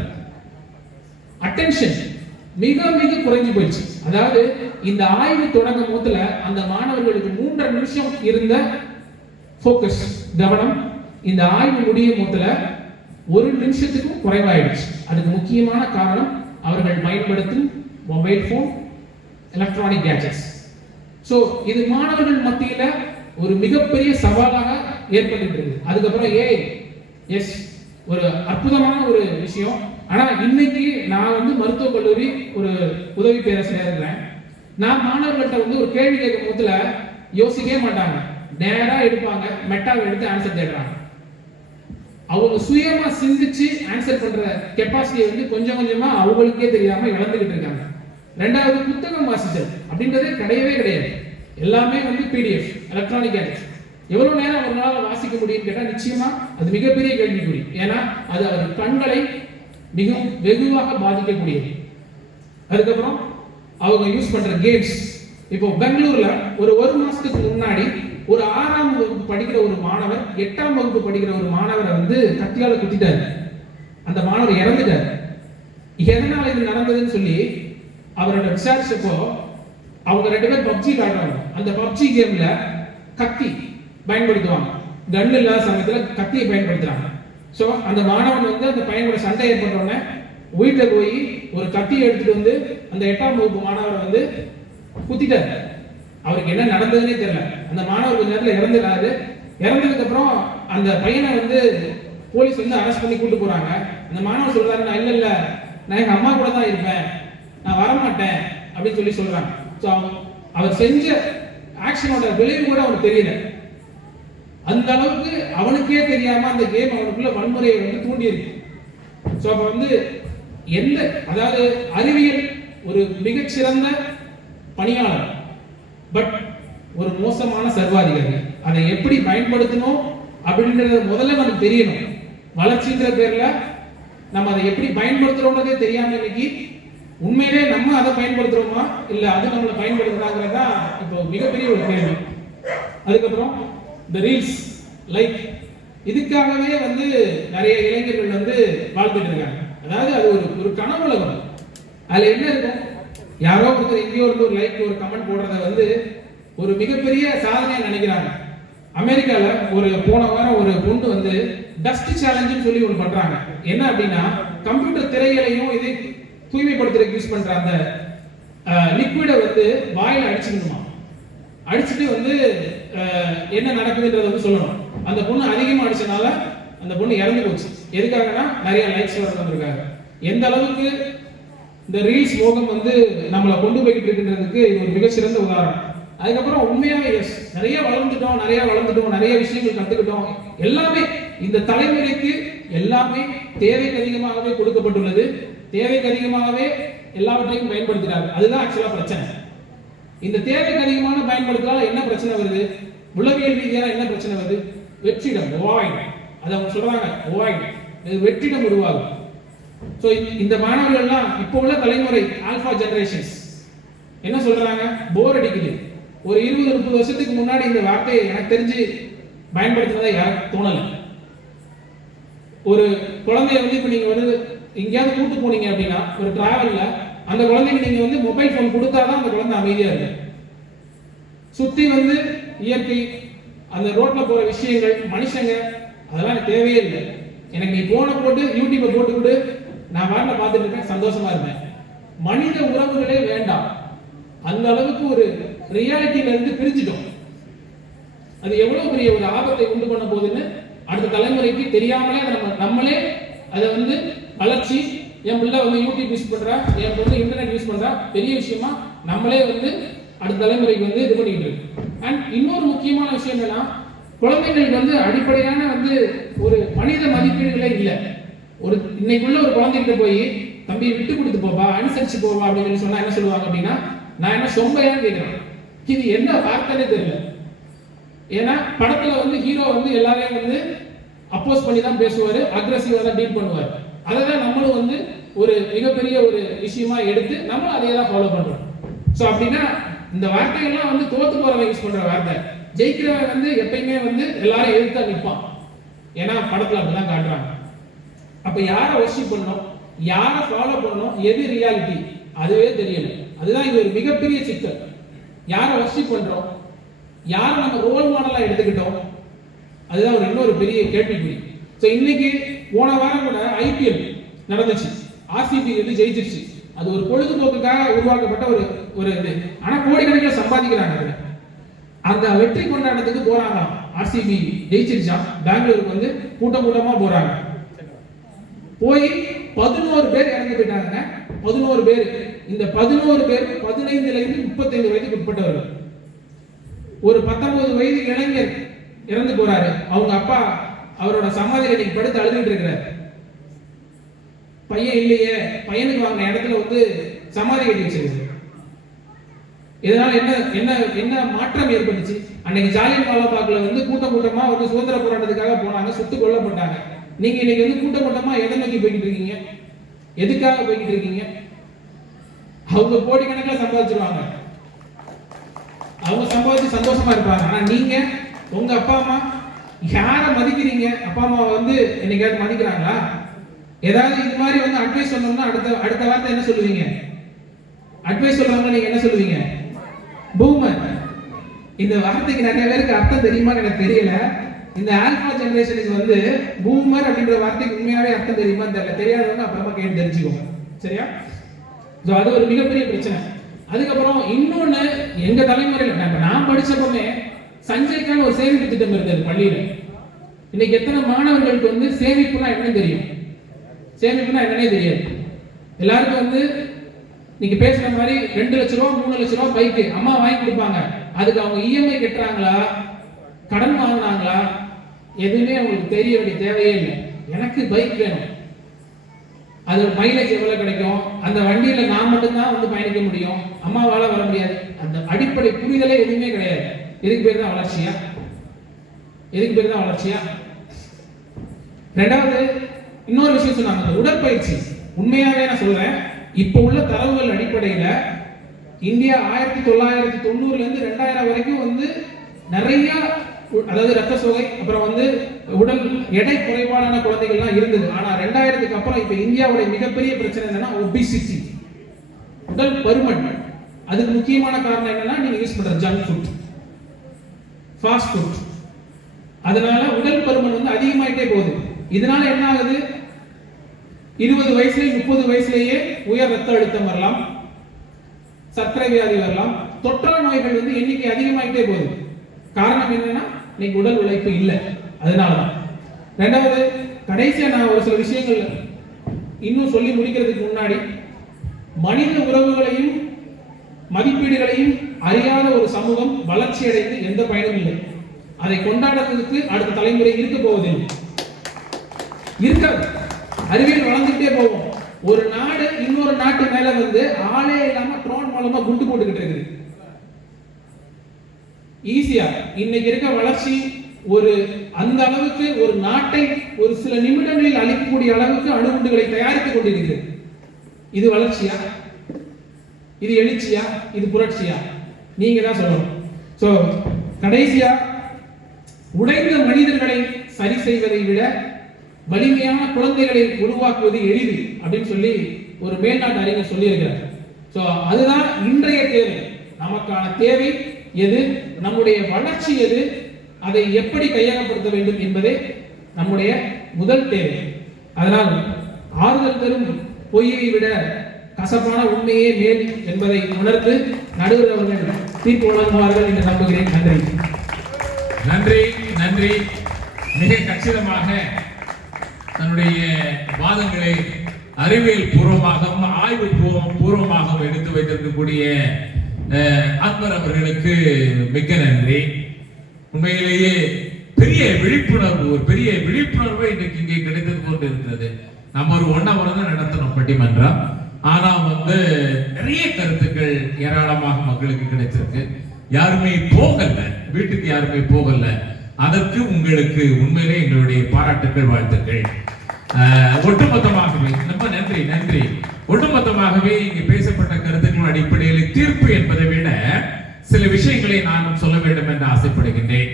அட்டென்ஷன் மிக மிக குறைஞ்சு போயிடுச்சு. அதாவது இந்த ஆய்வு தொடங்கும் போதுல அந்த மாணவர்களுக்கு 3.5 நிமிஷம் இருந்த ஃபோக்கஸ், கவனம், இந்த ஆய்வு முடியும் போதுல 1 நிமிஷத்துக்கும் குறைவாயிடுச்சு. அதுக்கு முக்கியமான காரணம் அவர்கள் பயன்படுத்தும் mobile phone, electronic gadgets. So இது மாணவர்கள் மத்தியில ஒரு மிகப்பெரிய சவாலாக ஏற்பட்டு இருக்கு. அதுக்கப்புறம் எஸ், ஒரு அற்புதமான ஒரு விஷயம். ஆனா இன்னைக்கு நான் வந்து மருத்துவக் கல்லூரி ஒரு உதவி பேராசிரியர் இருக்கிறேன். நான் மாணவர்கள்ட்ட வந்து ஒரு கேள்வி கேட்கும் போதுல யோசிக்கவே மாட்டாங்க, நேரா எடுப்பாங்க, மெட்டாவை எடுத்து ஆன்சர் தேடுறாங்க. அவங்க சுயமா சிந்திச்சு ஆன்சர் பண்ற கெப்பாசிட்டியை வந்து கொஞ்சம் கொஞ்சமா அவங்களுக்கே தெரியாம இழந்துகிட்டு இருக்காங்க. 2வது, புத்தகம் வாசித்தல் அப்படின்றதே கிடையவே கிடையாது. எல்லாமே வந்து பிடிஎஃப், எலக்ட்ரானிக் கேஜெட்ஸ். எவ்வளவு நேரம் அவங்களால வாசிக்க முடியும்னு கேட்டா நிச்சயமா அது மிகப்பெரிய கேள்விக்குறி. ஏன்னா அது அவர் கண்களை மிகவும் வெகுவாக பாதிக்கக்கூடியது. அதுக்கப்புறம் அவங்க யூஸ் பண்ற கேம்ஸ். இப்போ பெங்களூர்ல ஒரு மாசத்துக்கு முன்னாடி ஒரு 6ஆம் வகுப்பு படிக்கிற ஒரு மாணவர் 8ஆம் வகுப்பு படிக்கிற ஒரு மாணவரை வந்து கத்தியால குத்திட்டாரு. அந்த மாணவர் இறந்துட்டார். எதனால இது நடந்ததுன்னு சொல்லி அவரோட விசாரிச்சப்போ அவங்க 2 பேரும் பப்ஜி விளையாடுறாங்க. அந்த பப்ஜி கேம்ல கத்தி பயன்படுத்துவாங்க. கன் இல்லாத சமயத்துல கத்தியை பயன்படுத்துறாங்க. ஸோ அந்த மாணவன் வந்து அந்த பையனோட சண்டை ஏற்பட்டோடனே வீட்டில் போய் ஒரு கத்தியை எடுத்துட்டு வந்து அந்த 8ஆம் வகுப்பு மாணவரை வந்து குத்திட்டாரு. அவருக்கு என்ன நடந்ததுன்னே தெரியல. அந்த மாணவர் கொஞ்ச நேரத்தில் இறந்துடாரு. இறந்ததுக்கு அப்புறம் அந்த பையனை வந்து போலீஸ் வந்து அரெஸ்ட் பண்ணி கூட்டு போறாங்க. அந்த மாணவர் சொல்றாரு, நான் இல்ல நான் எங்க அம்மா கூட தான் இருப்பேன், நான் வரமாட்டேன் அப்படின்னு சொல்லி சொல்றாங்க. ஸோ அவர் செஞ்ச ஆக்ஷனோட விளைவு கூட அவனுக்கு தெரியல. அந்த அளவுக்கு அவனுக்கே தெரியாம அந்த கேம் அவனுக்குள்ள வன்முறையை வந்து தூண்டி இருக்கு. ஸோ அப்ப வந்து அதாவது அறிவியல் ஒரு மிகச்சிறந்த பணியாளர், பட் ஒரு மோசமான சர்வாதிகாரி. அதை எப்படி பயன்படுத்தணும் அப்படின்றது முதல்ல நமக்கு தெரியணும். வளர்ச்சின்ற பேர்ல நம்ம அதை எப்படி பயன்படுத்துறோம்ன்றதே தெரியாம இன்னைக்கு உண்மையிலே நம்ம அதை பயன்படுத்துறோமா இல்ல அது நம்மளை பயன்படுத்துறாங்கிறதா இப்போ மிகப்பெரிய ஒரு கேள்வி. அதுக்கப்புறம் இந்த ரீல்ஸ் லைக் இதுக்காகவே வந்து நிறைய இளைஞர்கள் வந்து வாழ்ந்துட்டு இருக்காங்க. அதாவது அது ஒரு கனவு உலகம். அதுல என்ன இருக்கும், யாரோ ஒருத்தர் எங்கேயோ இருந்து ஒரு லைக் ஒரு கமெண்ட் போடுறத வந்து ஒரு மிகப்பெரிய சாதனையா நினைக்கிறாங்க. அமெரிக்கால போன வாரம் ஒரு பொண்ணு வந்து டஸ்ட் சேலஞ்சுன்னு சொல்லி ஒன்று பண்றாங்க. என்ன அப்படின்னா கம்ப்யூட்டர் திரைகளையும் இதை தூய்மைப்படுத்துறதுக்கு யூஸ் பண்ற அந்த லிக்விடை வந்து வாயில அடிச்சுக்கணுமா. அடிச்சுட்டு வந்து என்ன நடக்குதுன்றத வந்து சொல்லணும். அந்த பொண்ணு அதிகமாக அடிச்சனால அந்த பொண்ணு இறந்து போச்சு. எதுக்காகனா நிறைய லைக்ஸ் வந்திருக்காங்க. எந்த அளவுக்கு இந்த ரீல்ஸ் மோகம் வந்து நம்மளை கொண்டு போய்கிட்டு இருக்குன்றதுக்கு இது ஒரு மிகச்சிறந்த உதாரணம். அதுக்கப்புறம் உண்மையாவே நிறைய வளர்ந்துட்டோம், நிறைய விஷயங்கள் கத்துக்கிட்டோம். எல்லாமே இந்த தலைமுறைக்கு எல்லாமே தேவைக்கு அதிகமாகவே கொடுக்கப்பட்டுள்ளது. தேவைக்கு அதிகமாகவே எல்லாவற்றையும் பயன்படுத்துகிறாங்க. அதுதான் ஆக்சுவலா பிரச்சனை. இந்த தேவைக்கு அதிகமான பயன்படுத்தினால என்ன பிரச்சனை வருது, உளவியல் ரீதியான என்ன பிரச்சனை வருது, வெற்றிடம் ஓவாய்டு. அதை அவங்க சொல்றாங்க ஓவாய்டு, வெற்றிடம் உருவாகும். ஸோ இந்த மாணவர்கள்லாம் இப்போ உள்ள தலைமுறை ஆல்பா ஜெனரேஷன்ஸ் என்ன சொல்றாங்க, போர் அடிக்குது. ஒரு 20-30 வருஷத்துக்கு முன்னாடி இந்த வார்த்தையை எனக்கு தெரிஞ்சு பயன்படுத்தினதை யாருக்கு தோணல. ஒரு குழந்தைய வந்து இப்போ நீங்க வந்து எங்கேயாவது கூட்டு போனீங்க அப்படின்னா ஒரு டிராவல்ல அந்த குழந்தைக்கு நீங்க வந்து மொபைல் போன் கொடுத்தாதான் அந்த குழந்தை அமைதியா இருக்கு. சுத்தி வந்து இயற்கை, அந்த ரோட்ல போற விஷயங்கள், மனுஷங்க, அதெல்லாம் எனக்கு தேவையே இல்லை. எனக்கு நீ போனை போட்டு யூடியூப்பை போட்டு கொடு, நான் வாட்டில் பார்த்துட்டு இருக்கேன், சந்தோஷமா இருப்பேன். மனித உறவுகளே வேண்டாம். அந்த அளவுக்கு ஒரு ரியாலிட்டியில இருந்து பிரிஞ்சிட்டோம். அது எவ்வளவு பெரிய ஒரு ஆபத்தை உண்டு பண்ண போகுதுன்னு அடுத்த தலைமுறைக்கு தெரியாமலே நம்மளே அதை வந்து வளர்ச்சி, என் பிள்ளை வந்து யூடியூப் யூஸ் பண்றா, என் பொண்ணு இன்டர்நெட் யூஸ் பண்றா, பெரிய விஷயமா நம்மளே வந்து அடுத்த தலைமுறைக்கு வந்து இது பண்ணிட்டு இருக்கு. அண்ட் இன்னொரு முக்கியமான விஷயம் என்னன்னா, குழந்தைங்களுக்கு வந்து அடிப்படையான வந்து ஒரு மனித மதிப்பீடுகளே இல்லை. இன்னைக்குள்ள ஒரு குழந்தைகிட்ட போய் தம்பி விட்டு கொடுத்து போவா, அனுசரிச்சு போவா அப்படின்னு சொல்லி சொன்னா என்ன சொல்லுவாங்க அப்படின்னா, நான் என்ன சொம்பையான்னு கேட்கிறேன். இது என்ன வார்த்தைனே தெரியல. ஏன்னா படத்துல வந்து ஹீரோ வந்து எல்லாரையும் வந்து அப்போஸ் பண்ணி தான் பேசுவாரு, அக்ரெசிவா தான் டீல் பண்ணுவார். அதை தான் நம்மளும் வந்து ஒரு மிகப்பெரிய ஒரு விஷயமா எடுத்து நம்மளும் அதே தான் ஃபாலோ பண்றோம். ஸோ அப்படின்னா இந்த வார்த்தைகள்லாம் வந்து தோத்து போறவன் யூஸ் பண்ற வார்த்தை. ஜெயிக்கிறவன் வந்து எப்பயுமே வந்து எல்லாரும் எதிர்த்தா நிற்பான். ஏன்னா படத்துல அப்படிதான் காட்டுறாங்க. அப்ப யாரை வர்ஷிப் பண்ணணும், யாரை ஃபாலோ பண்ணணும், எது ரியாலிட்டி அதுவே தெரியல. அதுதான் இது ஒரு மிகப்பெரிய சிக்கல். யாரை வர்ஷிப் பண்றோம், யாரை நம்ம ரோல் மாடலா எடுத்துக்கிட்டோம், அதுதான் ஒரு இன்னொரு பெரிய கேள்விக்குறி. ஸோ இன்னைக்கு போன வாரம் கூட IPL நடந்துச்சு, RCB வந்து ஜெயிச்சிருச்சு. அது ஒரு பொழுதுபோக்குக்காக உருவாக்கப்பட்ட ஒரு இது. ஆனா கோடிக்கணக்கில் சம்பாதிக்கிறாங்க. அதுல அந்த வெற்றி கொண்டாட்டத்துக்கு போறாங்க. RCB ஜெயிச்சிருச்சா, பெங்களூருக்கு வந்து கூட்டமா போறாங்க. போய் 11 பேர் இறந்து போயிட்டாங்க. 11 பேர். இந்த 11 பேர் 15 இருந்து 35 வயதுக்கு உட்பட்டவர்கள். ஒரு 19 வயது இளைஞர் இறந்து போறாரு. அவங்க அப்பா அவரோட சமாதியில இன்னைக்கு படுத்து அழுதுட்டு இருக்கிறார். பையன் இல்லையே, பையனுக்கு வாங்கின இடத்துல வந்து சமாதி கட்டி வச்சிருக்கு. இதனால என்ன மாற்றம் ஏற்பட்டுச்சு? அன்னைக்கு ஜாலியன் வாலாபாக்ல வந்து கூட்டமா வந்து சுதந்திர போராட்டத்துக்காக போனாங்க, சுட்டு கொல்லப்பட்டாங்க. நீங்க இன்னைக்கு வந்து கூட்டமா எதை நோக்கி போய்கிட்டு இருக்கீங்க, எதுக்காக போய்கிட்டு இருக்கீங்க? அவங்க கோடிக்கணக்கில் சம்பாதிச்சிருவாங்க, அவங்க சம்பாதிச்சு சந்தோஷமா இருப்பாங்க. ஆனா நீங்க உங்க அப்பா அம்மா யாரை மதிக்கிறீங்க? அப்பா அம்மாவை வந்து என்னைக்காவது மதிக்கிறாங்களா? ஏதாவது இது மாதிரி வந்து அட்வைஸ் சொன்னோம்னா அடுத்த வார்த்தை என்ன சொல்லுவீங்க? அட்வைஸ் சொல்றவங்க நீங்க என்ன சொல்லுவீங்க? பூமர். இந்த வார்த்தைக்கு நிறைய பேருக்கு அர்த்தம் தெரியுமான்னு எனக்கு தெரியல. இந்த ஆல்பா ஜெனரேஷனுக்கு வந்து பூமர் அப்படின்ற வார்த்தைக்கு உண்மையாவே அர்த்தம் தெரியுமான்னு தெரியல. தெரியாதவங்க அப்புறமா கேட்டு தெரிஞ்சுக்கோங்க, சரியா? ஸோ அது ஒரு மிகப்பெரிய பிரச்சனை. அதுக்கப்புறம் இன்னொன்னு, எங்க தலைமுறையில் நான் படிச்சப்பமே சஞ்சய்க்கான ஒரு சேமிப்பு திட்டம் இருந்தது பள்ளியில. இன்னைக்கு எத்தனை மாணவர்களுக்கு வந்து சேமிப்புனா என்னன்னு தெரியும்? சேமிப்புனா என்னன்னே தெரியாது. எல்லாருக்கும் வந்து நீங்க பேசுற மாதிரி 2 லட்ச ரூபா 3 லட்ச ரூபா பைக்கு அம்மா வாங்கி கொடுப்பாங்க. அதுக்கு அவங்க இஎம்ஐ கட்டுறாங்களா, கடன் வாங்கினாங்களா, எதுவுமே அவங்களுக்கு தெரிய வேண்டிய தேவையே இல்லை. எனக்கு பைக் வேணும், அது மைலேஜ் எவ்வளவு கிடைக்கும், அந்த வண்டியில நான் மட்டும்தான் வந்து பயணிக்க முடியும், அம்மாவால வர முடியாது. அந்த அடிப்படை புரிதலே எதுவுமே கிடையாது. எதுக்கு பேர் தான் வளர்ச்சியா? எதுக்கு பேர் தான் வளர்ச்சியா? ரெண்டாவது இன்னொரு விஷயம் சொன்னாங்க, உடற்பயிற்சி. உண்மையாவே நான் சொல்றேன், இப்ப உள்ள தரவுகள் அடிப்படையில இந்தியா 1990ல இருந்து 2000 வரைக்கும் வந்து நிறைய, அதாவது ரத்த சோகை, அப்புறம் வந்து உடல் எடை குறைபாடான குழந்தைகள்லாம் இருந்தது. ஆனா 2000க்கு அப்புறம் இப்ப இந்தியாவுடைய மிகப்பெரிய பிரச்சனை என்னன்னா ஒபிசிட்டி, உடல் பருமன். அதுக்கு முக்கியமான காரணம் என்னன்னா நீங்க யூஸ் பண்ற ஜங்க் ஃபுட், ஃபாஸ்ட் ஃபுட். அதனால உடல் பருமன் வந்து அதிகமாயிட்டே போகுது. இதனால என்ன ஆகுது? 20 வயசுல 30 வயசுலயே உயர் ரத்த அழுத்தம் வரலாம், சர்க்கரை வியாதி வரலாம், தொற்றா நோய்கள் வந்து எண்ணிக்கை அதிகமாயிட்டே போகுது. காரணம் என்னன்னா இன்னைக்கு உடல் உழைப்பு இல்லை. அதனாலதான். ரெண்டாவது, கடைசியா நான் ஒரு சில விஷயங்கள் இன்னும் சொல்லி முடிக்கிறதுக்கு முன்னாடி, மனித உறவுகளையும் மதிப்பீடுகளையும் அறியாத ஒரு சமூகம் வளர்ச்சி அடைந்து எந்த பயனும் இல்லை. அதை கொண்டாடுறதுக்கு அடுத்த தலைமுறை இருக்க போவதில்லை, இருக்காது. அறிவியல் வளர்ந்துட்டே போகும். ஒரு நாடு இன்னொரு நாட்டு மேல வந்து ஆளே இல்லாம ட்ரோன் மூலமா குண்டு போட்டுக்கிட்டு இருக்குது. ஈஸியா இன்னைக்கு இருக்க வளர்ச்சி ஒரு அந்த அளவுக்கு ஒரு நாட்டை ஒரு சில நிமிடங்களில் அழிக்கக்கூடிய அளவுக்கு அணுகுண்டுகளை தயாரித்துக் கொண்டிருக்கிறது. இது வளர்ச்சியா? இது எழுச்சியா? இது புரட்சியா? நீங்க தான் சொல்லணும். சோ கடைசியா, உடைந்த மனிதர்களை சரி செய்வதை விட வலிமையான குழந்தைகளை உருவாக்குவது எளிது அப்படின்னு சொல்லி ஒரு மேல்நாட்டு அறிஞர் சொல்லியிருக்கிறார். சோ அதுதான் இன்றைய தேவை. நமக்கான தேவை எது, நம்முடைய வளர்ச்சி எது, அதை எப்படி கையகப்படுத்த வேண்டும் என்பதே நம்முடைய முதல் தேவை. அதனால் ஆறுதல் தரும் பொய்யை விட கசப்பான உண்மையே மேல் என்பதை உணர்ந்து நடுவர் அவர்கள் தீர்ப்பு வழங்குவார்கள் என்று நம்புகிறேன். நன்றி. நன்றி, நன்றி. மிக கச்சிதமாக தன்னுடைய வாதங்களை அறிவியல் பூர்வமாகவும் ஆய்வு பூர்வமாகவும் எடுத்து வைத்திருக்கக்கூடிய அக்பர் அவர்களுக்கு மிக்க நன்றி. உண்மையிலேயே பெரிய விழிப்புணர்வு, ஒரு பெரிய விழிப்புணர்வு இன்றைக்கு இங்கே கிடைத்தது போன்று இருக்கிறது. நம்ம ஒரு 1 hour தான் நடத்தணும் பட்டிமன்றம், ஆனா வந்து நிறைய கருத்துக்கள் ஏராளமாக மக்களுக்கு கிடைச்சிருக்கு. யாருமே போகல, வீட்டுக்கு யாருமே போகல. அதற்கு உங்களுக்கு உண்மையிலே எங்களுடைய பாராட்டுக்கள், வாழ்த்துக்கள். ஒட்டுமொத்தமாகவே ரொம்ப நன்றி, நன்றி. ஒட்டுமொத்தமாகவே இங்கு பேசப்பட்ட கருத்துக்களின் அடிப்படையில் தீர்ப்பு என்பதை விட சில விஷயங்களை நானும் சொல்ல வேண்டும் என்று ஆசைப்படுகின்றேன்.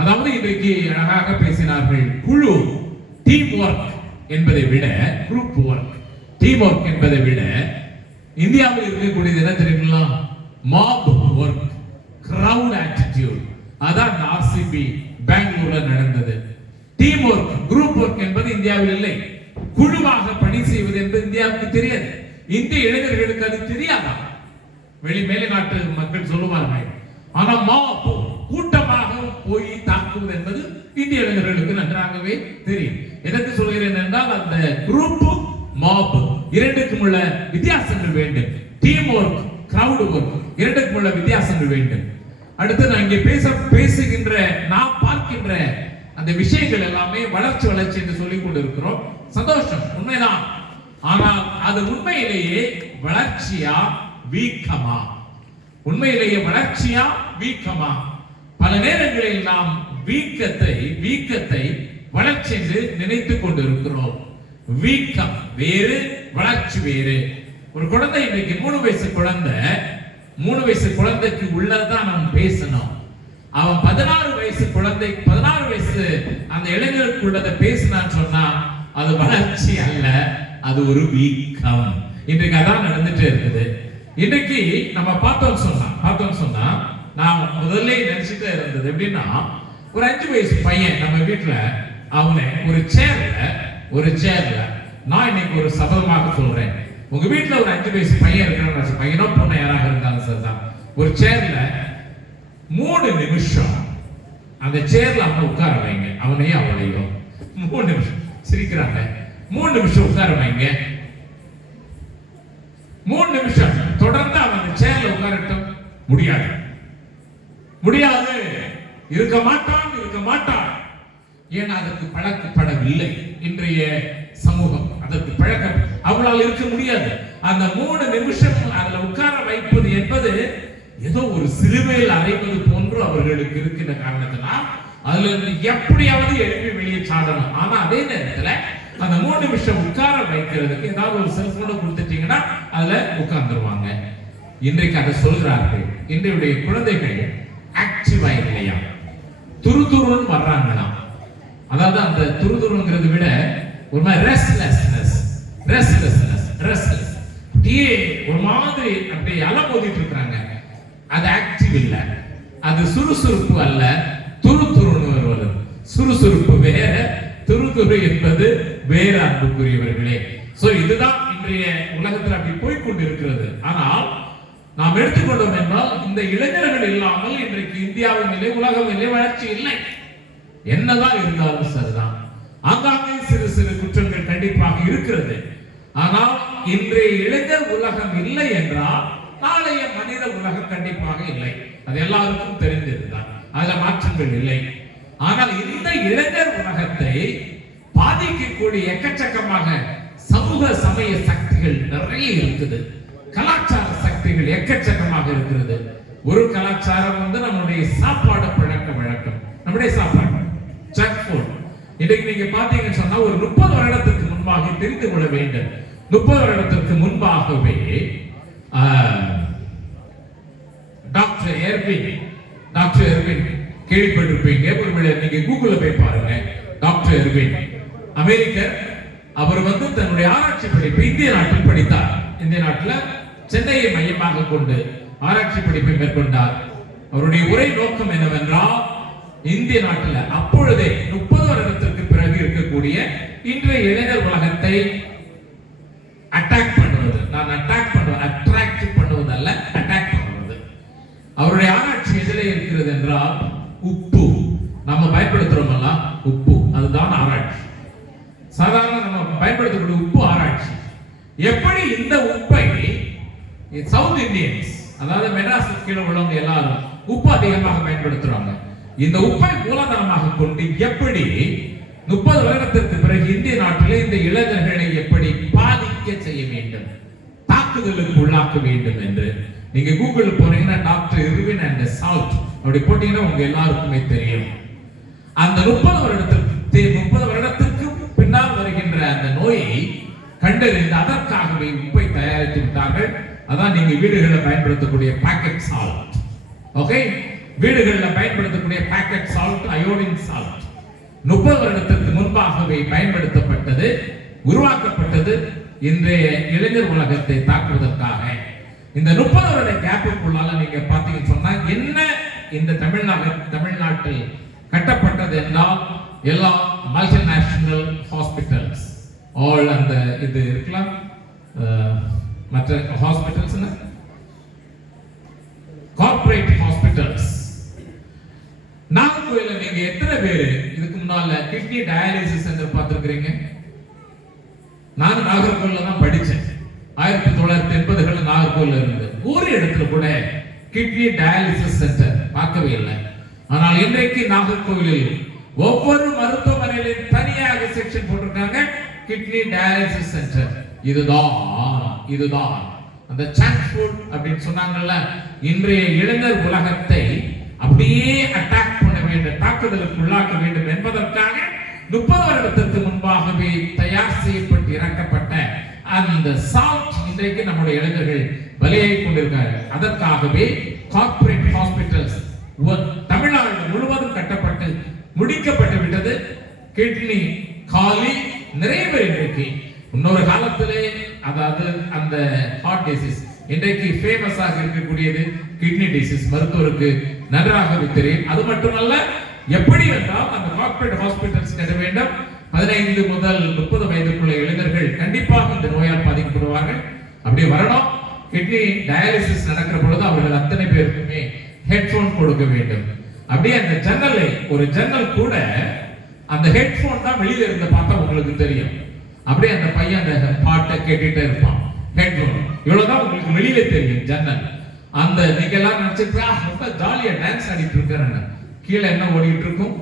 அதாவது இன்றைக்கு அழகாக பேசினார்கள், குழு டீம் ஒர்க் என்பதை விட, குரூப் ஒர்க், டீம் ஒர்க் என்பதை விட இந்தியாவில் இருக்கக்கூடியது என்ன தெரியுங்களா? Mob work, crowd attitude. அதான் ஆர்சிபி பெங்களூர்ல நடந்தது. டீம் ஒர்க், குரூப் ஒர்க் என்பது இந்தியாவில் இல்லை. குழுவாக பணி செய்வது என்பது இந்தியாவுக்கு தெரியாது. இந்திய இளைஞர்களுக்கு அது தெரியாதா? மேலைநாட்டு மக்கள் சொல்லுவார்கள். ஆனா மாப், கூட்டமாக போய் தாக்குவது என்பது இந்திய இளைஞர்களுக்கு நன்றாகவே தெரியும். எதற்கு சொல்கிறேன் என்றால், அந்த குரூப் மாப் இரண்டுக்கும் உள்ள வித்தியாசங்கள் வேண்டும். டீம் ஒர்க், கிரவுட் ஒர்க் இரண்டுக்கும் உள்ள வித்தியாசங்கள் வேண்டும். அடுத்து நான் இங்கே பேசுகின்ற, நாம் பார்க்கின்ற அந்த விஷயங்கள் எல்லாமே வளர்ச்சி வளர்ச்சி என்று சொல்லிக் கொண்டிருக்கிறோம். சந்தோஷம், உண்மைதான். ஆனால் அது உண்மையிலேயே வளர்ச்சியா வீக்கமா? உண்மையிலேயே வளர்ச்சியா வீக்கமா? பல நேரங்களில் நாம் வீக்கத்தை வளர்ச்சி என்று நினைத்துக் கொண்டிருக்கிறோம். வீக்கம் வேறு, வளர்ச்சி வேறு. ஒரு குழந்தை இன்னைக்கு 3 வயசு குழந்தை, 3 வயசு குழந்தைக்கு உள்ளதான் நாம் பேசணும். அவன் 16 வயசு குழந்தை, 16 வயசு அந்த இளைஞருக்கு உள்ளதை பேசினான்னு சொன்னா அது வளர்ச்சி அல்ல, அது ஒரு வீக்கம். இன்றைக்கு அதான் நடந்துட்டு இருக்குது. இன்னைக்கு நம்ம பார்த்தோம் சொன்னா நான் முதல்ல நினைச்சிட்டே இருந்தது எப்படின்னா, ஒரு 5 வயசு பையன் நம்ம வீட்டுல அவனை ஒரு சேர்ல நான் இன்னைக்கு ஒரு சபதமாக சொல்றேன், உங்க வீட்டுல ஒரு 5 வயசு பையன் இருக்கிறான்னு, பையனோ பொண்ணு யாராக இருந்தாலும் சரிதான், ஒரு சேர்ல 3 நிமிஷம் அந்த சேர்ல அவனை உட்கார வைங்க, அவனையும் அவளையும் 3 நிமிஷம். சிரிக்கிறாங்க. 3 நிமிஷம் உட்கார வைங்க. 3 நிமிஷம் தொடர்ந்து அவன் அந்த சேர்ல உட்காரட்டும். முடியாது, இருக்க மாட்டான். ஏன்னா அதற்கு பழக்கப்படவில்லை. இன்றைய சமூகம் அதற்கு பழக்கம், அவளால் இருக்க முடியாது. அந்த 3 நிமிஷம் அதுல உட்கார வைப்பது என்பது ஏதோ ஒரு சிலுவையில் அறைவது போன்று அவர்களுக்கு இருக்கின்ற காரணத்தினால் அதுல இருந்து எப்படியாவது எழுப்பி வெளியே சாடணும். ஆனா அதே நேரத்துல அந்த 3 நிமிஷம் உட்கார வைக்கிறதுக்கு ஏதாவது ஒரு செல்போனை கொடுத்துட்டீங்கன்னா அதுல உட்கார்ந்துருவாங்க. இன்றைக்கு அதை சொல்கிறார்கள். இன்றைய குழந்தைகள் ஆக்டிவா இல்லையா, துருதுருன்னு வர்றாங்களாம். அதாவது அந்த துருதுருங்கிறத விட ஒரு மாதிரி ரெஸ்ட்லெஸ் ஒரு மாதிரி அப்படியே அலமோதிட்டு இருக்காங்க. அது ஆக்டிவ் இல்ல, அது சுறுசுறுப்பு அல்ல, துருதுருன்னு வருவது. சுறுசுறுப்பு வேற, துருதுரு என்பது வேற, அன்புக்குரியவர்களே. சோ இதுதான் இன்றைய உலகத்தில் அப்படி போய்கொண்டிருக்கிறது. ஆனால் நாம் எடுத்துக்கொண்டோம் என்றால் இந்த இளைஞர்கள் இல்லாமல் இன்றைக்கு இந்தியாவின் நிலை, உலகம் நிலை வளர்ச்சி இல்லை. என்னதான் இருந்தாலும் சரிதான், ஆங்காங்கே சிறு குற்றங்கள் கண்டிப்பாக இருக்கிறது. ஆனால் இன்றைய இளைஞர் உலகம் இல்லை என்றால் நாளைய மனித உலகம் கண்டிப்பாக இல்லை. அது எல்லாருக்கும் தெரிந்ததுதான், அதுல மாற்றங்கள் இல்லை. ஆனால் இந்த இளைஞர் உலகத்தை பாதிக்கக்கூடிய எக்கச்சக்கமாக சமூக சமய சக்திகள் நிறைய இருக்குது, கலாச்சார சக்திகள் எக்கச்சக்கமாக இருக்கிறது. ஒரு கலாச்சாரம் நம்முடைய சாப்பாடு பழக்க வழக்கம், நம்முடைய சாப்பாடு ஜங்க் ஃபுட். இன்னைக்கு நீங்க பாத்தீங்கன்னு சொன்னா ஒரு 30 வருடத்திற்கு முன்பாக தெரிந்து கொள்ள வேண்டும். 30 வருடத்திற்கு முன்பாகவே டாக்டர் எர்வின் கேள்விப்பட்டிருப்பீங்க. ஒருவேளை நீங்க கூகுள்ல போய் பாருங்க. டாக்டர் எர்வின் அமெரிக்கர். அவர் தன்னுடைய ஆராய்ச்சி படிப்பை இந்திய நாட்டில் படித்தார். இந்திய நாட்டில் சென்னையை மையமாக கொண்டு ஆராய்ச்சி படிப்பை மேற்கொண்டார். அவருடைய ஒரே நோக்கம் என்னவென்றால், இந்திய நாட்டில் அப்பொழுதே 30 வருடத்திற்கு பிறகு இருக்கக்கூடிய இன்றைய இளைஞர் உலகத்தை அட்டாக் பண்ணுவது. நான் அட்ராக்ட் பண்ணுவது அல்ல, அட்டாக் பண்ணுவது. அவருடைய ஆராய்ச்சி எதிலே இருக்கிறது என்றால், உப்பு நம்ம பயன்படுத்துறோமல்ல, உப்பு அதுதான் ஆராய்ச்சி. சாதாரண நம்ம பயன்படுத்தக்கூடிய உப்பு ஆராய்ச்சி. எப்படி இந்த உப்பை சவுத் இந்தியன்ஸ், அதாவது மெட்ராஸ் கீழே உள்ளவங்க எல்லாரும் உப்பு அதிகமாக பயன்படுத்துறாங்க. இந்த உப்பை மூலதனமாக கொண்டு எப்படி 30 வருடத்திற்கு பிறகு இந்திய நாட்டிலே இந்த இளைஞர்களை எப்படி பாதிக்க செய்ய வேண்டும், தாக்குதலுக்கு உள்ளாக்க வேண்டும் என்று நீங்க கூகுள் போனீங்கன்னா டாக்டர் எர்வின் அண்ட் சால்ட் அப்படி போட்டீங்கன்னா உங்க எல்லாருக்குமே தெரியும். அந்த 30 வருடத்திற்கு பின்னால் வருகின்ற அந்த நோயை கண்டறிந்து அதற்காகவே உப்பை தயாரித்து விட்டார்கள். அதான் நீங்க வீடுகளில் பயன்படுத்தக்கூடிய பாக்கெட் சால்ட். ஓகே, வீடுகளில் பயன்படுத்தக்கூடிய பாக்கெட் சால்ட், அயோடின் சால்ட் 30 வருடத்திற்கு முன்பாகவே பயன்படுத்தப்பட்டது, உருவாக்கப்பட்டது இன்றைய இளைஞர் உலகத்தை தாக்குவதற்காக. இந்த 30 வருட கேப்புக்குள்ளால நீங்க பாத்தீங்கன்னு சொன்னா என்ன இந்த தமிழ்நாட்டில் கட்டப்பட்டது என்றால், எல்லா மல்டிநேஷனல் ஹாஸ்பிட்டல்ஸ், ஆல் அந்த இது இருக்கலாம், மற்ற ஹாஸ்பிட்டல்ஸ், கார்ப்பரேட் ஹாஸ்பிட்டல்ஸ். நாகர்கோயில நீங்க எத்தனை பேரு இதுக்கு முன்னால கிட்னி டயாலிசிஸ் சென்டர் பார்த்திருக்கிறீங்க? நான் நாகர்கோயில தான் படிச்சேன். 1980கள் நாகர்கோயில இருந்து ஒரு இடத்துல கூட கிட்னி டயாலிசிஸ் சென்டர் பார்க்கவே இல்லை. ஆனால் இன்றைக்கு நாகர்கோயிலில் ஒவ்வொரு மருத்துவமனையிலும் தனியாக செக்ஷன் போட்டிருக்காங்க, கிட்னி டயாலிசிஸ் சென்டர். இதுதான் அந்த ஜங்க் ஃபுட் அப்படின்னு சொன்னாங்கல்ல, இன்றைய இளைஞர் உலகத்தை அப்படியே அட்டாக் பண்ண வேண்டும், தாக்குதலுக்கு உள்ளாக்க வேண்டும் என்பதற்காக 30 வருடத்திற்கு முன்பாகவே தயார் செய்யப்பட்டு இறக்கப்பட்ட அந்த சால்ட் இன்றைக்கு நம்முடைய இளைஞர்கள் பலியை கொண்டிருக்கார்கள். அதற்காகவே கார்ப்பரேட் ஹாஸ்பிட்டல்ஸ் தமிழ்நாடு முழுவதும் கட்டப்பட்டு முடிக்கப்பட்டு விட்டது. கிட்னி காலி நிறைய பேர் இன்றைக்கு இன்னொரு காலத்திலே அதாவது அந்த ஹார்ட் டிசீஸ் இன்றைக்கு ஃபேமஸாக இருக்கக்கூடியது கிட்னி டிசீஸ் மருத்துவருக்கு நன்றாகவே தெரியும். அது மட்டுமல்ல, எப்படி என்றால் அந்த கார்ப்பரேட் ஹாஸ்பிட்டல்ஸ் கட்ட வேண்டும். 15 முதல் 30 வயதுக்குள்ள இளைஞர்கள் கண்டிப்பாக இந்த நோயால் பாதிக்கப்படுவார்கள். அப்படி வரணும். கிட்னி டயாலிசிஸ் நடக்கிற பொழுது அவர்கள் அத்தனை பேருக்குமே ஹெட்போன் கொடுக்க வேண்டும். அப்படியே அந்த ஜன்னலை ஒரு ஜன்னல் கூட அந்த ஹெட்போன் தான் வெளியில இருந்து பார்த்தா உங்களுக்கு தெரியும். அப்படியே அந்த பையன் அந்த பாட்டை கேட்டுட்டே இருப்பான். ஹெட்போன் இவ்வளவுதான் உங்களுக்கு வெளியில தெரியும் ஜன்னல். அந்த நீங்க எல்லாம் நினைச்சிட்டு ரொம்ப ஜாலியா டான்ஸ் ஆடிட்டு இருக்காங்க. கீழே என்ன ஓடிட்டு இருக்கும்?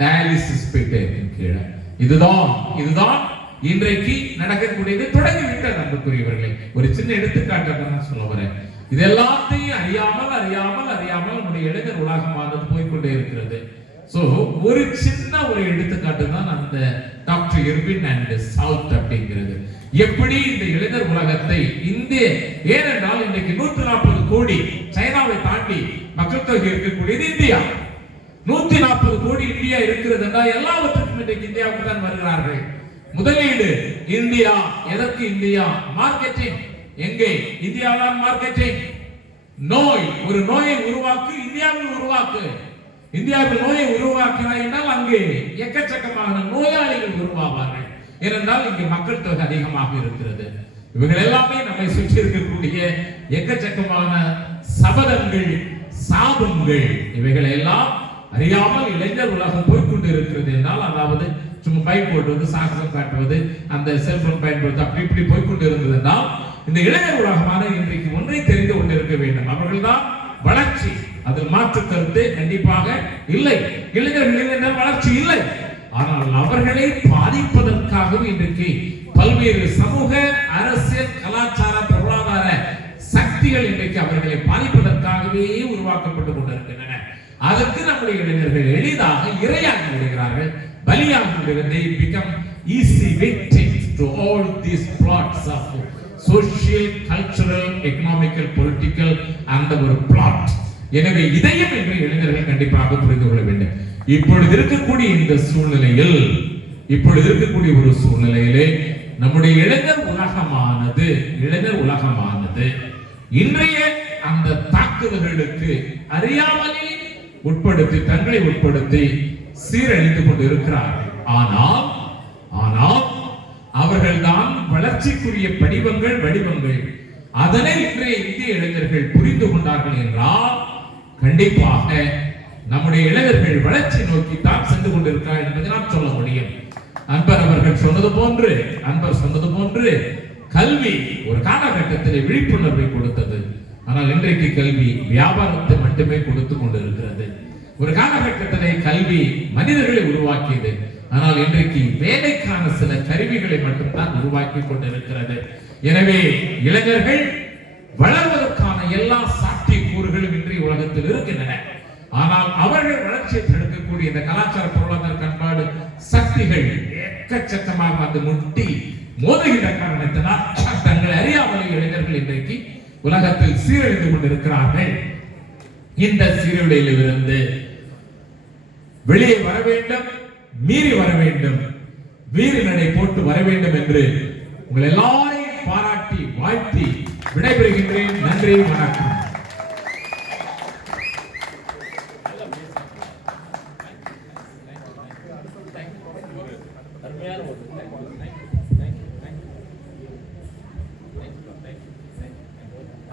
டயாலிசிஸ் போயிட்டே இருக்கும் கீழே. இதுதான் இன்றைக்கு நடக்கக்கூடியது. தொடங்கி விட்ட நம்புக்குரியவர்களே, ஒரு சின்ன எடுத்துக்காட்டு நான் சொல்ல வரேன். இது எல்லாத்தையும் அறியாமல் நம்முடைய இளைஞர் உலகமானது போய்கொண்டே இருக்கிறது. சோ ஒரு சின்ன ஒரு எடுத்துக்காட்டு தான் அந்த டாக்டர் எர்வின் அண்ட் சவுத் அப்படிங்கிறது. எப்படி இந்த இளைஞர் உலகத்தை இந்திய ஏனென்றால் இன்றைக்கு 140 கோடி சைனாவை தாண்டி மக்கள் தொகை இருக்கக்கூடியது இந்தியா. 140 கோடி இந்தியா இருக்கிறது என்றால் எல்லாவற்றுக்கும் இன்றைக்கு இந்தியாவுக்கு தான் வருகிறார்கள். முதலீடு இந்தியா. எதற்கு இந்தியா? மார்க்கெட்டிங். எங்கே? இந்தியாவில் மார்க்கெட்டிங். நோய், ஒரு நோயை உருவாக்கு, இந்தியாவில் உருவாக்கு. இந்தியாவில் நோயை உருவாக்கினாய் என்றால் அங்கே எக்கச்சக்கமான நோயாளிகள் உருவாவார்கள். ஏனென்றால் இங்கு மக்கள் தொகை அதிகமாக இருக்கிறது. இவர்கள் எல்லாமே நம்மை சுற்றி இருக்கக்கூடிய எக்கச்சக்கமான சபதங்கள், சாபங்கள், இவைகளை எல்லாம் அறியாமல் இளைஞர் உலகம் போய்கொண்டு இருக்கிறது என்றால், அதாவது சும்மா பைக் ஓட்டுவது, சாகசம் காட்டுவது, அந்த செல்போன் பயன்படுத்த அப்படி இப்படி போய்கொண்டு இருந்தது என்றால், இந்த இளைஞர் உலகமான இன்றைக்கு ஒன்றை தெரிந்து கொண்டிருக்க வேண்டும். அவர்கள்தான் வளர்ச்சி. அதில் மாற்று கருத்து கண்டிப்பாக இல்லை. இளைஞர்கள் வளர்ச்சி இல்லை. ஆனால் அவர்களை பாதிப்பதற்காகவே இன்றைக்கு பல்வேறு சமூக, அரசியல், கலாச்சார, பொருளாதார சக்திகள் இன்றைக்கு அவர்களை பாதிப்பதற்காகவே உருவாக்கப்பட்டுக் கொண்டிருக்கின்றன. அதற்கு நம்முடைய இளைஞர்கள் எளிதாக இரையாகி விடுகிறார்கள், பலியாகி விடுகிறார்கள். They become easy victims to all these plots of social, cultural, economical, political and ஒரு plot. எனவே இதையும் இன்று இளைஞர்கள் கண்டிப்பாக புரிந்து கொள்ள வேண்டும். இப்பொழுது இருக்கக்கூடிய இந்த சூழ்நிலையில், இப்பொழுது இருக்கக்கூடிய ஒரு சூழ்நிலையிலே நம்முடைய இளைஞர் உலகமானது இன்றைய அந்த தாக்குதல்களுக்கு அறியாமலே உட்படுத்தி, தங்களை உட்படுத்தி சீரழிந்து கொண்டு இருக்கிறார்கள். ஆனால் அவர்கள்தான் வளர்ச்சிக்குரிய வடிவங்கள். அதனை இன்றைய இந்திய இளைஞர்கள் புரிந்து கொண்டார்கள் என்றால் கண்டிப்பாக நம்முடைய இளைஞர்கள் வளர்ச்சி நோக்கி தான் சென்று கொண்டிருக்கிறார் என்பதை நாம் சொல்ல முடியும். அன்பர் அவர்கள் சொன்னது போன்று கல்வி ஒரு காலகட்டத்தில் விழிப்புணர்வை கொடுத்தது. ஆனால் இன்றைக்கு கல்வி வியாபாரத்தை மட்டுமே கொடுத்து கொண்டிருக்கிறது. ஒரு காலகட்டத்தில் கல்வி மனிதர்களை உருவாக்கியது. ஆனால் இன்றைக்கு வேலைக்கான சில கருவிகளை மட்டும்தான் உருவாக்கி கொண்டிருக்கிறது. எனவே இளைஞர்கள் வளர்வதற்கான எல்லா சாத்தியக்கூறுகளும் இன்றைய உலகத்தில் இருக்கின்றன. ஆனால் அவர்கள் வளர்ச்சியை தடுக்கக்கூடிய இந்த கலாச்சார, பொருளாதார, பண்பாடு சக்திகள் எக்கச்சக்கமாக வந்து முட்டி மோதுகின்ற காரணத்தினால் தங்களை அறியாமலே இளைஞர்கள் இன்றைக்கு உலகத்தில் சீரழிந்து கொண்டிருக்கிறார்கள். இந்த சீரழிவிலிருந்து வெளியே வர வேண்டும், மீறி வர வேண்டும், வீறு நடை போட்டு வர வேண்டும் என்று உங்கள் எல்லாரையும் பாராட்டி வாழ்த்தி விடைபெறுகின்றேன். நன்றி, வணக்கம்.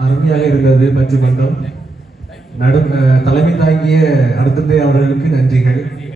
அருமையாக இருந்தது பஞ்சு மன்றம். தலைமை தாங்கிய அடுத்தந்தை அவர்களுக்கு நன்றிகள்.